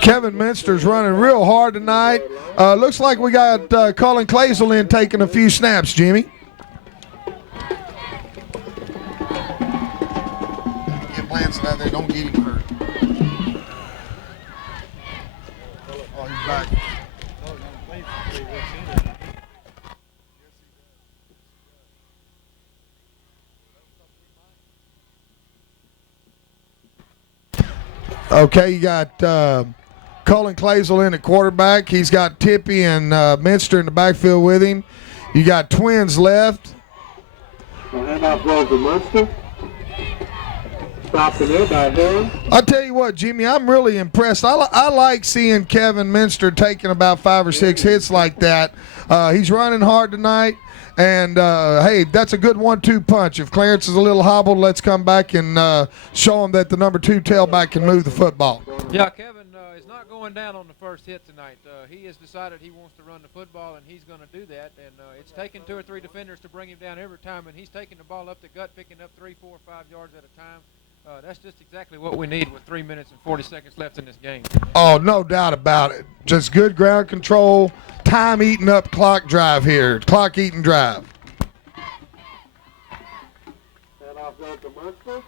Kevin Minster's running real hard tonight. Looks like we got Colin Clazel in taking a few snaps, Jimmy. Get Blansett out there. Don't get him hurt. Oh, he's back. Okay, you got Colin Clazel in at quarterback. He's got Tippy and Minster in the backfield with him. You got twins left. Handoff goes to Munster. Stopped there by Harris. I'll tell you what, Jimmy, I'm really impressed. I like seeing Kevin Minster taking about 5 or 6 hits like that. He's running hard tonight. And, hey, that's a good 1-2 punch. If Clarence is a little hobbled, let's come back and show him that the number 2 tailback can move the football. Yeah, Kevin is not going down on the first hit tonight. He has decided he wants to run the football, and he's going to do that. And it's taken 2 or 3 defenders to bring him down every time, and he's taking the ball up the gut, picking up 3, 4, 5 yards at a time. That's just exactly what we need with 3 minutes and 40 seconds left in this game. Oh, no doubt about it. Just good ground control, time eating up clock drive here, clock eating drive. And off goes the Munster.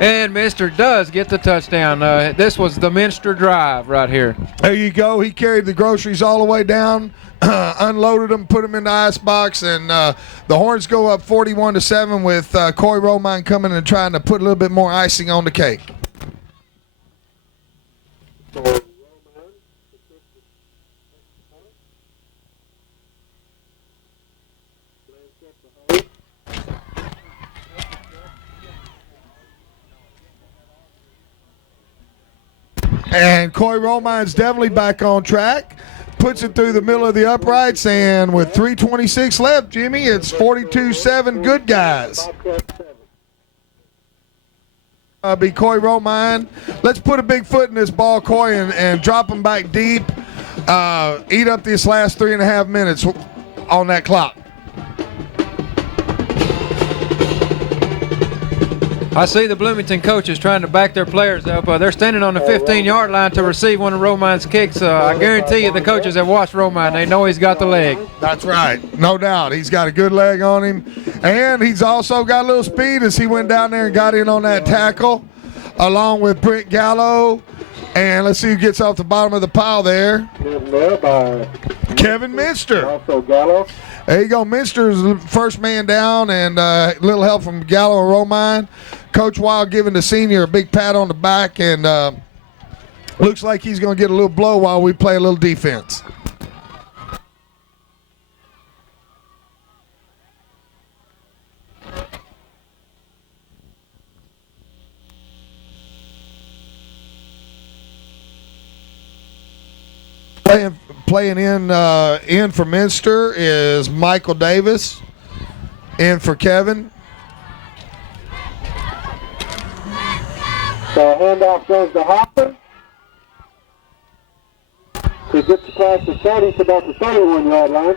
And Minster does get the touchdown. This was the Minster drive right here. There you go. He carried the groceries all the way down, unloaded them, put them in the icebox, and the Horns go up 41-7 with Coy Romine coming and trying to put a little bit more icing on the cake. And Coy Romine's definitely back on track. Puts it through the middle of the uprights, and with 3:26 left, Jimmy, it's 42-7 good guys. Be Coy Romine. Let's put a big foot in this ball, Coy, and drop him back deep. Eat up this last 3.5 minutes on that clock. I see the Bloomington coaches trying to back their players up. They're standing on the 15-yard line to receive one of Romine's kicks. I guarantee you the coaches have watched Romine. They know he's got the leg. That's right. No doubt. He's got a good leg on him. And he's also got a little speed as he went down there and got in on that tackle along with Brent Gallo. And let's see who gets off the bottom of the pile there. Kevin Minster. Also Gallo. There you go. Minster's the first man down, and a little help from Gallo and Romine. Coach Wild giving the senior a big pat on the back, and looks like he's going to get a little blow while we play a little defense. Playing in for Minster is Michael Davis. In for Kevin. So handoff goes to Hopper. He gets across the 30 to about the 31-yard line.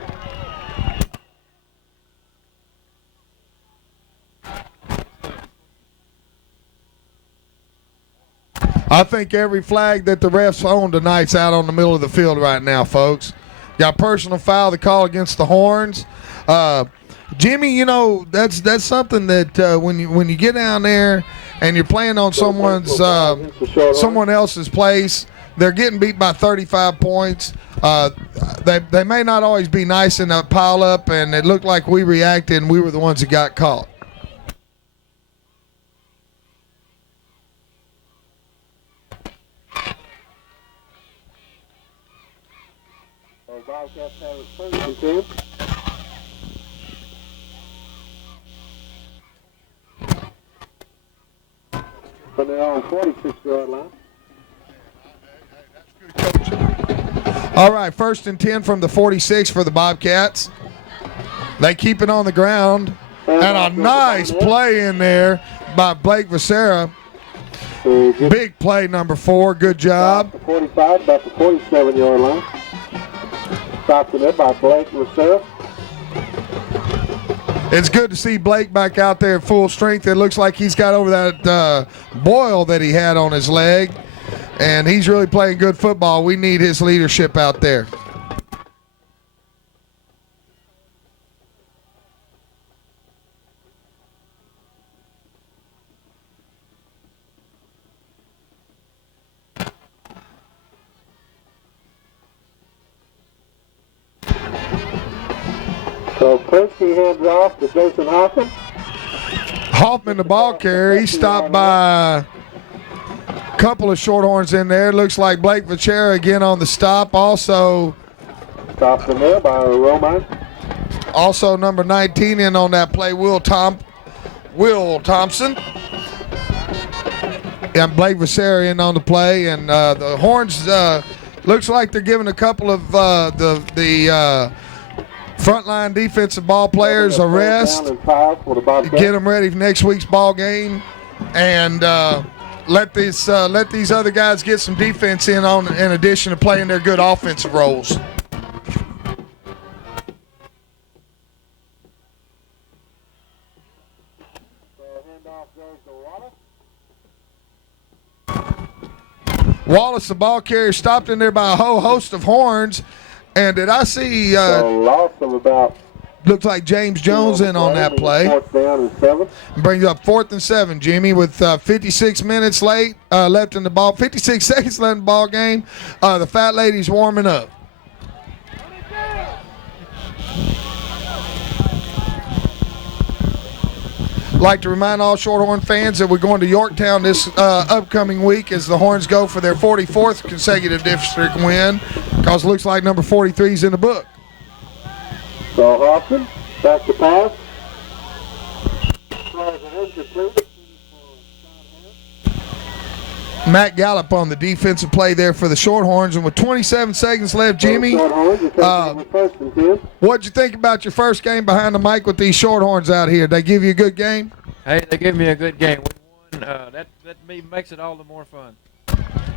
I think every flag that the refs own tonight's out on the middle of the field right now, folks. Got personal foul to call against the Horns. Jimmy, you know, that's something that when you get down there and you're playing on someone else's place, they're getting beat by 35 points. They may not always be nice in that pile up, and it looked like we reacted and we were the ones that got caught. Bobcats have it first and 10. From their own 46-yard line. All right, 1st and 10 from the 46 for the Bobcats. They keep it on the ground. And a nice play in there by Blake Becerra. Big play, number 4. Good job. 45, about the 47-yard line. Stopped in there by Blake Becerra. It's good to see Blake back out there at full strength. It looks like he's got over that boil that he had on his leg, and he's really playing good football. We need his leadership out there. So Krinsky hands off to Jason Hoffman. Hoffman, the ball carrier, he stopped by a couple of Shorthorns in there. Looks like Blake Becerra again on the stop. Also stopped in there by Romine. Also number 19 in on that play, Will Thompson. And Blake Becerra in on the play. And the Horns looks like they're giving a couple of the frontline defensive ball players a rest. Get them ready for next week's ball game. And let these other guys get some defense in addition to playing their good offensive roles. So handoff goes to Wallace. Wallace, the ball carrier, stopped in there by a whole host of horns. And did I see, So loss of about looks like James Jones in on that play. 4th down and 7. Brings up 4th and 7, Jimmy, with 56 minutes left in the ball, 56 seconds left in the ball game. The fat lady's warming up. Like to remind all Shorthorn fans that we're going to Yorktown this upcoming week as the Horns go for their 44th consecutive district win, because it looks like number 43 is in the book. So Hoffman, back to pass. Throws it incomplete. Matt Gallup on the defensive play there for the Shorthorns, and with 27 seconds left, Jimmy, what'd you think about your first game behind the mic with these Shorthorns out here? Did they give you a good game? Hey, they gave me a good game. We won. That makes it all the more fun.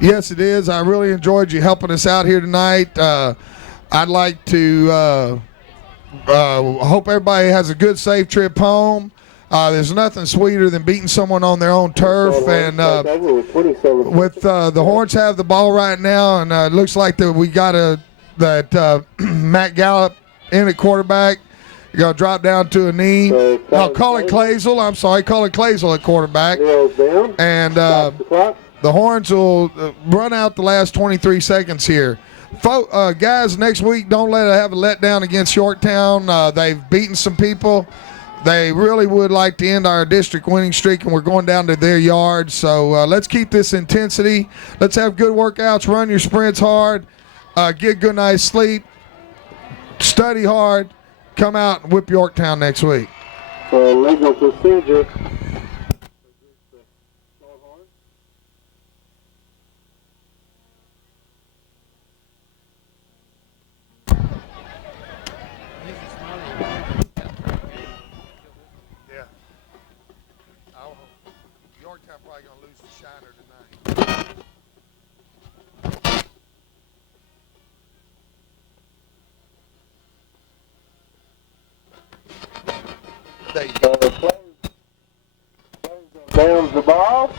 Yes, it is. I really enjoyed you helping us out here tonight. I'd like to hope everybody has a good, safe trip home. There's nothing sweeter than beating someone on their own turf, and with the Horns have the ball right now, and it looks like that we got Matt Gallup in at quarterback. You're going to drop down to a knee. No, Colin Clazel. I'm sorry, Colin Clazel at quarterback. And the Horns will run out the last 23 seconds here. Guys, next week, don't let it have a letdown against Yorktown. They've beaten some people. They really would like to end our district winning streak, and we're going down to their yard. So let's keep this intensity. Let's have good workouts. Run your sprints hard. Get a good night's sleep. Study hard. Come out and whip Yorktown next week. So legal procedure. Yorktown probably going to lose to Shiner tonight. There you go. Downs the ball.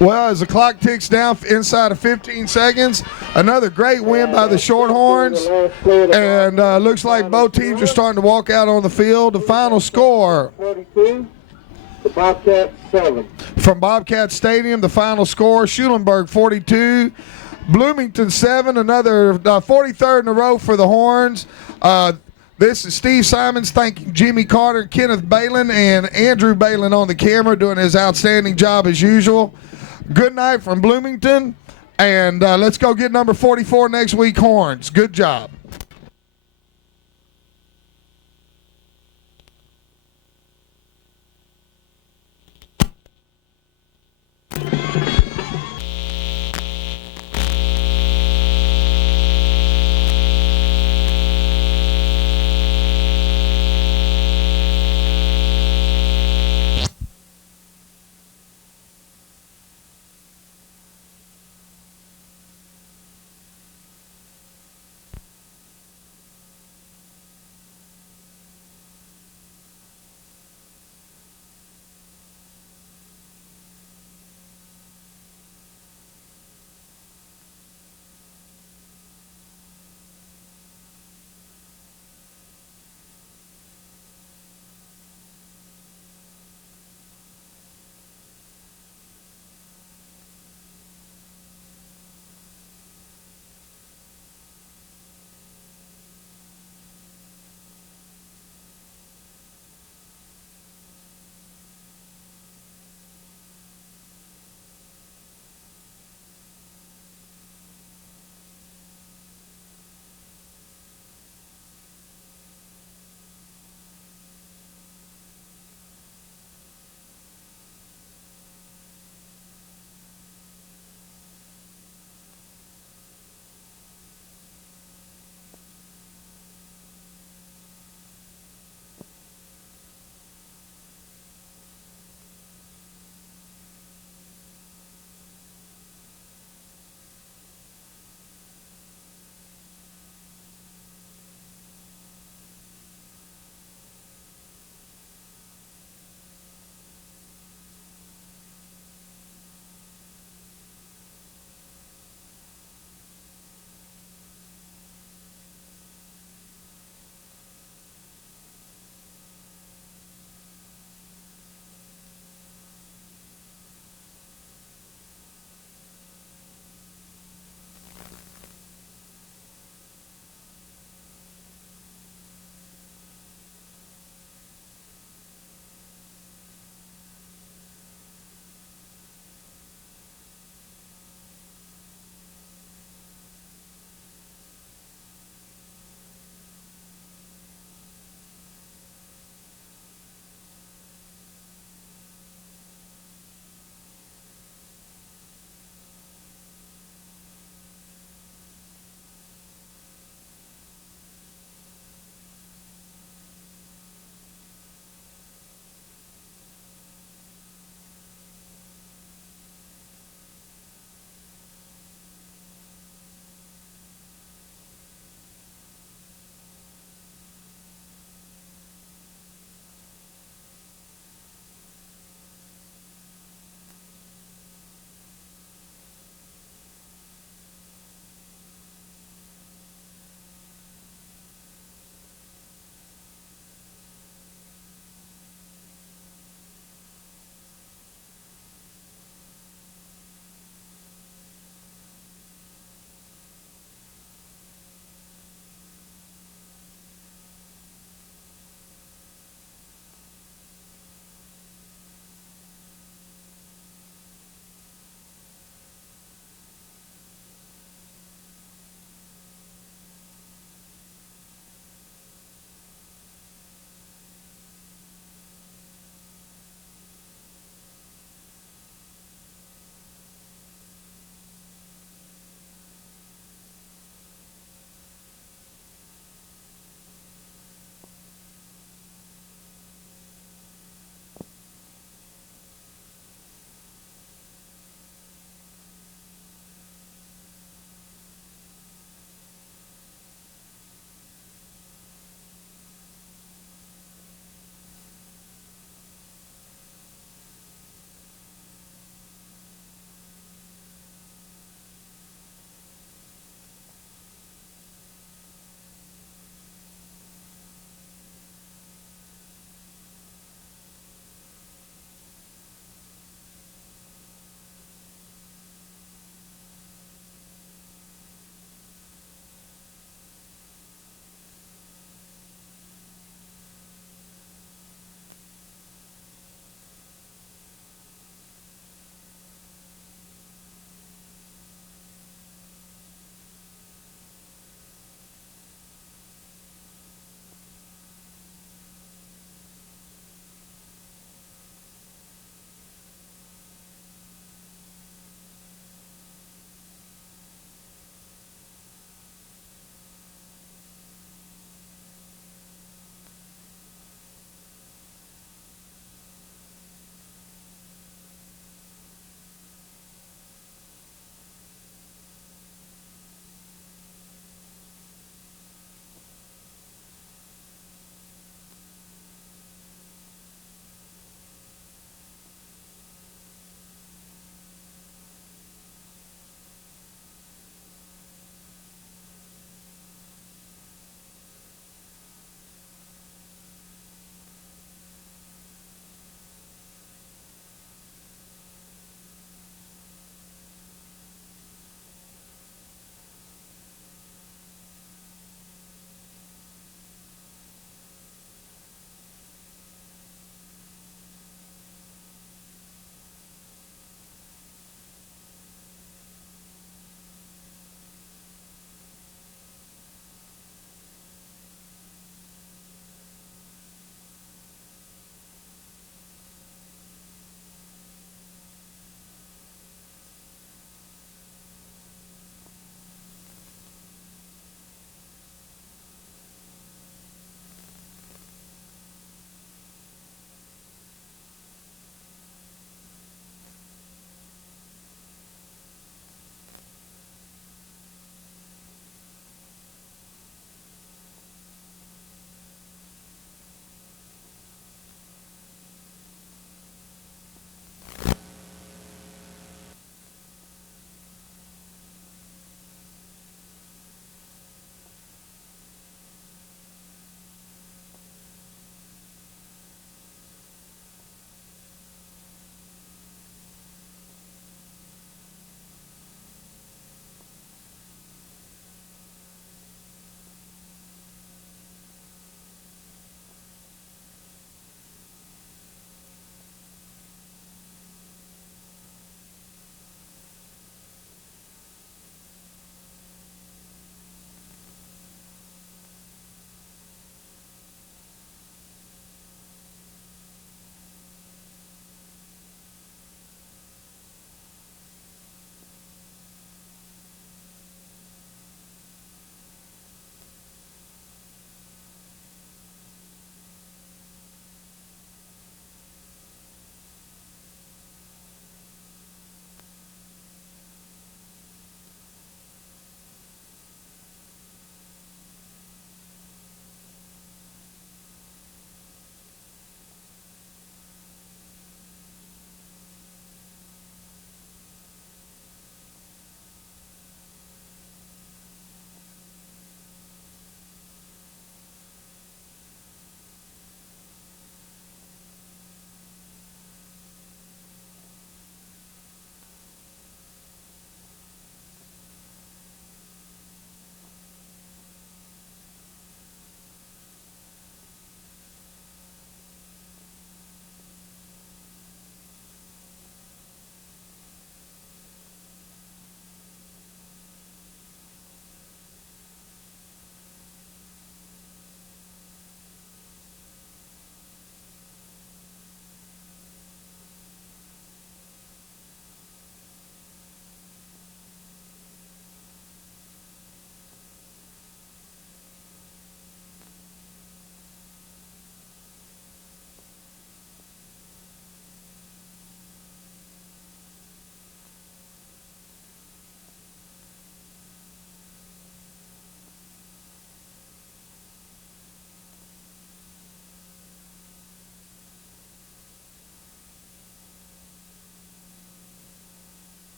Well, as the clock ticks down inside of 15 seconds, another great win by the Shorthorns. And looks like both teams are starting to walk out on the field. The final score 42. The Bobcats 7. From Bobcat Stadium, the final score, Schulenburg 42, Bloomington 7, another 43rd in a row for the Horns. This is Steve Simons thanking Jimmy Carter, Kenneth Balin, and Andrew Balin on the camera doing his outstanding job as usual. Good night from Bloomington, and let's go get number 44 next week, Horns. Good job.